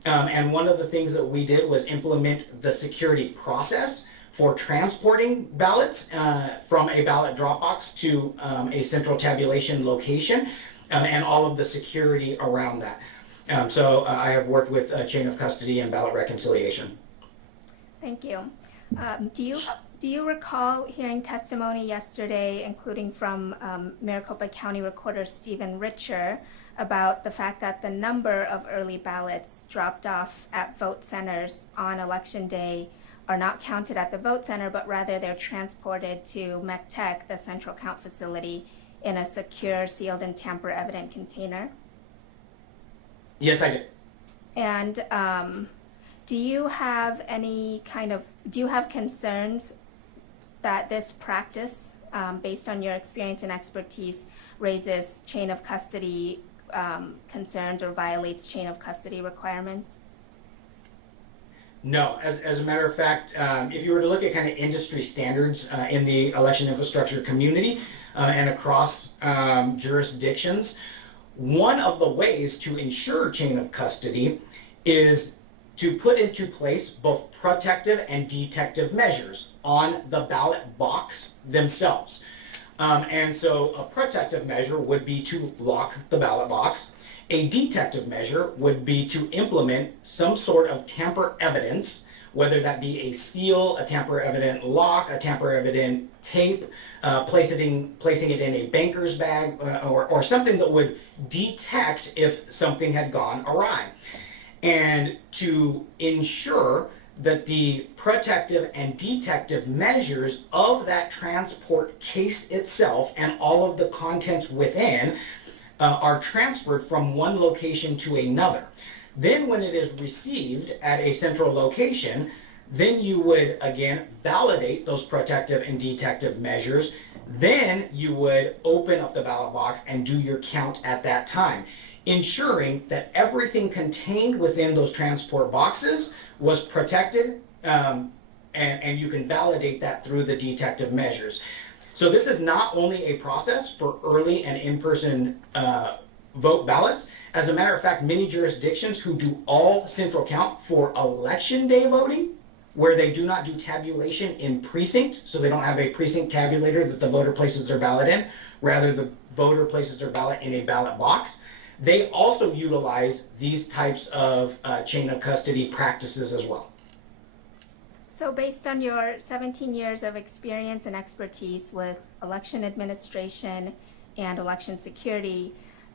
And one of the things that we did was implement the security process for transporting ballots from a ballot drop box to a central tabulation location, and all of the security around that. So I have worked with chain of custody and ballot reconciliation. Thank you. Do you recall hearing testimony yesterday, including from Maricopa County Recorder Stephen Richer, about the fact that the number of early ballots dropped off at vote centers on Election Day are not counted at the vote center, but rather they're transported to MECTEC, the central count facility, in a secure, sealed, and tamper-evident container? Yes, I did. And do you have concerns that this practice, based on your experience and expertise, raises chain of custody concerns or violates chain of custody requirements? No, as a matter of fact, if you were to look at kind of industry standards in the election infrastructure community and across jurisdictions, one of the ways to ensure chain of custody is to put into place both protective and detective measures on the ballot box themselves. And so a protective measure would be to lock the ballot box. A detective measure would be to implement some sort of tamper evidence, whether that be a seal, a tamper evident lock, a tamper evident tape, placing it in a banker's bag, or something that would detect if something had gone awry. And to ensure that the protective and detective measures of that transport case itself and all of the contents within are transferred from one location to another. Then when it is received at a central location, then you would again validate those protective and detective measures. Then you would open up the ballot box and do your count at that time, ensuring that everything contained within those transport boxes was protected, and you can validate that through the detective measures. So this is not only a process for early and in-person vote ballots. As a matter of fact, many jurisdictions who do all central count for election day voting, where they do not do tabulation in precinct, so they don't have a precinct tabulator that the voter places their ballot in, rather the voter places their ballot in a ballot box, they also utilize these types of chain of custody practices as well. So based on your 17 years of experience and expertise with election administration and election security,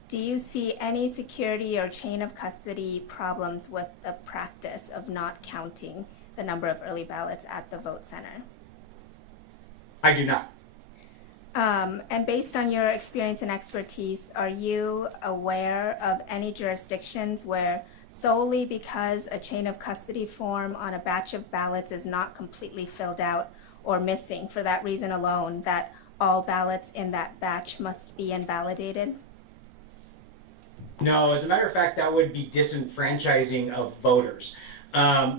do you see any security or chain of custody problems with the practice of not counting the number of early ballots at the vote center? I do not. And based on your experience and expertise, are you aware of any jurisdictions where solely because a chain of custody form on a batch of ballots is not completely filled out or missing, for that reason alone, that all ballots in that batch must be invalidated? No, as a matter of fact, that would be disenfranchising of voters,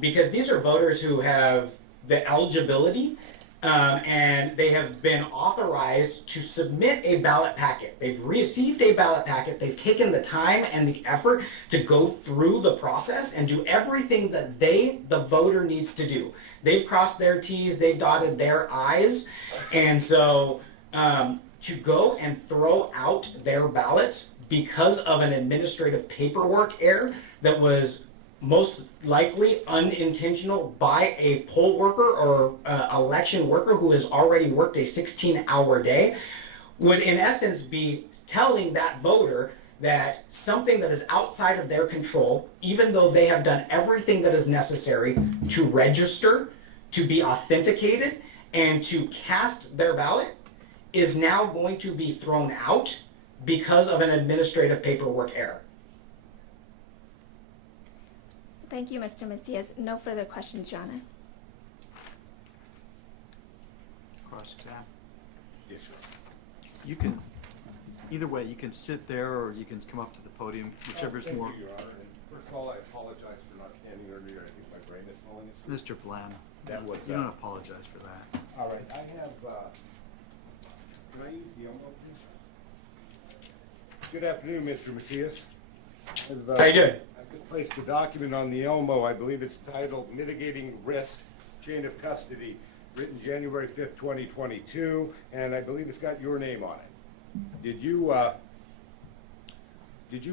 because these are voters who have the eligibility and they have been authorized to submit a ballot packet. They've received a ballot packet. They've taken the time and the effort to go through the process and do everything that the voter needs to do. They've crossed their T's, they've dotted their I's, and so to go and throw out their ballots because of an administrative paperwork error that was most likely unintentional by a poll worker or election worker who has already worked a 16-hour day, would in essence be telling that voter that something that is outside of their control, even though they have done everything that is necessary to register, to be authenticated, and to cast their ballot, is now going to be thrown out because of an administrative paperwork error. Thank you, Mr. Macias. No further questions, Jana. cross-examine. Yes, sir. You can, either way, you can sit there or you can come up to the podium, whichever's Thank more. you, Your Honor. And first of all, I apologize for not standing earlier. I think my brain is falling asleep. Mr. Blam, That was, you don't apologize for that. All right, I have, can I use the Elmo, please? Good afternoon, Mr. Macias. How you doing? I've just placed a document on the Elmo. I believe it's titled Mitigating Risk, Chain of Custody, written January 5th, 2022, and I believe it's got your name on it. Did you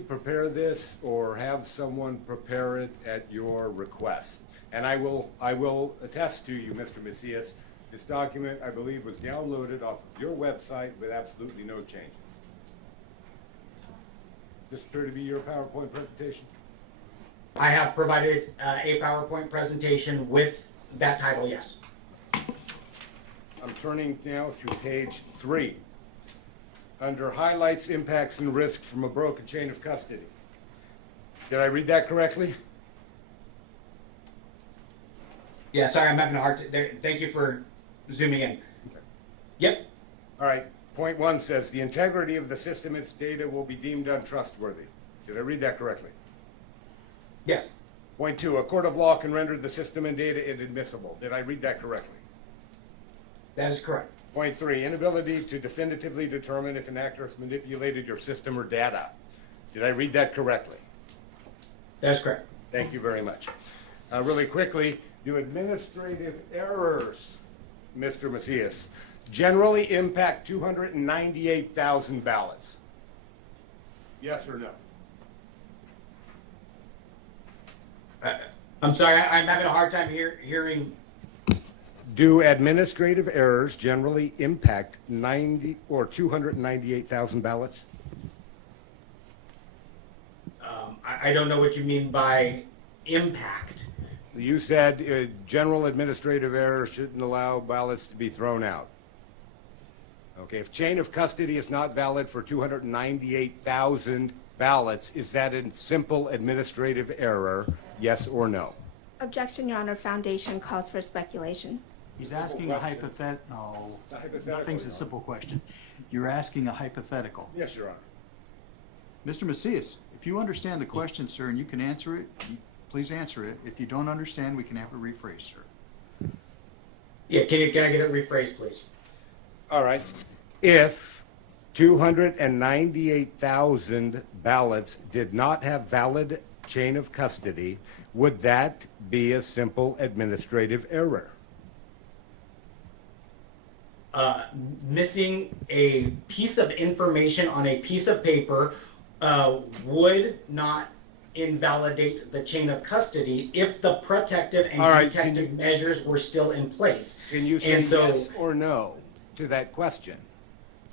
prepare this or have someone prepare it at your request? And I will attest to you, Mr. Macias, this document, I believe, was downloaded off of your website with absolutely no changes. Does this appear to be your PowerPoint presentation? I have provided a PowerPoint presentation with that title, yes. I'm turning now to page 3. Under highlights, impacts, and risks from a broken chain of custody. Did I read that correctly? Yeah, sorry, I'm having a hard time. Thank you for zooming in. Okay. Yep. All right. Point 1 says the integrity of the system and its data will be deemed untrustworthy. Did I read that correctly? Yes. Point 2, a court of law can render the system and data inadmissible. Did I read that correctly? That is correct. Point 3, inability to definitively determine if an actor has manipulated your system or data. Did I read that correctly? That is correct. Thank you very much. Really quickly, do administrative errors, Mr. Macias, generally impact 298,000 ballots? Yes or no? I'm sorry, I'm having a hard time hearing. Do administrative errors generally impact 298,000 ballots? I don't know what you mean by impact. You said general administrative errors shouldn't allow ballots to be thrown out. Okay, if chain of custody is not valid for 298,000 ballots, is that a simple administrative error, yes or no? Objection, Your Honor. Foundation calls for speculation. He's asking a question. hypothetical. A hypothetical, Nothing's a Your simple question. You're asking a hypothetical. Yes, Your Honor. Mr. Macias, if you understand the question, sir, and you can answer it, please answer it. If you don't understand, we can have it rephrased, sir. Yeah, can I get it rephrased, please? All right. If 298,000 ballots did not have valid chain of custody, would that be a simple administrative error? Missing a piece of information on a piece of paper would not invalidate the chain of custody if the protective and detective measures were still in place. Can you say yes or no to that question?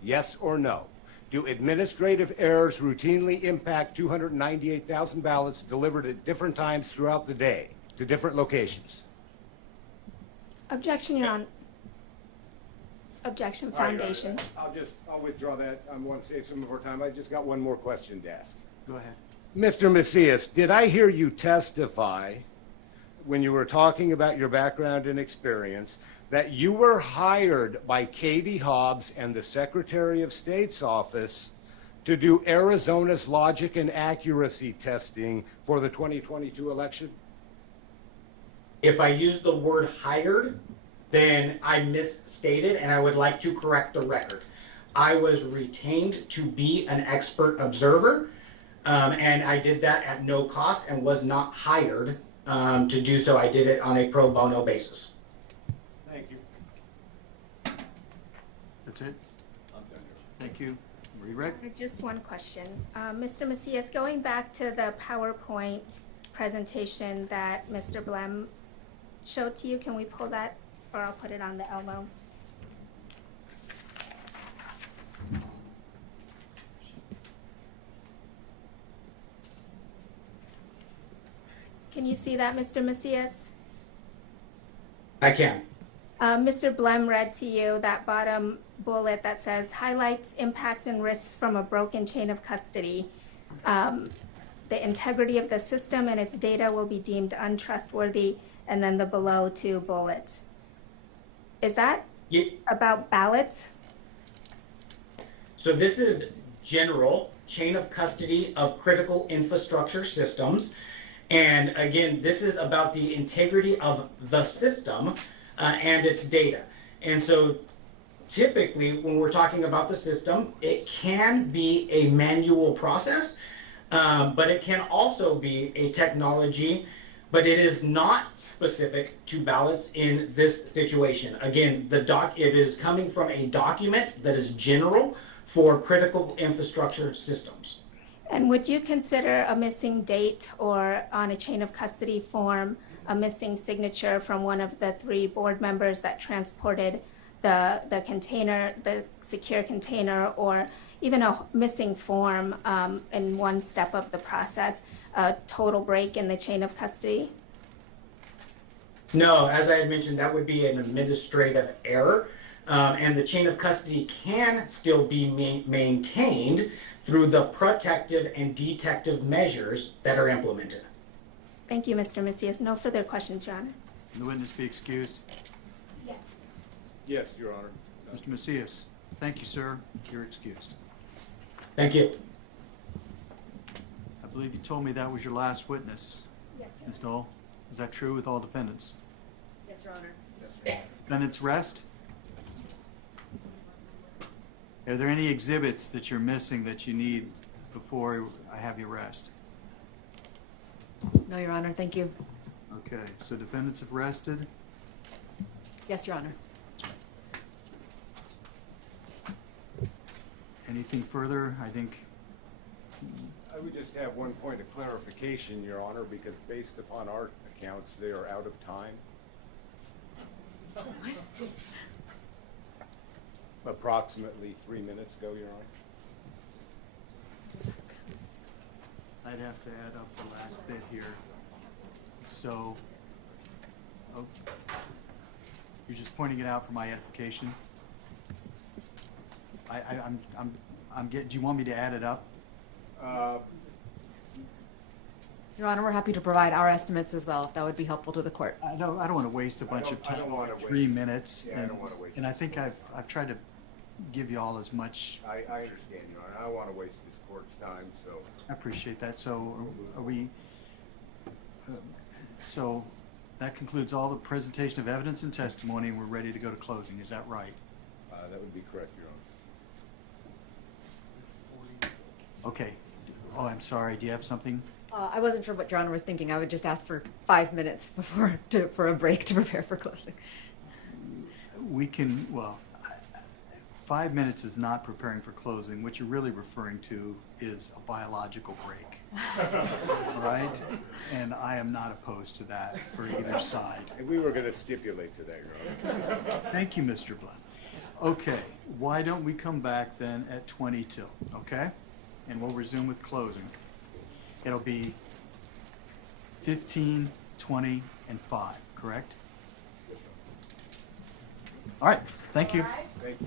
Yes or no? Do administrative errors routinely impact 298,000 ballots delivered at different times throughout the day to different locations? Objection, Your Honor. Objection, Foundation. I'll withdraw that. I want to save some of our time. I just got one more question to ask. Go ahead. Mr. Macias, did I hear you testify when you were talking about your background and experience that you were hired by Katie Hobbs and the Secretary of State's office to do Arizona's logic and accuracy testing for the 2022 election? If I use the word hired, then I misstated, and I would like to correct the record. I was retained to be an expert observer, and I did that at no cost and was not hired to do so. I did it on a pro bono basis. Thank you. That's it? I'm done here. Thank you. Reread? Just one question. Mr. Macias, going back to the PowerPoint presentation that Mr. Blem showed to you, can we pull that, or I'll put it on the elbow? Can you see that, Mr. Macias? I can. Mr. Blem read to you that bottom bullet that says highlights impacts and risks from a broken chain of custody. The integrity of the system and its data will be deemed untrustworthy, and then the below two bullets. Is that about ballots? So this is general chain of custody of critical infrastructure systems. And again, this is about the integrity of the system and its data. And so typically when we're talking about the system, it can be a manual process, but it can also be a technology, but it is not specific to ballots in this situation. Again, it is coming from a document that is general for critical infrastructure systems. And would you consider a missing date or on a chain of custody form, a missing signature from one of the 3 board members that transported the container, the secure container, or even a missing form in one step of the process, a total break in the chain of custody? No, as I had mentioned, that would be an administrative error. And the chain of custody can still be maintained through the protective and detective measures that are implemented. Thank you, Mr. Macias. No further questions, Your Honor. Can the witness be excused? Yes. Yes, Your Honor. Mr. Macias, thank you, sir. You're excused. Thank you. I believe you told me that was your last witness, Yes, Your Ms. Dole. Is that true with all defendants? Yes, Your Honor. Defendants rest? Are there any exhibits that you're missing that you need before I have you rest? No, Your Honor, thank you. Okay, so defendants have rested. Yes, Your Honor. Anything further? I think, I would just have one point of clarification, Your Honor, because based upon our accounts, they are out of time. Approximately 3 minutes ago, Your Honor. I'd have to add up the last bit here. So, oh, you're just pointing it out for my edification? I'm getting, do you want me to add it up? Your Honor, we're happy to provide our estimates as well, if that would be helpful to the court. I don't want to waste a bunch of I don't time, wanna 3 waste- minutes. yeah, I don't wanna waste And I this think court's I've tried to give you all as much, I understand, Your Honor. I don't want to waste this court's time, so. I appreciate that. So are we, so that concludes all the presentation of evidence and testimony, and we're ready to go to closing. Is that right? That would be correct, Your Honor. Okay. Oh, I'm sorry. Do you have something? I wasn't sure what Your Honor was thinking. I would just ask for 5 minutes for a break to prepare for closing. We can, well, 5 minutes is not preparing for closing. What you're really referring to is a biological break. All right? And I am not opposed to that for either side. And we were going to stipulate to that, Your Honor. Thank you, Mr. Blunt. Okay, why don't we come back then at 20 till, okay? And we'll resume with closing. It'll be 15, 20, and 5, correct? All right, thank you. Thank you.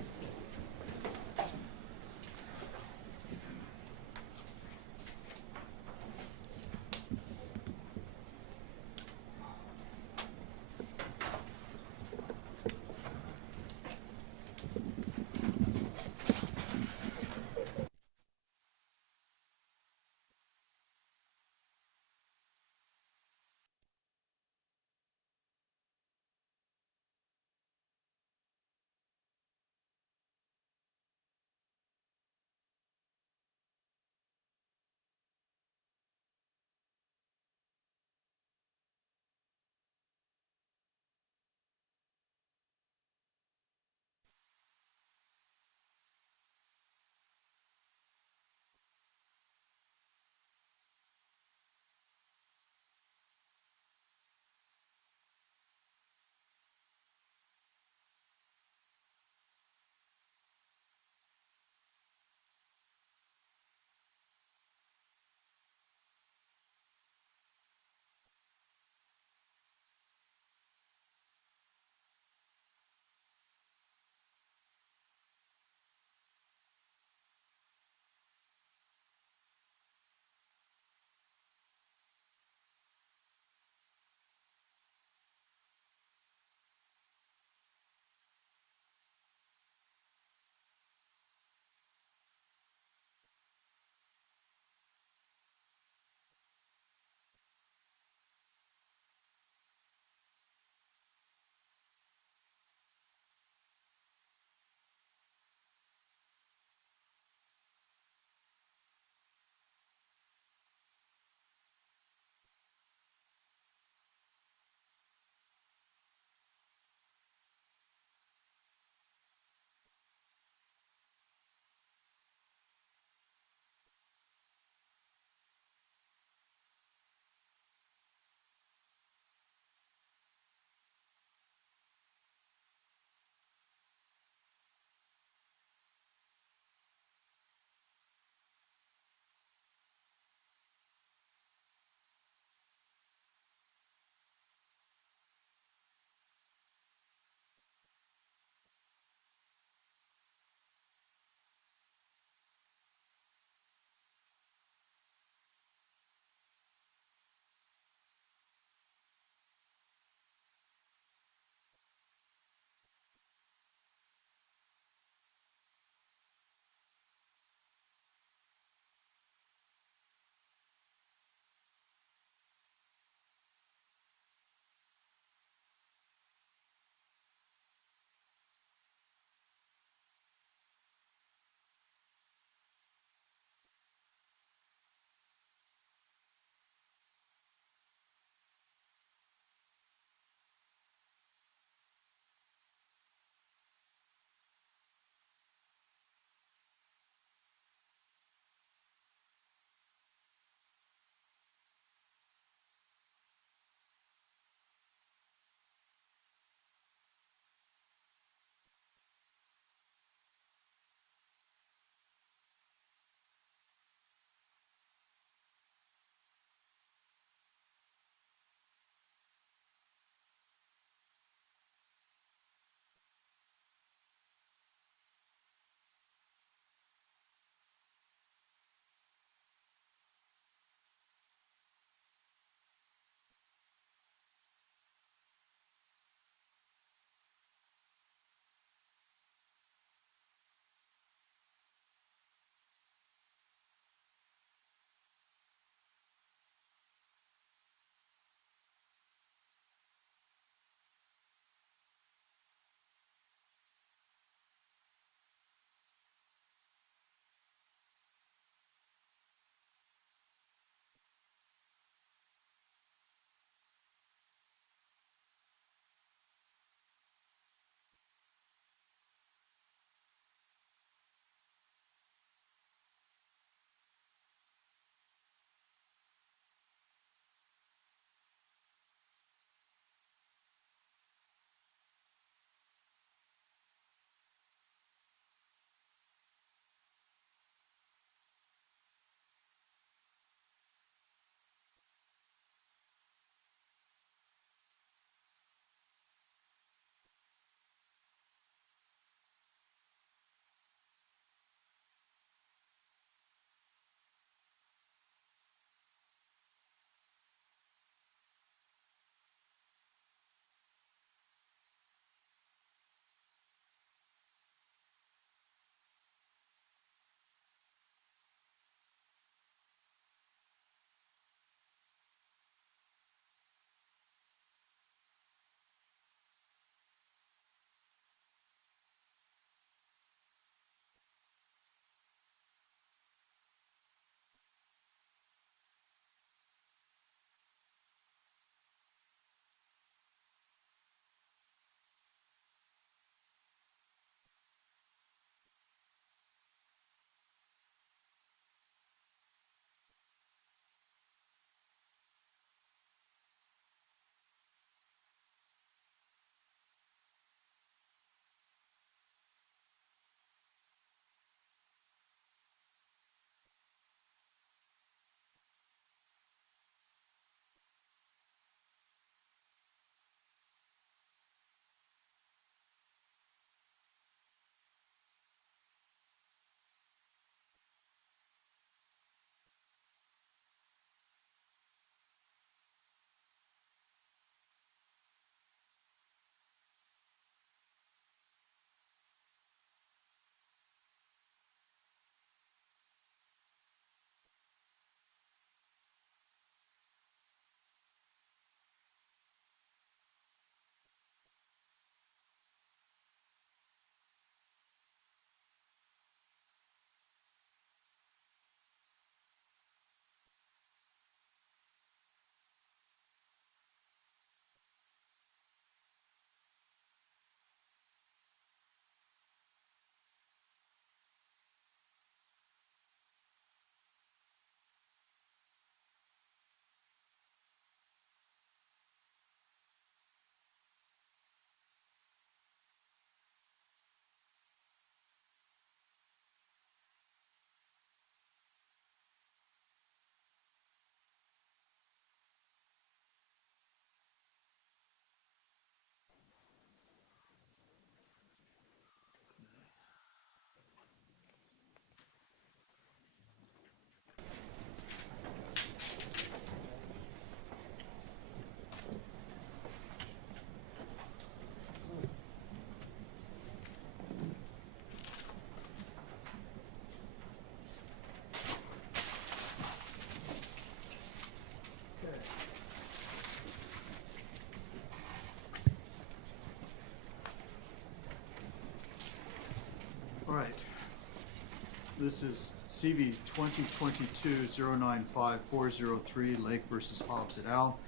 This is CV 2022-095-403, Lake versus Hobbs et al.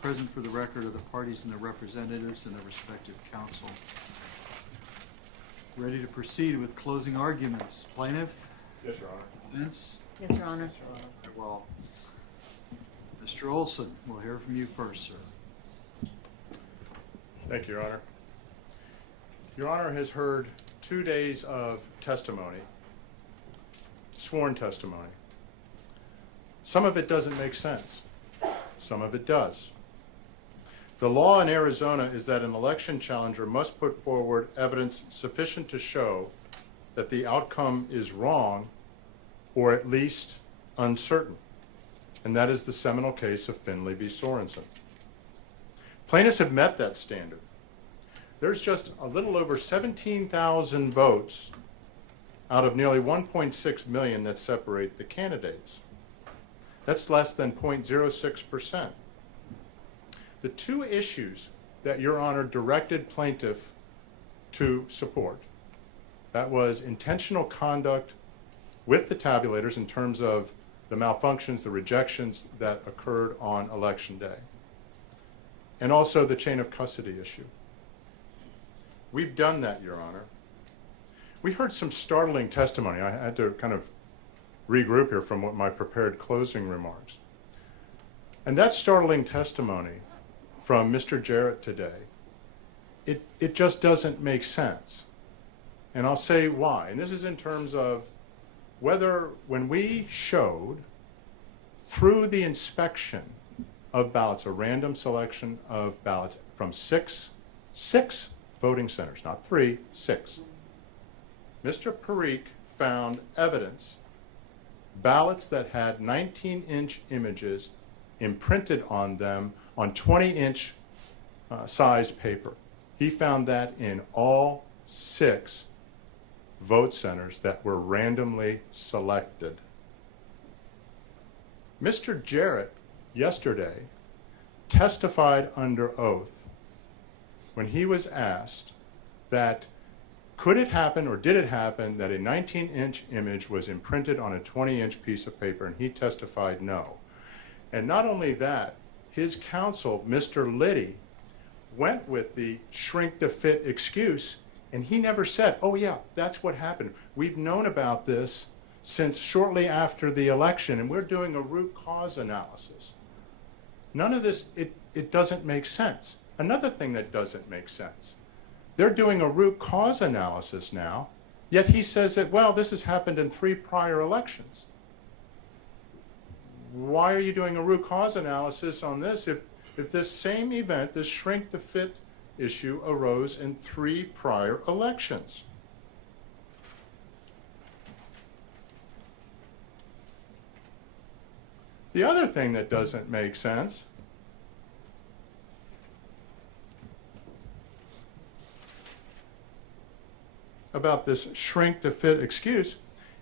Present for the record are the parties and their representatives and their respective counsel. Ready to proceed with closing arguments. Plaintiff? Yes, Your Honor. Defense? Yes, Your Honor. Very well. Mr. Olson, we'll hear from you first, sir. Thank you, Your Honor. Your Honor has heard 2 days of testimony, sworn testimony. Some of it doesn't make sense. Some of it does. The law in Arizona is that an election challenger must put forward evidence sufficient to show that the outcome is wrong or at least uncertain. And that is the seminal case of Finley v. Sorensen. Plaintiffs have met that standard. There's just a little over 17,000 votes out of nearly 1.6 million that separate the candidates. That's less than 0.06%. The two issues that Your Honor directed plaintiff to support, that was intentional conduct with the tabulators in terms of the malfunctions, the rejections that occurred on election day, and also the chain of custody issue. We've done that, Your Honor. We heard some startling testimony. I had to kind of regroup here from what my prepared closing remarks. And that startling testimony from Mr. Jarrett today, it just doesn't make sense. And I'll say why. And this is in terms of whether when we showed through the inspection of ballots, a random selection of ballots from six voting centers, not 3, 6. Mr. Parikh found evidence, ballots that had 19-inch images imprinted on them on 20-inch sized paper. He found that in all 6 vote centers that were randomly selected. Mr. Jarrett yesterday testified under oath when he was asked that could it happen or did it happen that a 19-inch image was imprinted on a 20-inch piece of paper, and he testified no. And not only that, his counsel, Mr. Liddy, went with the shrink to fit excuse, and he never said, oh yeah, that's what happened. We've known about this since shortly after the election, and we're doing a root cause analysis. None of this, it doesn't make sense. Another thing that doesn't make sense, they're doing a root cause analysis now, yet he says that, well, this has happened in 3 prior elections. Why are you doing a root cause analysis on this if this same event, this shrink to fit issue, arose in 3 prior elections? The other thing that doesn't make sense about this shrink to fit excuse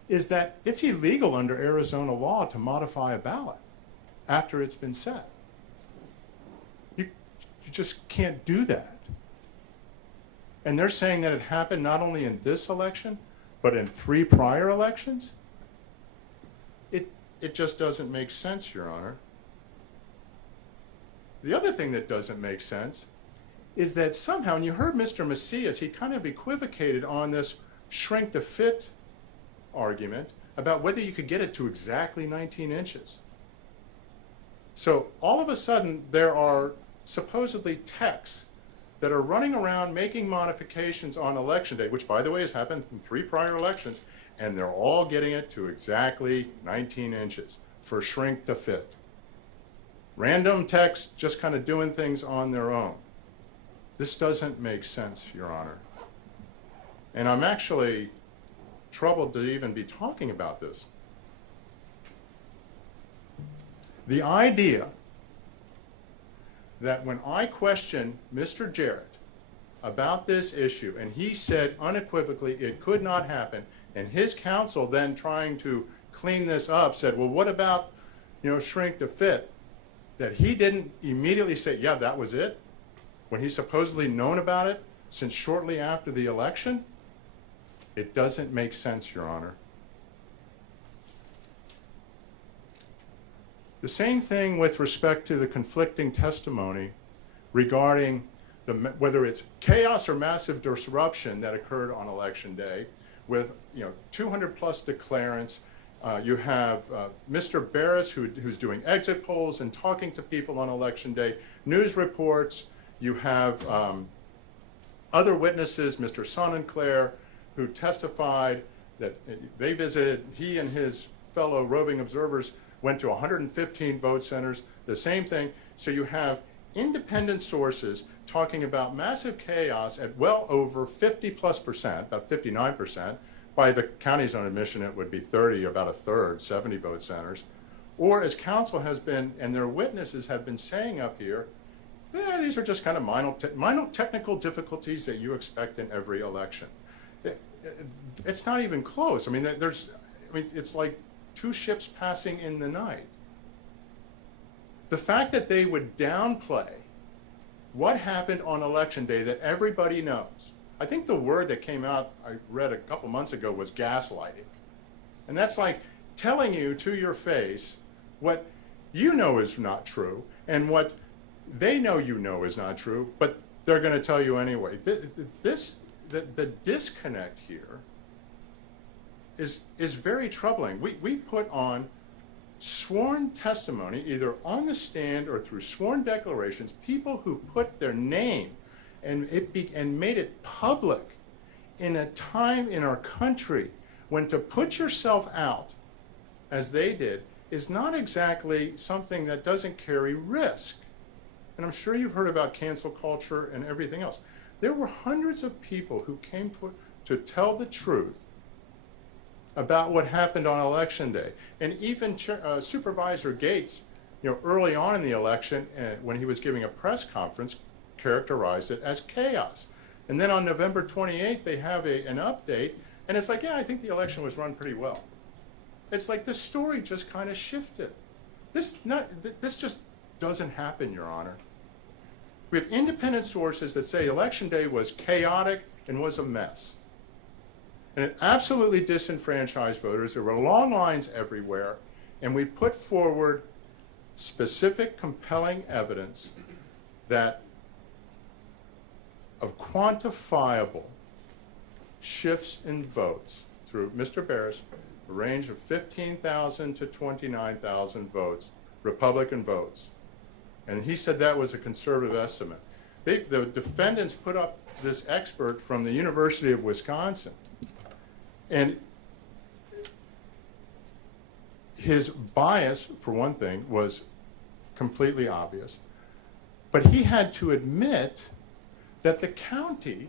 is that it's illegal under Arizona law to modify a ballot after it's been set. You just can't do that. And they're saying that it happened not only in this election, but in 3 prior elections? It just doesn't make sense, Your Honor. The other thing that doesn't make sense is that somehow, and you heard Mr. Macias, he kind of equivocated on this shrink to fit argument about whether you could get it to exactly 19 inches. So all of a sudden, there are supposedly techs that are running around making modifications on election day, which by the way has happened in 3 prior elections, and they're all getting it to exactly 19 inches for shrink to fit. Random techs just kind of doing things on their own. This doesn't make sense, Your Honor. And I'm actually troubled to even be talking about this. The idea that when I questioned Mr. Jarrett about this issue, and he said unequivocally it could not happen, and his counsel then trying to clean this up said, well, what about, shrink to fit? That he didn't immediately say, yeah, that was it, when he's supposedly known about it since shortly after the election? It doesn't make sense, Your Honor. The same thing with respect to the conflicting testimony regarding whether it's chaos or massive disruption that occurred on election day with 200 plus declarants. You have Mr. Barris who's doing exit polls and talking to people on election day, news reports. You have other witnesses, Mr. Sonnenclair, who testified that he and his fellow roving observers went to 115 vote centers, the same thing. So you have independent sources talking about massive chaos at well over 50+%, about 59%. By the county's own admission, it would be 30, about a third, 70 vote centers. Or as counsel has been, and their witnesses have been saying up here, these are just kind of minor technical difficulties that you expect in every election. It's not even close. I mean, it's like two ships passing in the night. The fact that they would downplay what happened on election day that everybody knows. I think the word that came out, I read a couple months ago, was gaslighting. And that's like telling you to your face what you know is not true and what they know you know is not true, but they're going to tell you anyway. The disconnect here is very troubling. We put on sworn testimony, either on the stand or through sworn declarations, people who put their name and made it public in a time in our country when to put yourself out, as they did, is not exactly something that doesn't carry risk. And I'm sure you've heard about cancel culture and everything else. There were hundreds of people who came to tell the truth about what happened on election day. And even Supervisor Gates, early on in the election, when he was giving a press conference, characterized it as chaos. And then on November 28th, they have an update, and it's like, yeah, I think the election was run pretty well. It's like the story just kind of shifted. This just doesn't happen, Your Honor. We have independent sources that say election day was chaotic and was a mess. And it absolutely disenfranchised voters. There were long lines everywhere, and we put forward specific, compelling evidence of quantifiable shifts in votes through Mr. Barris, a range of 15,000 to 29,000 votes, Republican votes. And he said that was a conservative estimate. The defendants put up this expert from the University of Wisconsin. And his bias, for one thing, was completely obvious. But he had to admit that the county,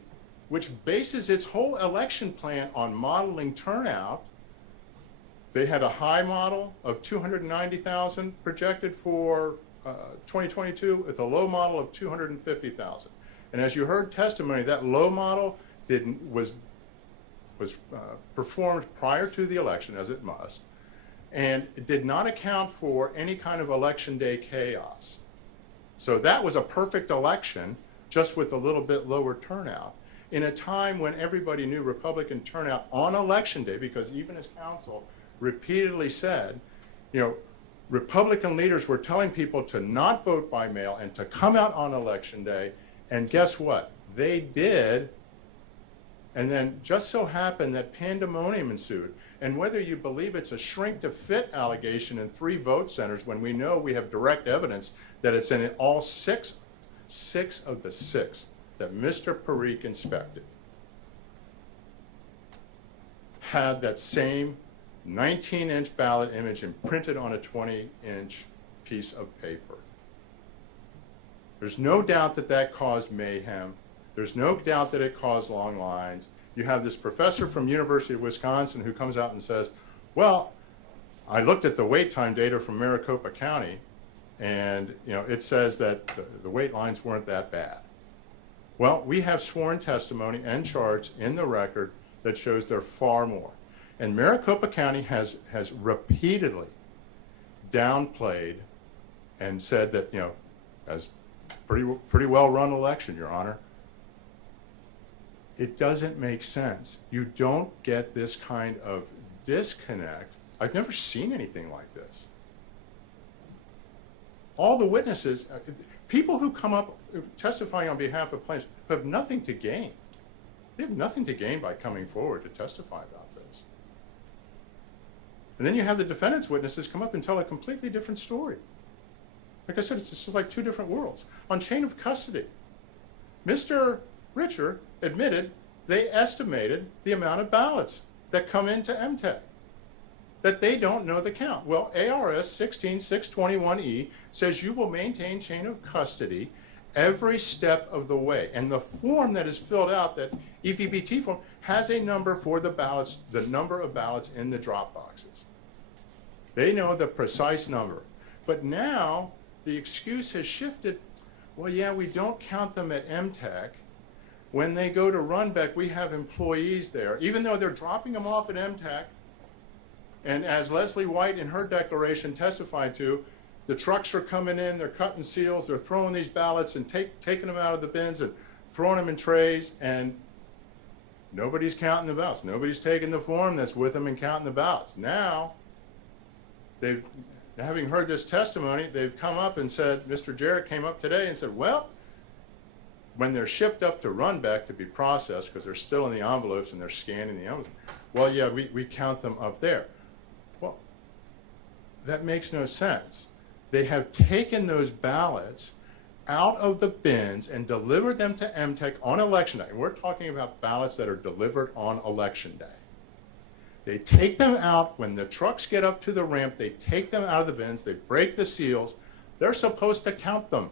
which bases its whole election plan on modeling turnout, they had a high model of 290,000 projected for 2022 with a low model of 250,000. And as you heard testimony, that low model was performed prior to the election, as it must, and it did not account for any kind of election day chaos. So that was a perfect election, just with a little bit lower turnout, in a time when everybody knew Republican turnout on election day, because even as counsel repeatedly said, Republican leaders were telling people to not vote by mail and to come out on election day, and guess what? They did. And then just so happened that pandemonium ensued. And whether you believe it's a shrink to fit allegation in 3 vote centers, when we know we have direct evidence that it's in all six of the 6 that Mr. Parikh inspected, had that same 19-inch ballot image imprinted on a 20-inch piece of paper. There's no doubt that caused mayhem. There's no doubt that it caused long lines. You have this professor from University of Wisconsin who comes out and says, well, I looked at the wait time data from Maricopa County, and it says that the wait lines weren't that bad. Well, we have sworn testimony and charts in the record that shows they're far more. And Maricopa County has repeatedly downplayed and said that, as pretty well run election, Your Honor. It doesn't make sense. You don't get this kind of disconnect. I've never seen anything like this. all the witnesses, people who come up testifying on behalf of plaintiffs who have nothing to gain. They have nothing to gain by coming forward to testify about this. And then you have the defendant's witnesses come up and tell a completely different story. Like I said, it's just like two different worlds. On chain of custody, Mr. Richer admitted they estimated the amount of ballots that come into MTEC, that they don't know the count. Well, ARS 16621E says you will maintain chain of custody every step of the way. And the form that is filled out, that EVBT form, has a number for the ballots, the number of ballots in the drop boxes. They know the precise number. But now the excuse has shifted. Well, yeah, we don't count them at MTEC. When they go to Runbeck, we have employees there. Even though they're dropping them off at MTEC, and as Leslie White in her declaration testified to, the trucks are coming in, they're cutting seals, they're throwing these ballots and taking them out of the bins and throwing them in trays, and nobody's counting the ballots. Nobody's taking the form that's with them and counting the ballots. Now, having heard this testimony, they've come up and said, Mr. Jarrett came up today and said, well, when they're shipped up to Runbeck to be processed, because they're still in the envelopes and they're scanning the envelopes, well, yeah, we count them up there. Well, that makes no sense. They have taken those ballots out of the bins and delivered them to MTEC on election day. And we're talking about ballots that are delivered on election day. They take them out when the trucks get up to the ramp. They take them out of the bins. They break the seals. They're supposed to count them.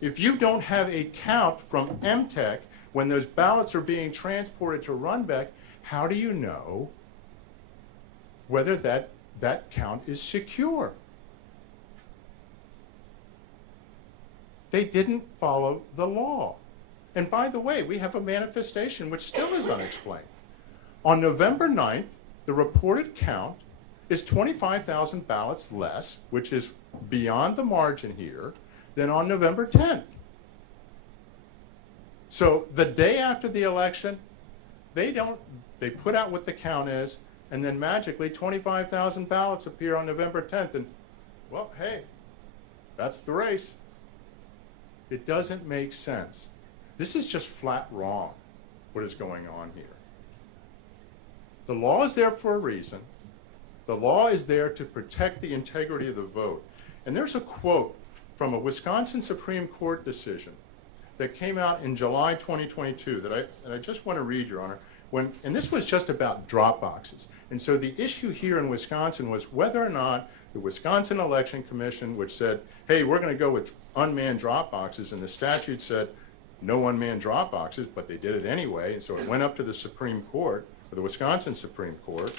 If you don't have a count from MTEC when those ballots are being transported to Runbeck, how do you know whether that count is secure? They didn't follow the law. And by the way, we have a manifestation which still is unexplained. On November 9th, the reported count is 25,000 ballots less, which is beyond the margin here, than on November 10th. So the day after the election, they put out what the count is, and then magically 25,000 ballots appear on November 10th, and well, hey, that's the race. It doesn't make sense. This is just flat wrong, what is going on here. The law is there for a reason. The law is there to protect the integrity of the vote. And there's a quote from a Wisconsin Supreme Court decision that came out in July 2022 that I just want to read, Your Honor. And this was just about drop boxes. And so the issue here in Wisconsin was whether or not the Wisconsin Election Commission, which said, hey, we're going to go with unmanned drop boxes, and the statute said no unmanned drop boxes, but they did it anyway, and so it went up to the Supreme Court, or the Wisconsin Supreme Court.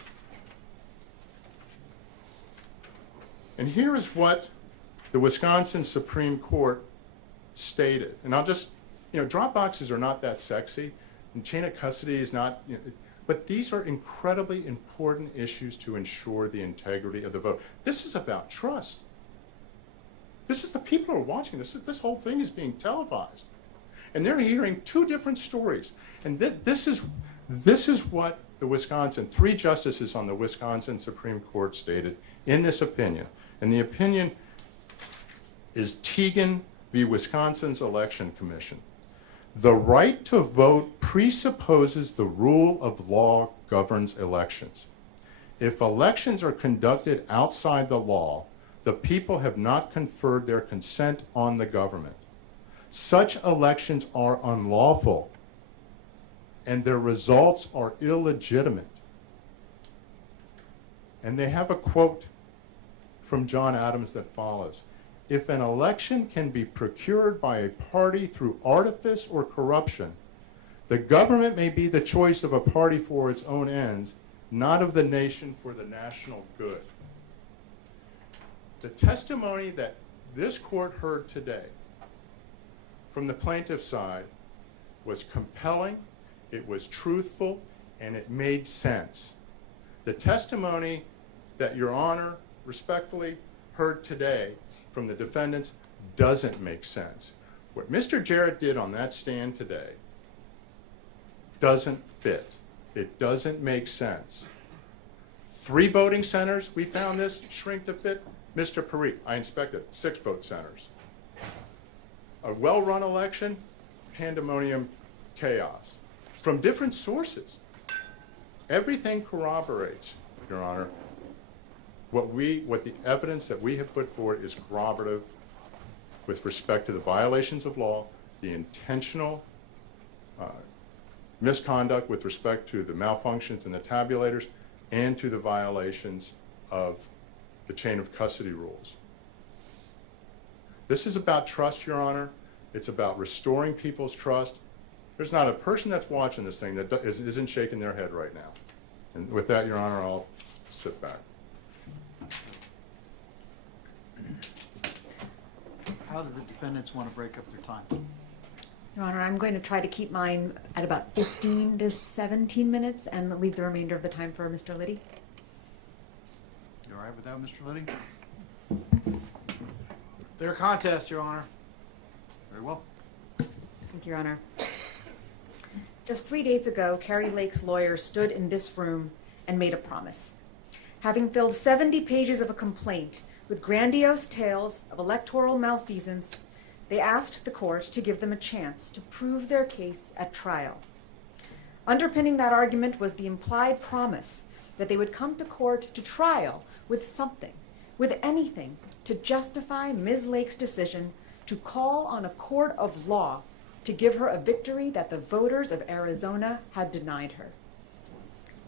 And here is what the Wisconsin Supreme Court stated. And I'll just, drop boxes are not that sexy, and chain of custody is not, but these are incredibly important issues to ensure the integrity of the vote. This is about trust. This is the people who are watching this. This whole thing is being televised. And they're hearing two different stories. And this is what the three justices on the Wisconsin Supreme Court stated in this opinion. And the opinion is Teagan v. Wisconsin's Election Commission. The right to vote presupposes the rule of law governs elections. If elections are conducted outside the law, the people have not conferred their consent on the government. Such elections are unlawful, and their results are illegitimate. And they have a quote from John Adams that follows. If an election can be procured by a party through artifice or corruption, the government may be the choice of a party for its own ends, not of the nation for the national good. The testimony that this court heard today from the plaintiff's side was compelling, it was truthful, and it made sense. The testimony that Your Honor respectfully heard today from the defendants doesn't make sense. What Mr. Jarrett did on that stand today doesn't fit. It doesn't make sense. 3 voting centers, we found this, shrink to fit. Mr. Parikh, I inspected 6 vote centers. A well-run election, pandemonium, chaos. From different sources. Everything corroborates, Your Honor, what the evidence that we have put forward is corroborative with respect to the violations of law, the intentional misconduct with respect to the malfunctions in the tabulators, and to the violations of the chain of custody rules. This is about trust, Your Honor. It's about restoring people's trust. There's not a person that's watching this thing that isn't shaking their head right now. And with that, Your Honor, I'll sit back. How do the defendants want to break up their time? Your Honor, I'm going to try to keep mine at about 15 to 17 minutes and leave the remainder of the time for Mr. Liddy. You all right with that, Mr. Liddy? Fair contest, Your Honor. Very well. Thank you, Your Honor. Just 3 days ago, Kari Lake's lawyer stood in this room and made a promise. Having filled 70 pages of a complaint with grandiose tales of electoral malfeasance, they asked the court to give them a chance to prove their case at trial. Underpinning that argument was the implied promise that they would come to court to trial with something, with anything, to justify Ms. Lake's decision to call on a court of law to give her a victory that the voters of Arizona had denied her.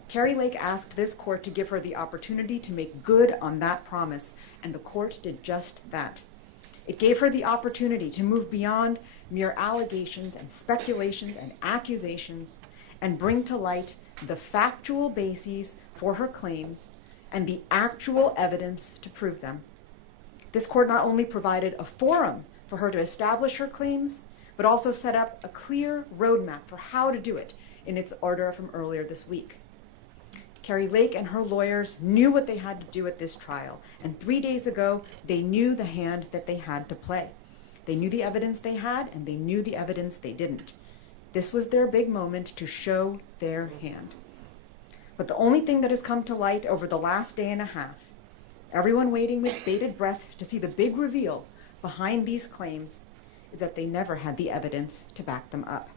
Kari Lake asked this court to give her the opportunity to make good on that promise, and the court did just that. It gave her the opportunity to move beyond mere allegations and speculations and accusations and bring to light the factual bases for her claims and the actual evidence to prove them. This court not only provided a forum for her to establish her claims, but also set up a clear roadmap for how to do it in its order from earlier this week. Kari Lake and her lawyers knew what they had to do at this trial, and 3 days ago, they knew the hand that they had to play. They knew the evidence they had, and they knew the evidence they didn't. This was their big moment to show their hand. But the only thing that has come to light over the last day and a half, everyone waiting with bated breath to see the big reveal behind these claims, is that they never had the evidence to back them up.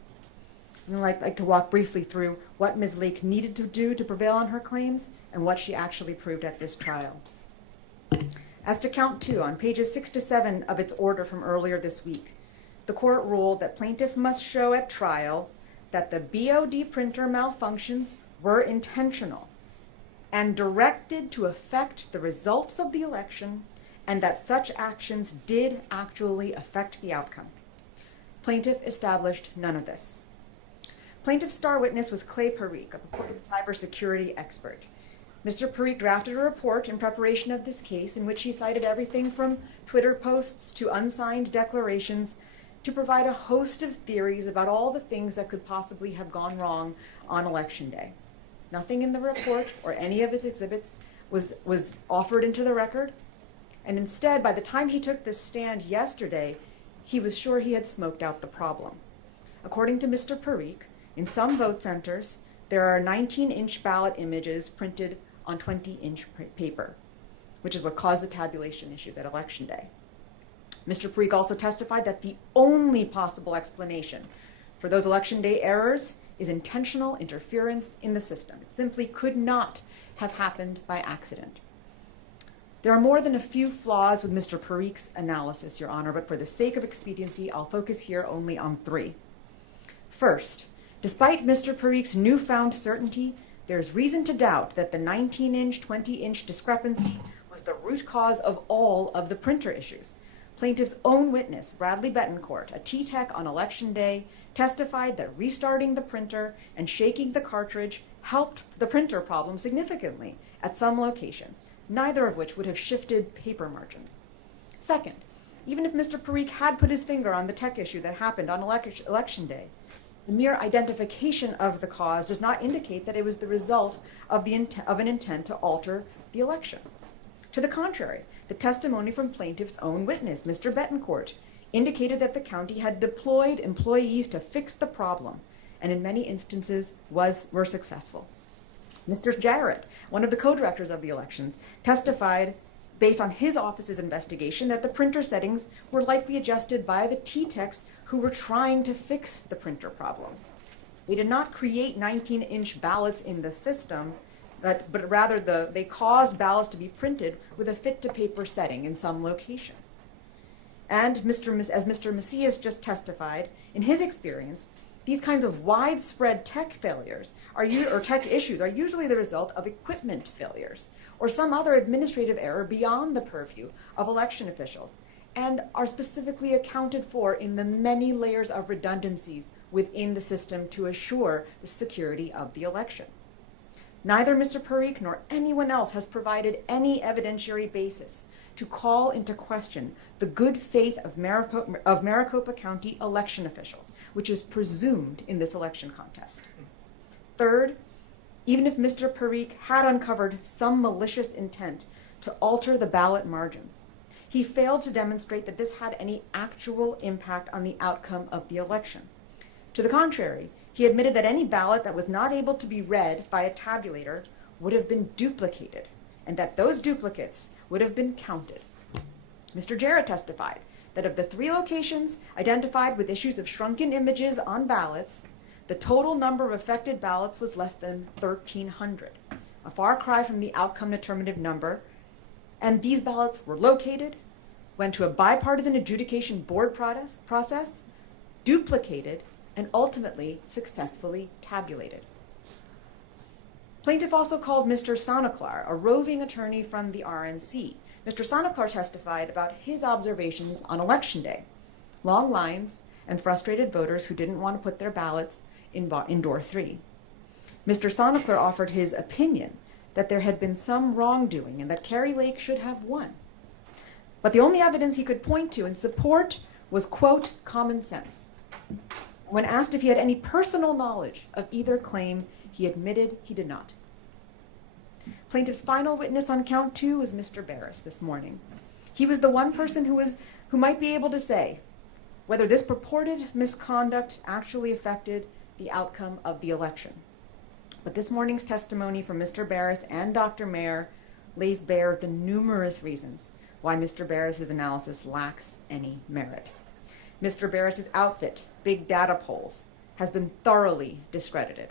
And I'd like to walk briefly through what Ms. Lake needed to do to prevail on her claims and what she actually proved at this trial. As to count 2, on pages 6 to 7 of its order from earlier this week, the court ruled that plaintiff must show at trial that the BOD printer malfunctions were intentional and directed to affect the results of the election, and that such actions did actually affect the outcome. Plaintiff established none of this. Plaintiff's star witness was Clay Parikh, a purported cybersecurity expert. Mr. Parikh drafted a report in preparation of this case in which he cited everything from Twitter posts to unsigned declarations to provide a host of theories about all the things that could possibly have gone wrong on Election Day. Nothing in the report or any of its exhibits was offered into the record, and instead, by the time he took this stand yesterday, he was sure he had smoked out the problem. According to Mr. Parikh, in some vote centers, there are 19-inch ballot images printed on 20-inch paper, which is what caused the tabulation issues at Election Day. Mr. Parikh also testified that the only possible explanation for those Election Day errors is intentional interference in the system. It simply could not have happened by accident. There are more than a few flaws with Mr. Parikh's analysis, Your Honor, but for the sake of expediency, I'll focus here only on 3. First, despite Mr. Parikh's newfound certainty, there's reason to doubt that the 19-inch, 20-inch discrepancy was the root cause of all of the printer issues. Plaintiff's own witness, Bradley Betancourt, a T-Tech on Election Day, testified that restarting the printer and shaking the cartridge helped the printer problem significantly at some locations, neither of which would have shifted paper margins. Second, even if Mr. Parikh had put his finger on the tech issue that happened on Election Day, the mere identification of the cause does not indicate that it was the result of an intent to alter the election. To the contrary, the testimony from plaintiff's own witness, Mr. Betancourt, indicated that the county had deployed employees to fix the problem, and in many instances were successful. Mr. Jarrett, one of the co-directors of the elections, testified based on his office's investigation, that the printer settings were likely adjusted by the T-techs who were trying to fix the printer problems. They did not create 19-inch ballots in the system, but rather they caused ballots to be printed with a fit-to-paper setting in some locations. And as Mr. Macias just testified, in his experience, these kinds of widespread tech failures or tech issues are usually the result of equipment failures or some other administrative error beyond the purview of election officials, and are specifically accounted for in the many layers of redundancies within the system to assure the security of the election. Neither Mr. Parikh nor anyone else has provided any evidentiary basis to call into question the good faith of Maricopa County election officials, which is presumed in this election contest. Third, even if Mr. Parikh had uncovered some malicious intent to alter the ballot margins, he failed to demonstrate that this had any actual impact on the outcome of the election. To the contrary, he admitted that any ballot that was not able to be read by a tabulator would have been duplicated, and that those duplicates would have been counted. Mr. Jarrett testified that of the 3 locations identified with issues of shrunken images on ballots, the total number of affected ballots was less than 1,300, a far cry from the outcome determinative number, and these ballots were located, went to a bipartisan adjudication board process, duplicated, and ultimately successfully tabulated. Plaintiff also called Mr. Sonoklar, a roving attorney from the RNC. Mr. Sonoklar testified about his observations on Election Day: long lines and frustrated voters who didn't want to put their ballots in door 3. Mr. Sonoklar offered his opinion that there had been some wrongdoing and that Kari Lake should have won. But the only evidence he could point to in support was, quote, common sense. When asked if he had any personal knowledge of either claim, he admitted he did not. Plaintiff's final witness on count 2 was Mr. Barris this morning. He was the one person who might be able to say whether this purported misconduct actually affected the outcome of the election. But this morning's testimony from Mr. Barris and Dr. Mayer lays bare the numerous reasons why Mr. Barris's analysis lacks any merit. Mr. Barris's outfit, big data polls, has been thoroughly discredited.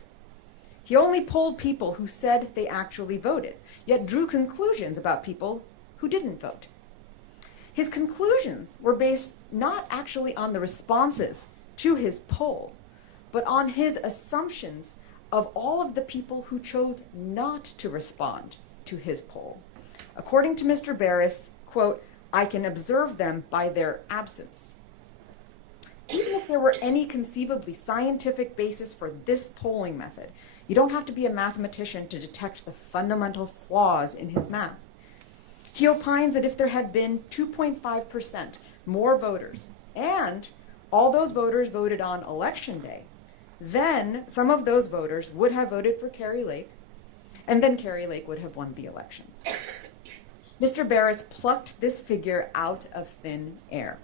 He only polled people who said they actually voted, yet drew conclusions about people who didn't vote. His conclusions were based not actually on the responses to his poll, but on his assumptions of all of the people who chose not to respond to his poll. According to Mr. Barris, quote, I can observe them by their absence. Even if there were any conceivably scientific basis for this polling method, you don't have to be a mathematician to detect the fundamental flaws in his math. He opines that if there had been 2.5% more voters, and all those voters voted on Election Day, then some of those voters would have voted for Kari Lake, and then Kari Lake would have won the election. Mr. Barris plucked this figure out of thin air.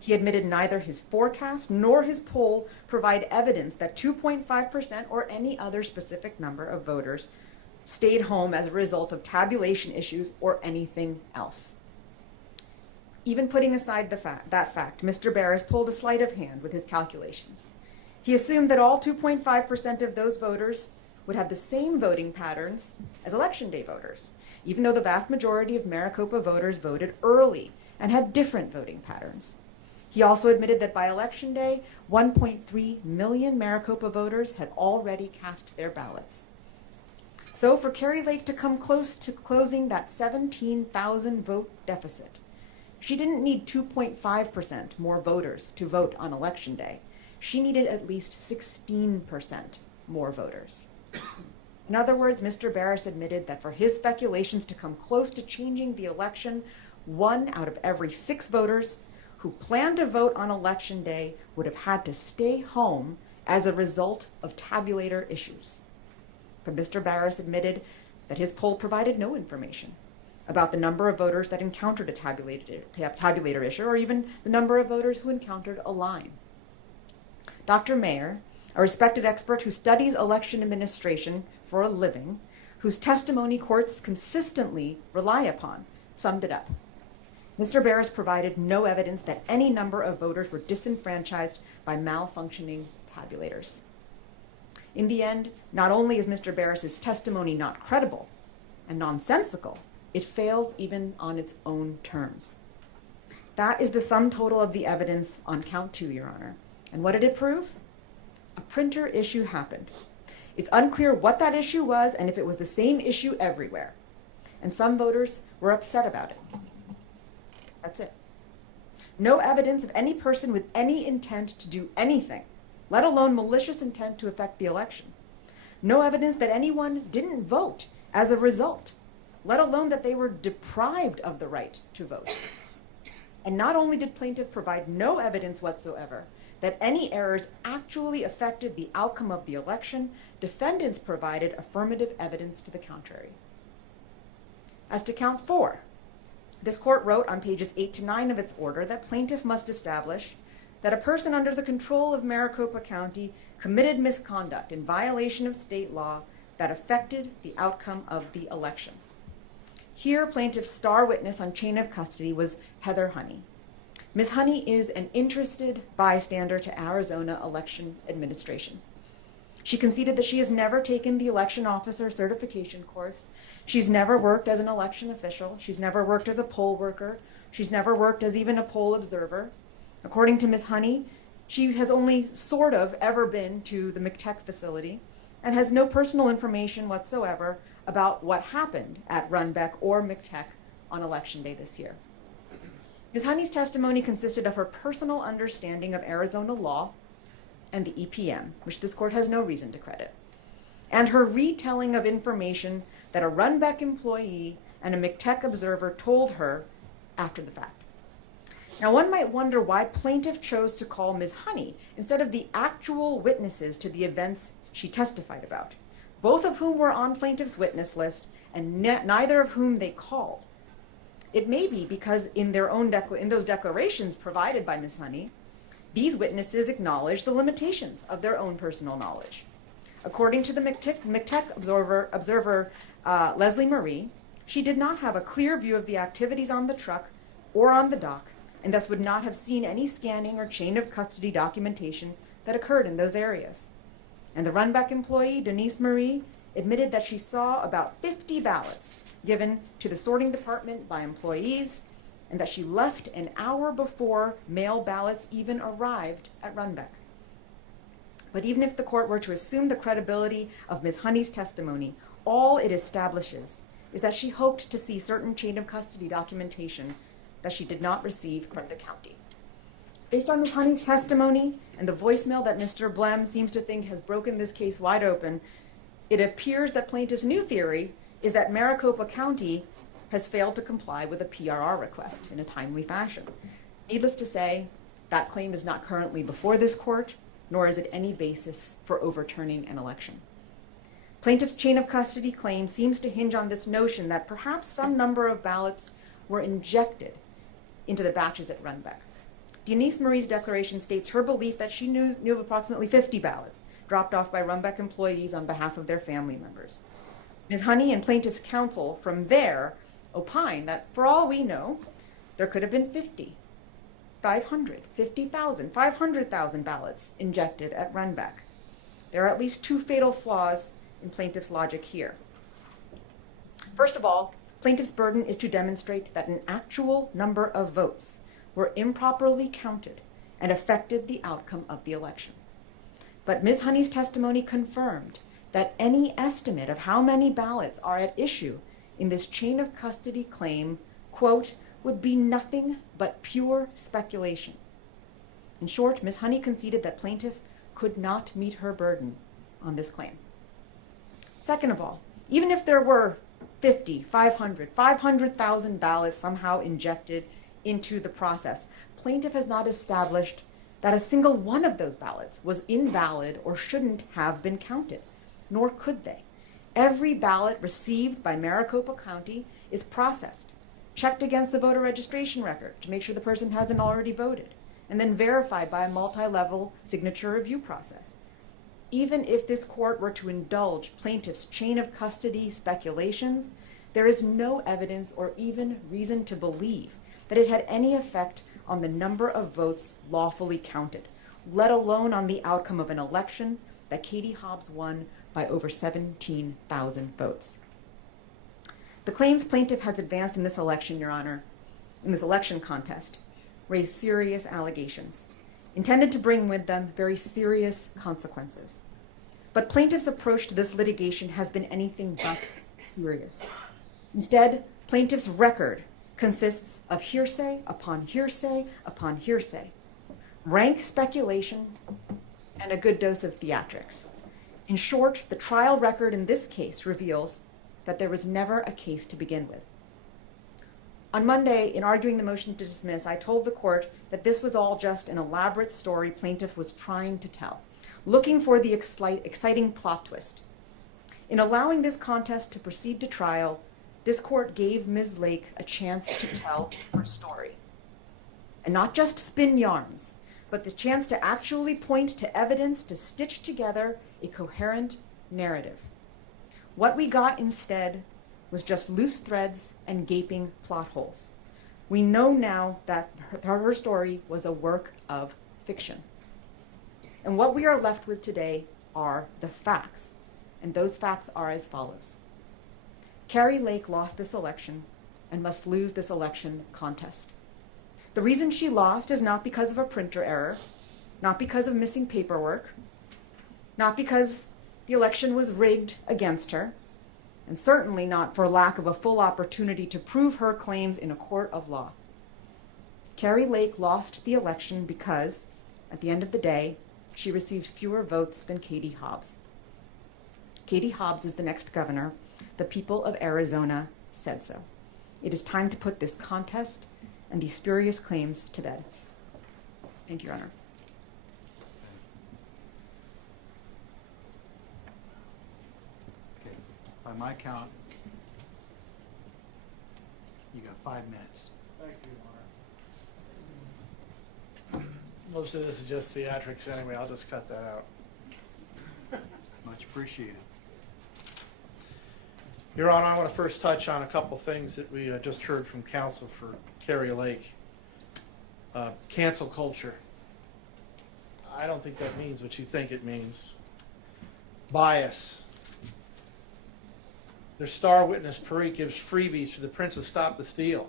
He admitted neither his forecast nor his poll provide evidence that 2.5% or any other specific number of voters stayed home as a result of tabulation issues or anything else. Even putting aside that fact, Mr. Barris pulled a sleight of hand with his calculations. He assumed that all 2.5% of those voters would have the same voting patterns as Election Day voters, even though the vast majority of Maricopa voters voted early and had different voting patterns. He also admitted that by Election Day, 1.3 million Maricopa voters had already cast their ballots. So for Kari Lake to come close to closing that 17,000 vote deficit, she didn't need 2.5% more voters to vote on Election Day. She needed at least 16% more voters. In other words, Mr. Barris admitted that for his speculations to come close to changing the election, 1 out of every 6 voters who planned to vote on Election Day would have had to stay home as a result of tabulator issues. But Mr. Barris admitted that his poll provided no information about the number of voters that encountered a tabulator issue, or even the number of voters who encountered a line. Dr. Mayer, a respected expert who studies election administration for a living, whose testimony courts consistently rely upon, summed it up. Mr. Barris provided no evidence that any number of voters were disenfranchised by malfunctioning tabulators. In the end, not only is Mr. Barris's testimony not credible and nonsensical, it fails even on its own terms. That is the sum total of the evidence on count 2, Your Honor. And what did it prove? A printer issue happened. It's unclear what that issue was and if it was the same issue everywhere. And some voters were upset about it. That's it. No evidence of any person with any intent to do anything, let alone malicious intent to affect the election. No evidence that anyone didn't vote as a result, let alone that they were deprived of the right to vote. And not only did plaintiff provide no evidence whatsoever that any errors actually affected the outcome of the election, defendants provided affirmative evidence to the contrary. As to count 4, this court wrote on pages 8 to 9 of its order that plaintiff must establish that a person under the control of Maricopa County committed misconduct in violation of state law that affected the outcome of the election. Here, plaintiff's star witness on chain of custody was Heather Honey. Ms. Honey is an interested bystander to Arizona election administration. She conceded that she has never taken the election officer certification course. She's never worked as an election official. She's never worked as a poll worker. She's never worked as even a poll observer. According to Ms. Honey, she has only sort of ever been to the McTech facility and has no personal information whatsoever about what happened at Runbeck or McTech on Election Day this year. Ms. Honey's testimony consisted of her personal understanding of Arizona law and the EPM, which this court has no reason to credit, and her retelling of information that a Runbeck employee and a McTech observer told her after the fact. Now, one might wonder why plaintiff chose to call Ms. Honey instead of the actual witnesses to the events she testified about, both of whom were on plaintiff's witness list and neither of whom they called. It may be because in those declarations provided by Ms. Honey, these witnesses acknowledge the limitations of their own personal knowledge. According to the McTech observer Leslie Marie, she did not have a clear view of the activities on the truck or on the dock, and thus would not have seen any scanning or chain of custody documentation that occurred in those areas. And the Runbeck employee, Denise Marie, admitted that she saw about 50 ballots given to the sorting department by employees, and that she left an hour before mail ballots even arrived at Runbeck. But even if the court were to assume the credibility of Ms. Honey's testimony, all it establishes is that she hoped to see certain chain of custody documentation that she did not receive from the county. Based on Ms. Honey's testimony and the voicemail that Mr. Blem seems to think has broken this case wide open, it appears that plaintiff's new theory is that Maricopa County has failed to comply with a PRR request in a timely fashion. Needless to say, that claim is not currently before this court, nor is it any basis for overturning an election. Plaintiff's chain of custody claim seems to hinge on this notion that perhaps some number of ballots were injected into the batches at Runbeck. Denise Marie's declaration states her belief that she knew of approximately 50 ballots dropped off by Runbeck employees on behalf of their family members. Ms. Honey and plaintiff's counsel from there opine that, for all we know, there could have been 50, 500, 50,000, 500,000 ballots injected at Runbeck. There are at least two fatal flaws in plaintiff's logic here. First of all, plaintiff's burden is to demonstrate that an actual number of votes were improperly counted and affected the outcome of the election. But Ms. Honey's testimony confirmed that any estimate of how many ballots are at issue in this chain of custody claim, quote, would be nothing but pure speculation. In short, Ms. Honey conceded that plaintiff could not meet her burden on this claim. Second of all, even if there were 50, 500, 500,000 ballots somehow injected into the process, plaintiff has not established that a single one of those ballots was invalid or shouldn't have been counted, nor could they. Every ballot received by Maricopa County is processed, checked against the voter registration record to make sure the person hasn't already voted, and then verified by a multi-level signature review process. Even if this court were to indulge plaintiff's chain of custody speculations, there is no evidence or even reason to believe that it had any effect on the number of votes lawfully counted, let alone on the outcome of an election that Katie Hobbs won by over 17,000 votes. The claims plaintiff has advanced in this election, Your Honor, in this election contest, raise serious allegations, intended to bring with them very serious consequences. But plaintiff's approach to this litigation has been anything but serious. Instead, plaintiff's record consists of hearsay upon hearsay upon hearsay, rank speculation, and a good dose of theatrics. In short, the trial record in this case reveals that there was never a case to begin with. On Monday, in arguing the motion to dismiss, I told the court that this was all just an elaborate story plaintiff was trying to tell, looking for the exciting plot twist. In allowing this contest to proceed to trial, this court gave Ms. Lake a chance to tell her story. And not just spin yarns, but the chance to actually point to evidence to stitch together a coherent narrative. What we got instead was just loose threads and gaping plot holes. We know now that her story was a work of fiction. And what we are left with today are the facts. And those facts are as follows. Kari Lake lost this election and must lose this election contest. The reason she lost is not because of a printer error, not because of missing paperwork, not because the election was rigged against her, and certainly not for lack of a full opportunity to prove her claims in a court of law. Kari Lake lost the election because, at the end of the day, she received fewer votes than Katie Hobbs. Katie Hobbs is the next governor. The people of Arizona said so. It is time to put this contest and these spurious claims to bed. Thank you, Your Honor. Okay, by my count, you got 5 minutes. Thank you, Mark. Most of this is just theatrics anyway. I'll just cut that out. Much appreciated. Your Honor, I want to first touch on a couple things that we just heard from counsel for Kari Lake. Cancel culture. I don't think that means what you think it means. Bias. Their star witness, Parikh, gives freebies to the Prince of Stop the Steal.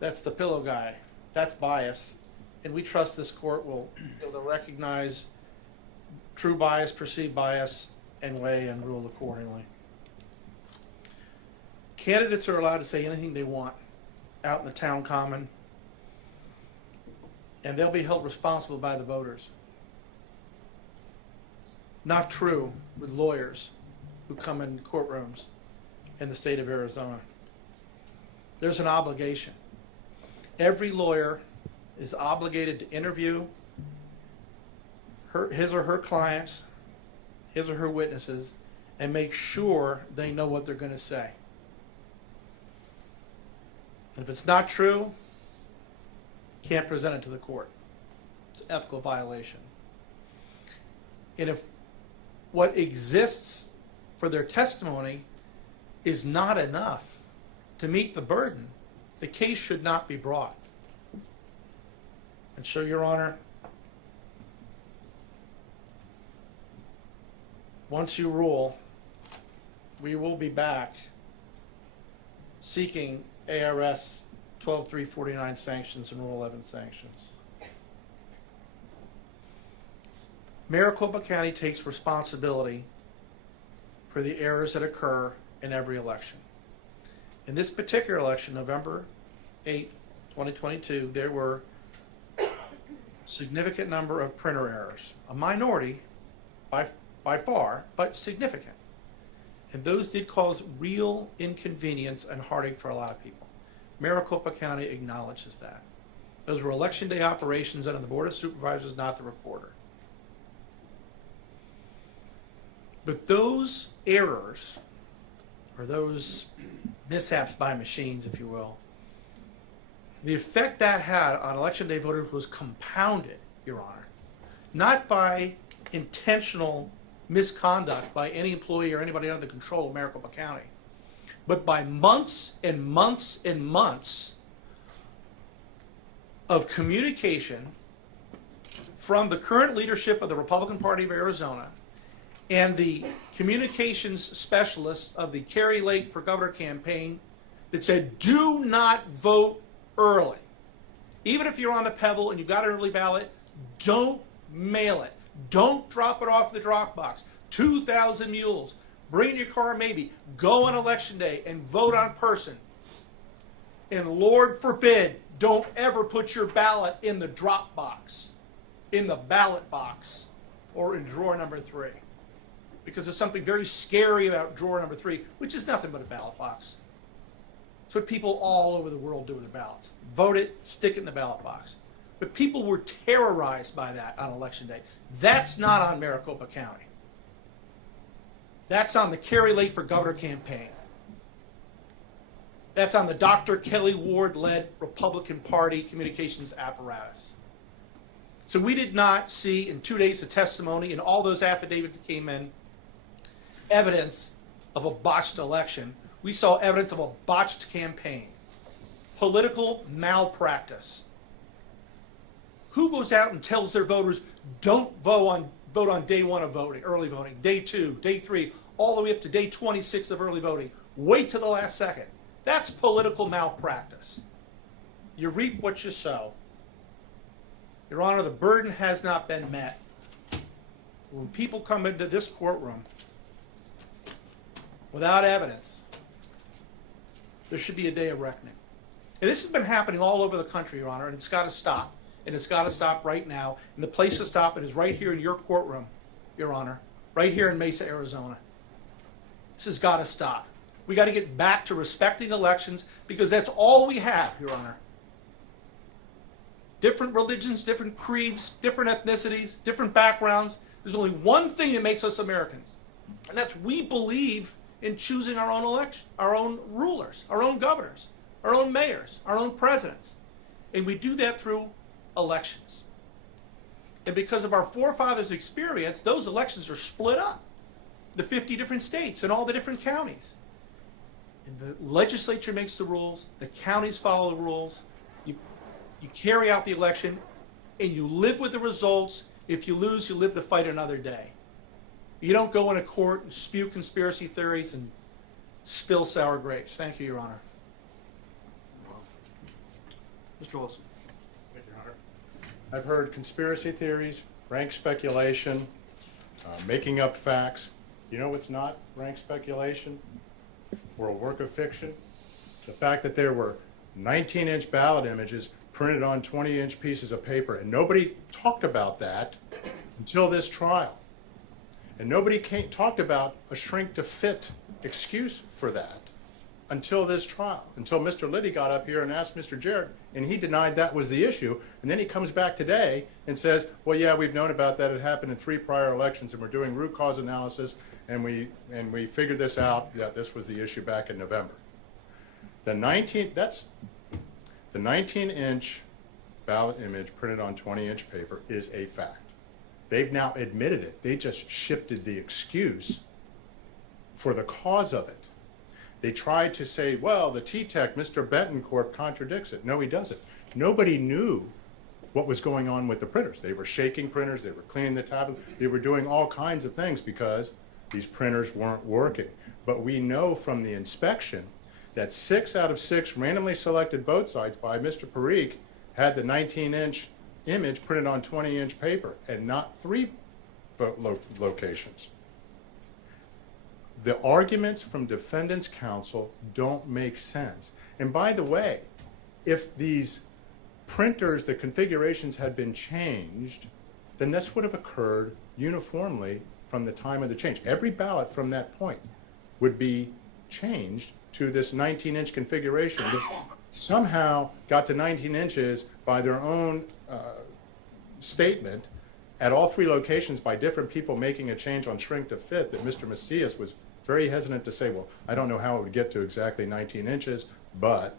That's the pillow guy. That's bias. And we trust this court will be able to recognize true bias, perceived bias, and weigh and rule accordingly. Candidates are allowed to say anything they want out in the town common, and they'll be held responsible by the voters. Not true with lawyers who come in courtrooms in the state of Arizona. There's an obligation. Every lawyer is obligated to interview his or her clients, his or her witnesses, and make sure they know what they're going to say. And if it's not true, can't present it to the court. It's an ethical violation. And if what exists for their testimony is not enough to meet the burden, the case should not be brought. And so, Your Honor, once you rule, we will be back seeking ARS 12349 sanctions and Rule 11 sanctions. Maricopa County takes responsibility for the errors that occur in every election. In this particular election, November 8th, 2022, there were a significant number of printer errors. A minority by far, but significant. And those did cause real inconvenience and heartache for a lot of people. Maricopa County acknowledges that. Those were election day operations under the Board of Supervisors, not the recorder. But those errors, or those mishaps by machines, if you will, the effect that had on election day voters was compounded, Your Honor, not by intentional misconduct by any employee or anybody under the control of Maricopa County. but by months and months and months of communication from the current leadership of the Republican Party of Arizona and the communications specialists of the Kari Lake for Governor campaign that said, do not vote early. Even if you're on the Pebble and you've got an early ballot, don't mail it. Don't drop it off the drop box. 2,000 mules. Bring your car maybe. Go on election day and vote on person. And Lord forbid, don't ever put your ballot in the drop box, in the ballot box, or in drawer number 3. Because there's something very scary about drawer number 3, which is nothing but a ballot box. It's what people all over the world do with their ballots. Vote it, stick it in the ballot box. But people were terrorized by that on election day. That's not on Maricopa County. That's on the Kari Lake for Governor campaign. That's on the Dr. Kelly Ward-led Republican Party communications apparatus. So we did not see in 2 days of testimony and all those affidavits that came in evidence of a botched election. We saw evidence of a botched campaign. Political malpractice. Who goes out and tells their voters, don't vote on day 1 of voting, early voting, day 2, day 3, all the way up to day 26 of early voting? Wait till the last second. That's political malpractice. You reap what you sow. Your Honor, the burden has not been met. When people come into this courtroom without evidence, there should be a day of reckoning. And this has been happening all over the country, Your Honor, and it's got to stop. And it's got to stop right now. And the place to stop it is right here in your courtroom, Your Honor, right here in Mesa, Arizona. This has got to stop. We got to get back to respecting elections because that's all we have, Your Honor. Different religions, different creeds, different ethnicities, different backgrounds. There's only one thing that makes us Americans, and that's we believe in choosing our own election, our own rulers, our own governors, our own mayors, our own presidents. And we do that through elections. And because of our forefathers' experience, those elections are split up. The 50 different states and all the different counties. And the legislature makes the rules, the counties follow the rules, you carry out the election, and you live with the results. If you lose, you live to fight another day. You don't go into court and spew conspiracy theories and spill sour grapes. Thank you, Your Honor. Mr. Olson. Thank you, Your Honor. I've heard conspiracy theories, rank speculation, making up facts. You know what's not rank speculation or a work of fiction? The fact that there were 19-inch ballot images printed on 20-inch pieces of paper, and nobody talked about that until this trial. And nobody talked about a shrink-to-fit excuse for that until this trial, until Mr. Liddy got up here and asked Mr. Jarrett, and he denied that was the issue. And then he comes back today and says, well, yeah, we've known about that. It happened in 3 prior elections, and we're doing root cause analysis, and we figured this out, that this was the issue back in November. The 19-inch ballot image printed on 20-inch paper is a fact. They've now admitted it. They just shifted the excuse for the cause of it. They tried to say, well, the T-Tech, Mr. Bentoncorp contradicts it. No, he doesn't. Nobody knew what was going on with the printers. They were shaking printers. They were cleaning the tablet. They were doing all kinds of things because these printers weren't working. But we know from the inspection that 6 out of 6 randomly selected vote sites by Mr. Parikh had the 19-inch image printed on 20-inch paper and not 3 vote locations. The arguments from defendants' counsel don't make sense. And by the way, if these printers, the configurations had been changed, then this would have occurred uniformly from the time of the change. Every ballot from that point would be changed to this 19-inch configuration, which somehow got to 19 inches by their own statement at all 3 locations by different people making a change on shrink to fit that Mr. Macias was very hesitant to say, well, I don't know how it would get to exactly 19 inches, but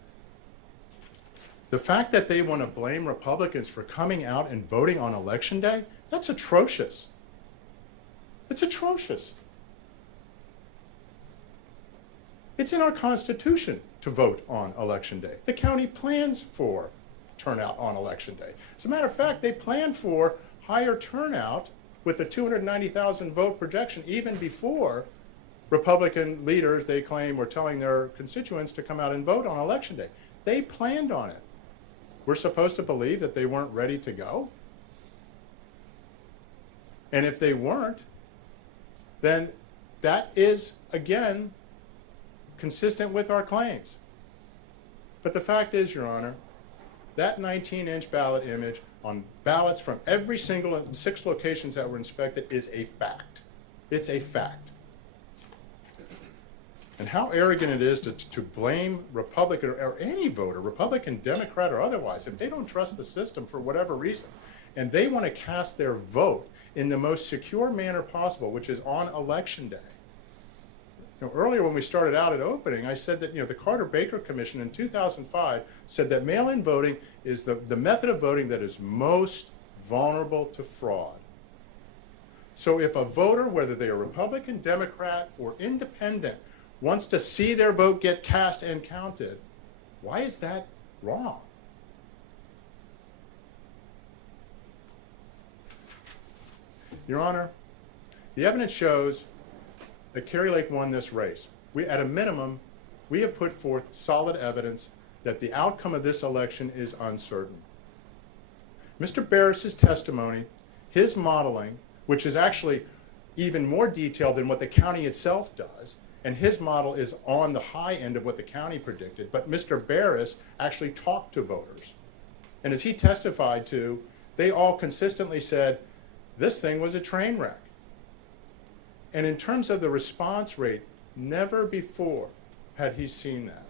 the fact that they want to blame Republicans for coming out and voting on Election Day, that's atrocious. It's atrocious. It's in our Constitution to vote on Election Day. The county plans for turnout on Election Day. As a matter of fact, they plan for higher turnout with the 290,000 vote projection even before Republican leaders, they claim, were telling their constituents to come out and vote on Election Day. They planned on it. We're supposed to believe that they weren't ready to go? And if they weren't, then that is, again, consistent with our claims. But the fact is, Your Honor, that 19-inch ballot image on ballots from every single 6 locations that were inspected is a fact. It's a fact. And how arrogant it is to blame Republican or any voter, Republican, Democrat, or otherwise, if they don't trust the system for whatever reason, and they want to cast their vote in the most secure manner possible, which is on Election Day. You know, earlier when we started out at opening, I said that, you know, the Carter-Baker Commission in 2005 said that mail-in voting is the method of voting that is most vulnerable to fraud. So if a voter, whether they are Republican, Democrat, or independent, wants to see their vote get cast and counted, why is that wrong? Your Honor, the evidence shows that Kari Lake won this race. At a minimum, we have put forth solid evidence that the outcome of this election is uncertain. Mr. Barris's testimony, his modeling, which is actually even more detailed than what the county itself does, and his model is on the high end of what the county predicted, but Mr. Barris actually talked to voters. And as he testified to, they all consistently said, this thing was a train wreck. And in terms of the response rate, never before had he seen that,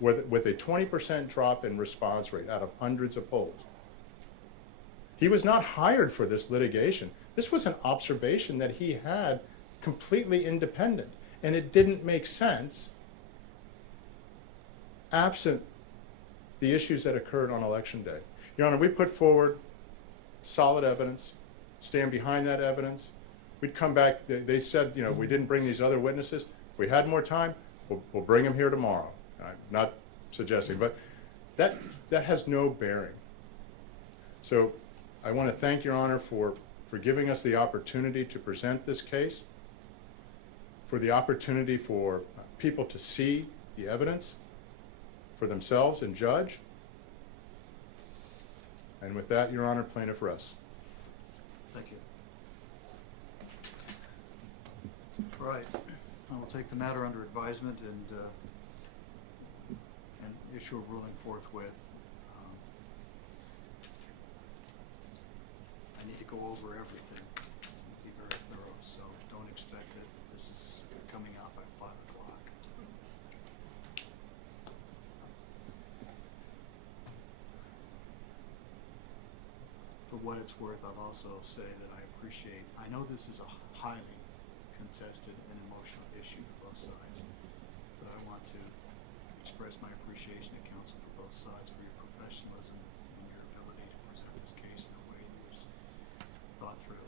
with a 20% drop in response rate out of hundreds of polls. He was not hired for this litigation. This was an observation that he had completely independent, and it didn't make sense absent the issues that occurred on Election Day. Your Honor, we put forward solid evidence, stand behind that evidence. We'd come back, they said, you know, we didn't bring these other witnesses. If we had more time, we'll bring them here tomorrow. I'm not suggesting, but that has no bearing. So I want to thank Your Honor for giving us the opportunity to present this case, for the opportunity for people to see the evidence for themselves and judge. And with that, Your Honor, plaintiff rests. Thank you. All right, I will take the matter under advisement and issue a ruling forthwith. I need to go over everything, be very thorough, so don't expect that this is coming out by 5 o'clock. For what it's worth, I'll also say that I know this is a highly contested and emotional issue for both sides, but I want to express my appreciation to counsel for both sides for your professionalism and your ability to present this case in a way that was thought through.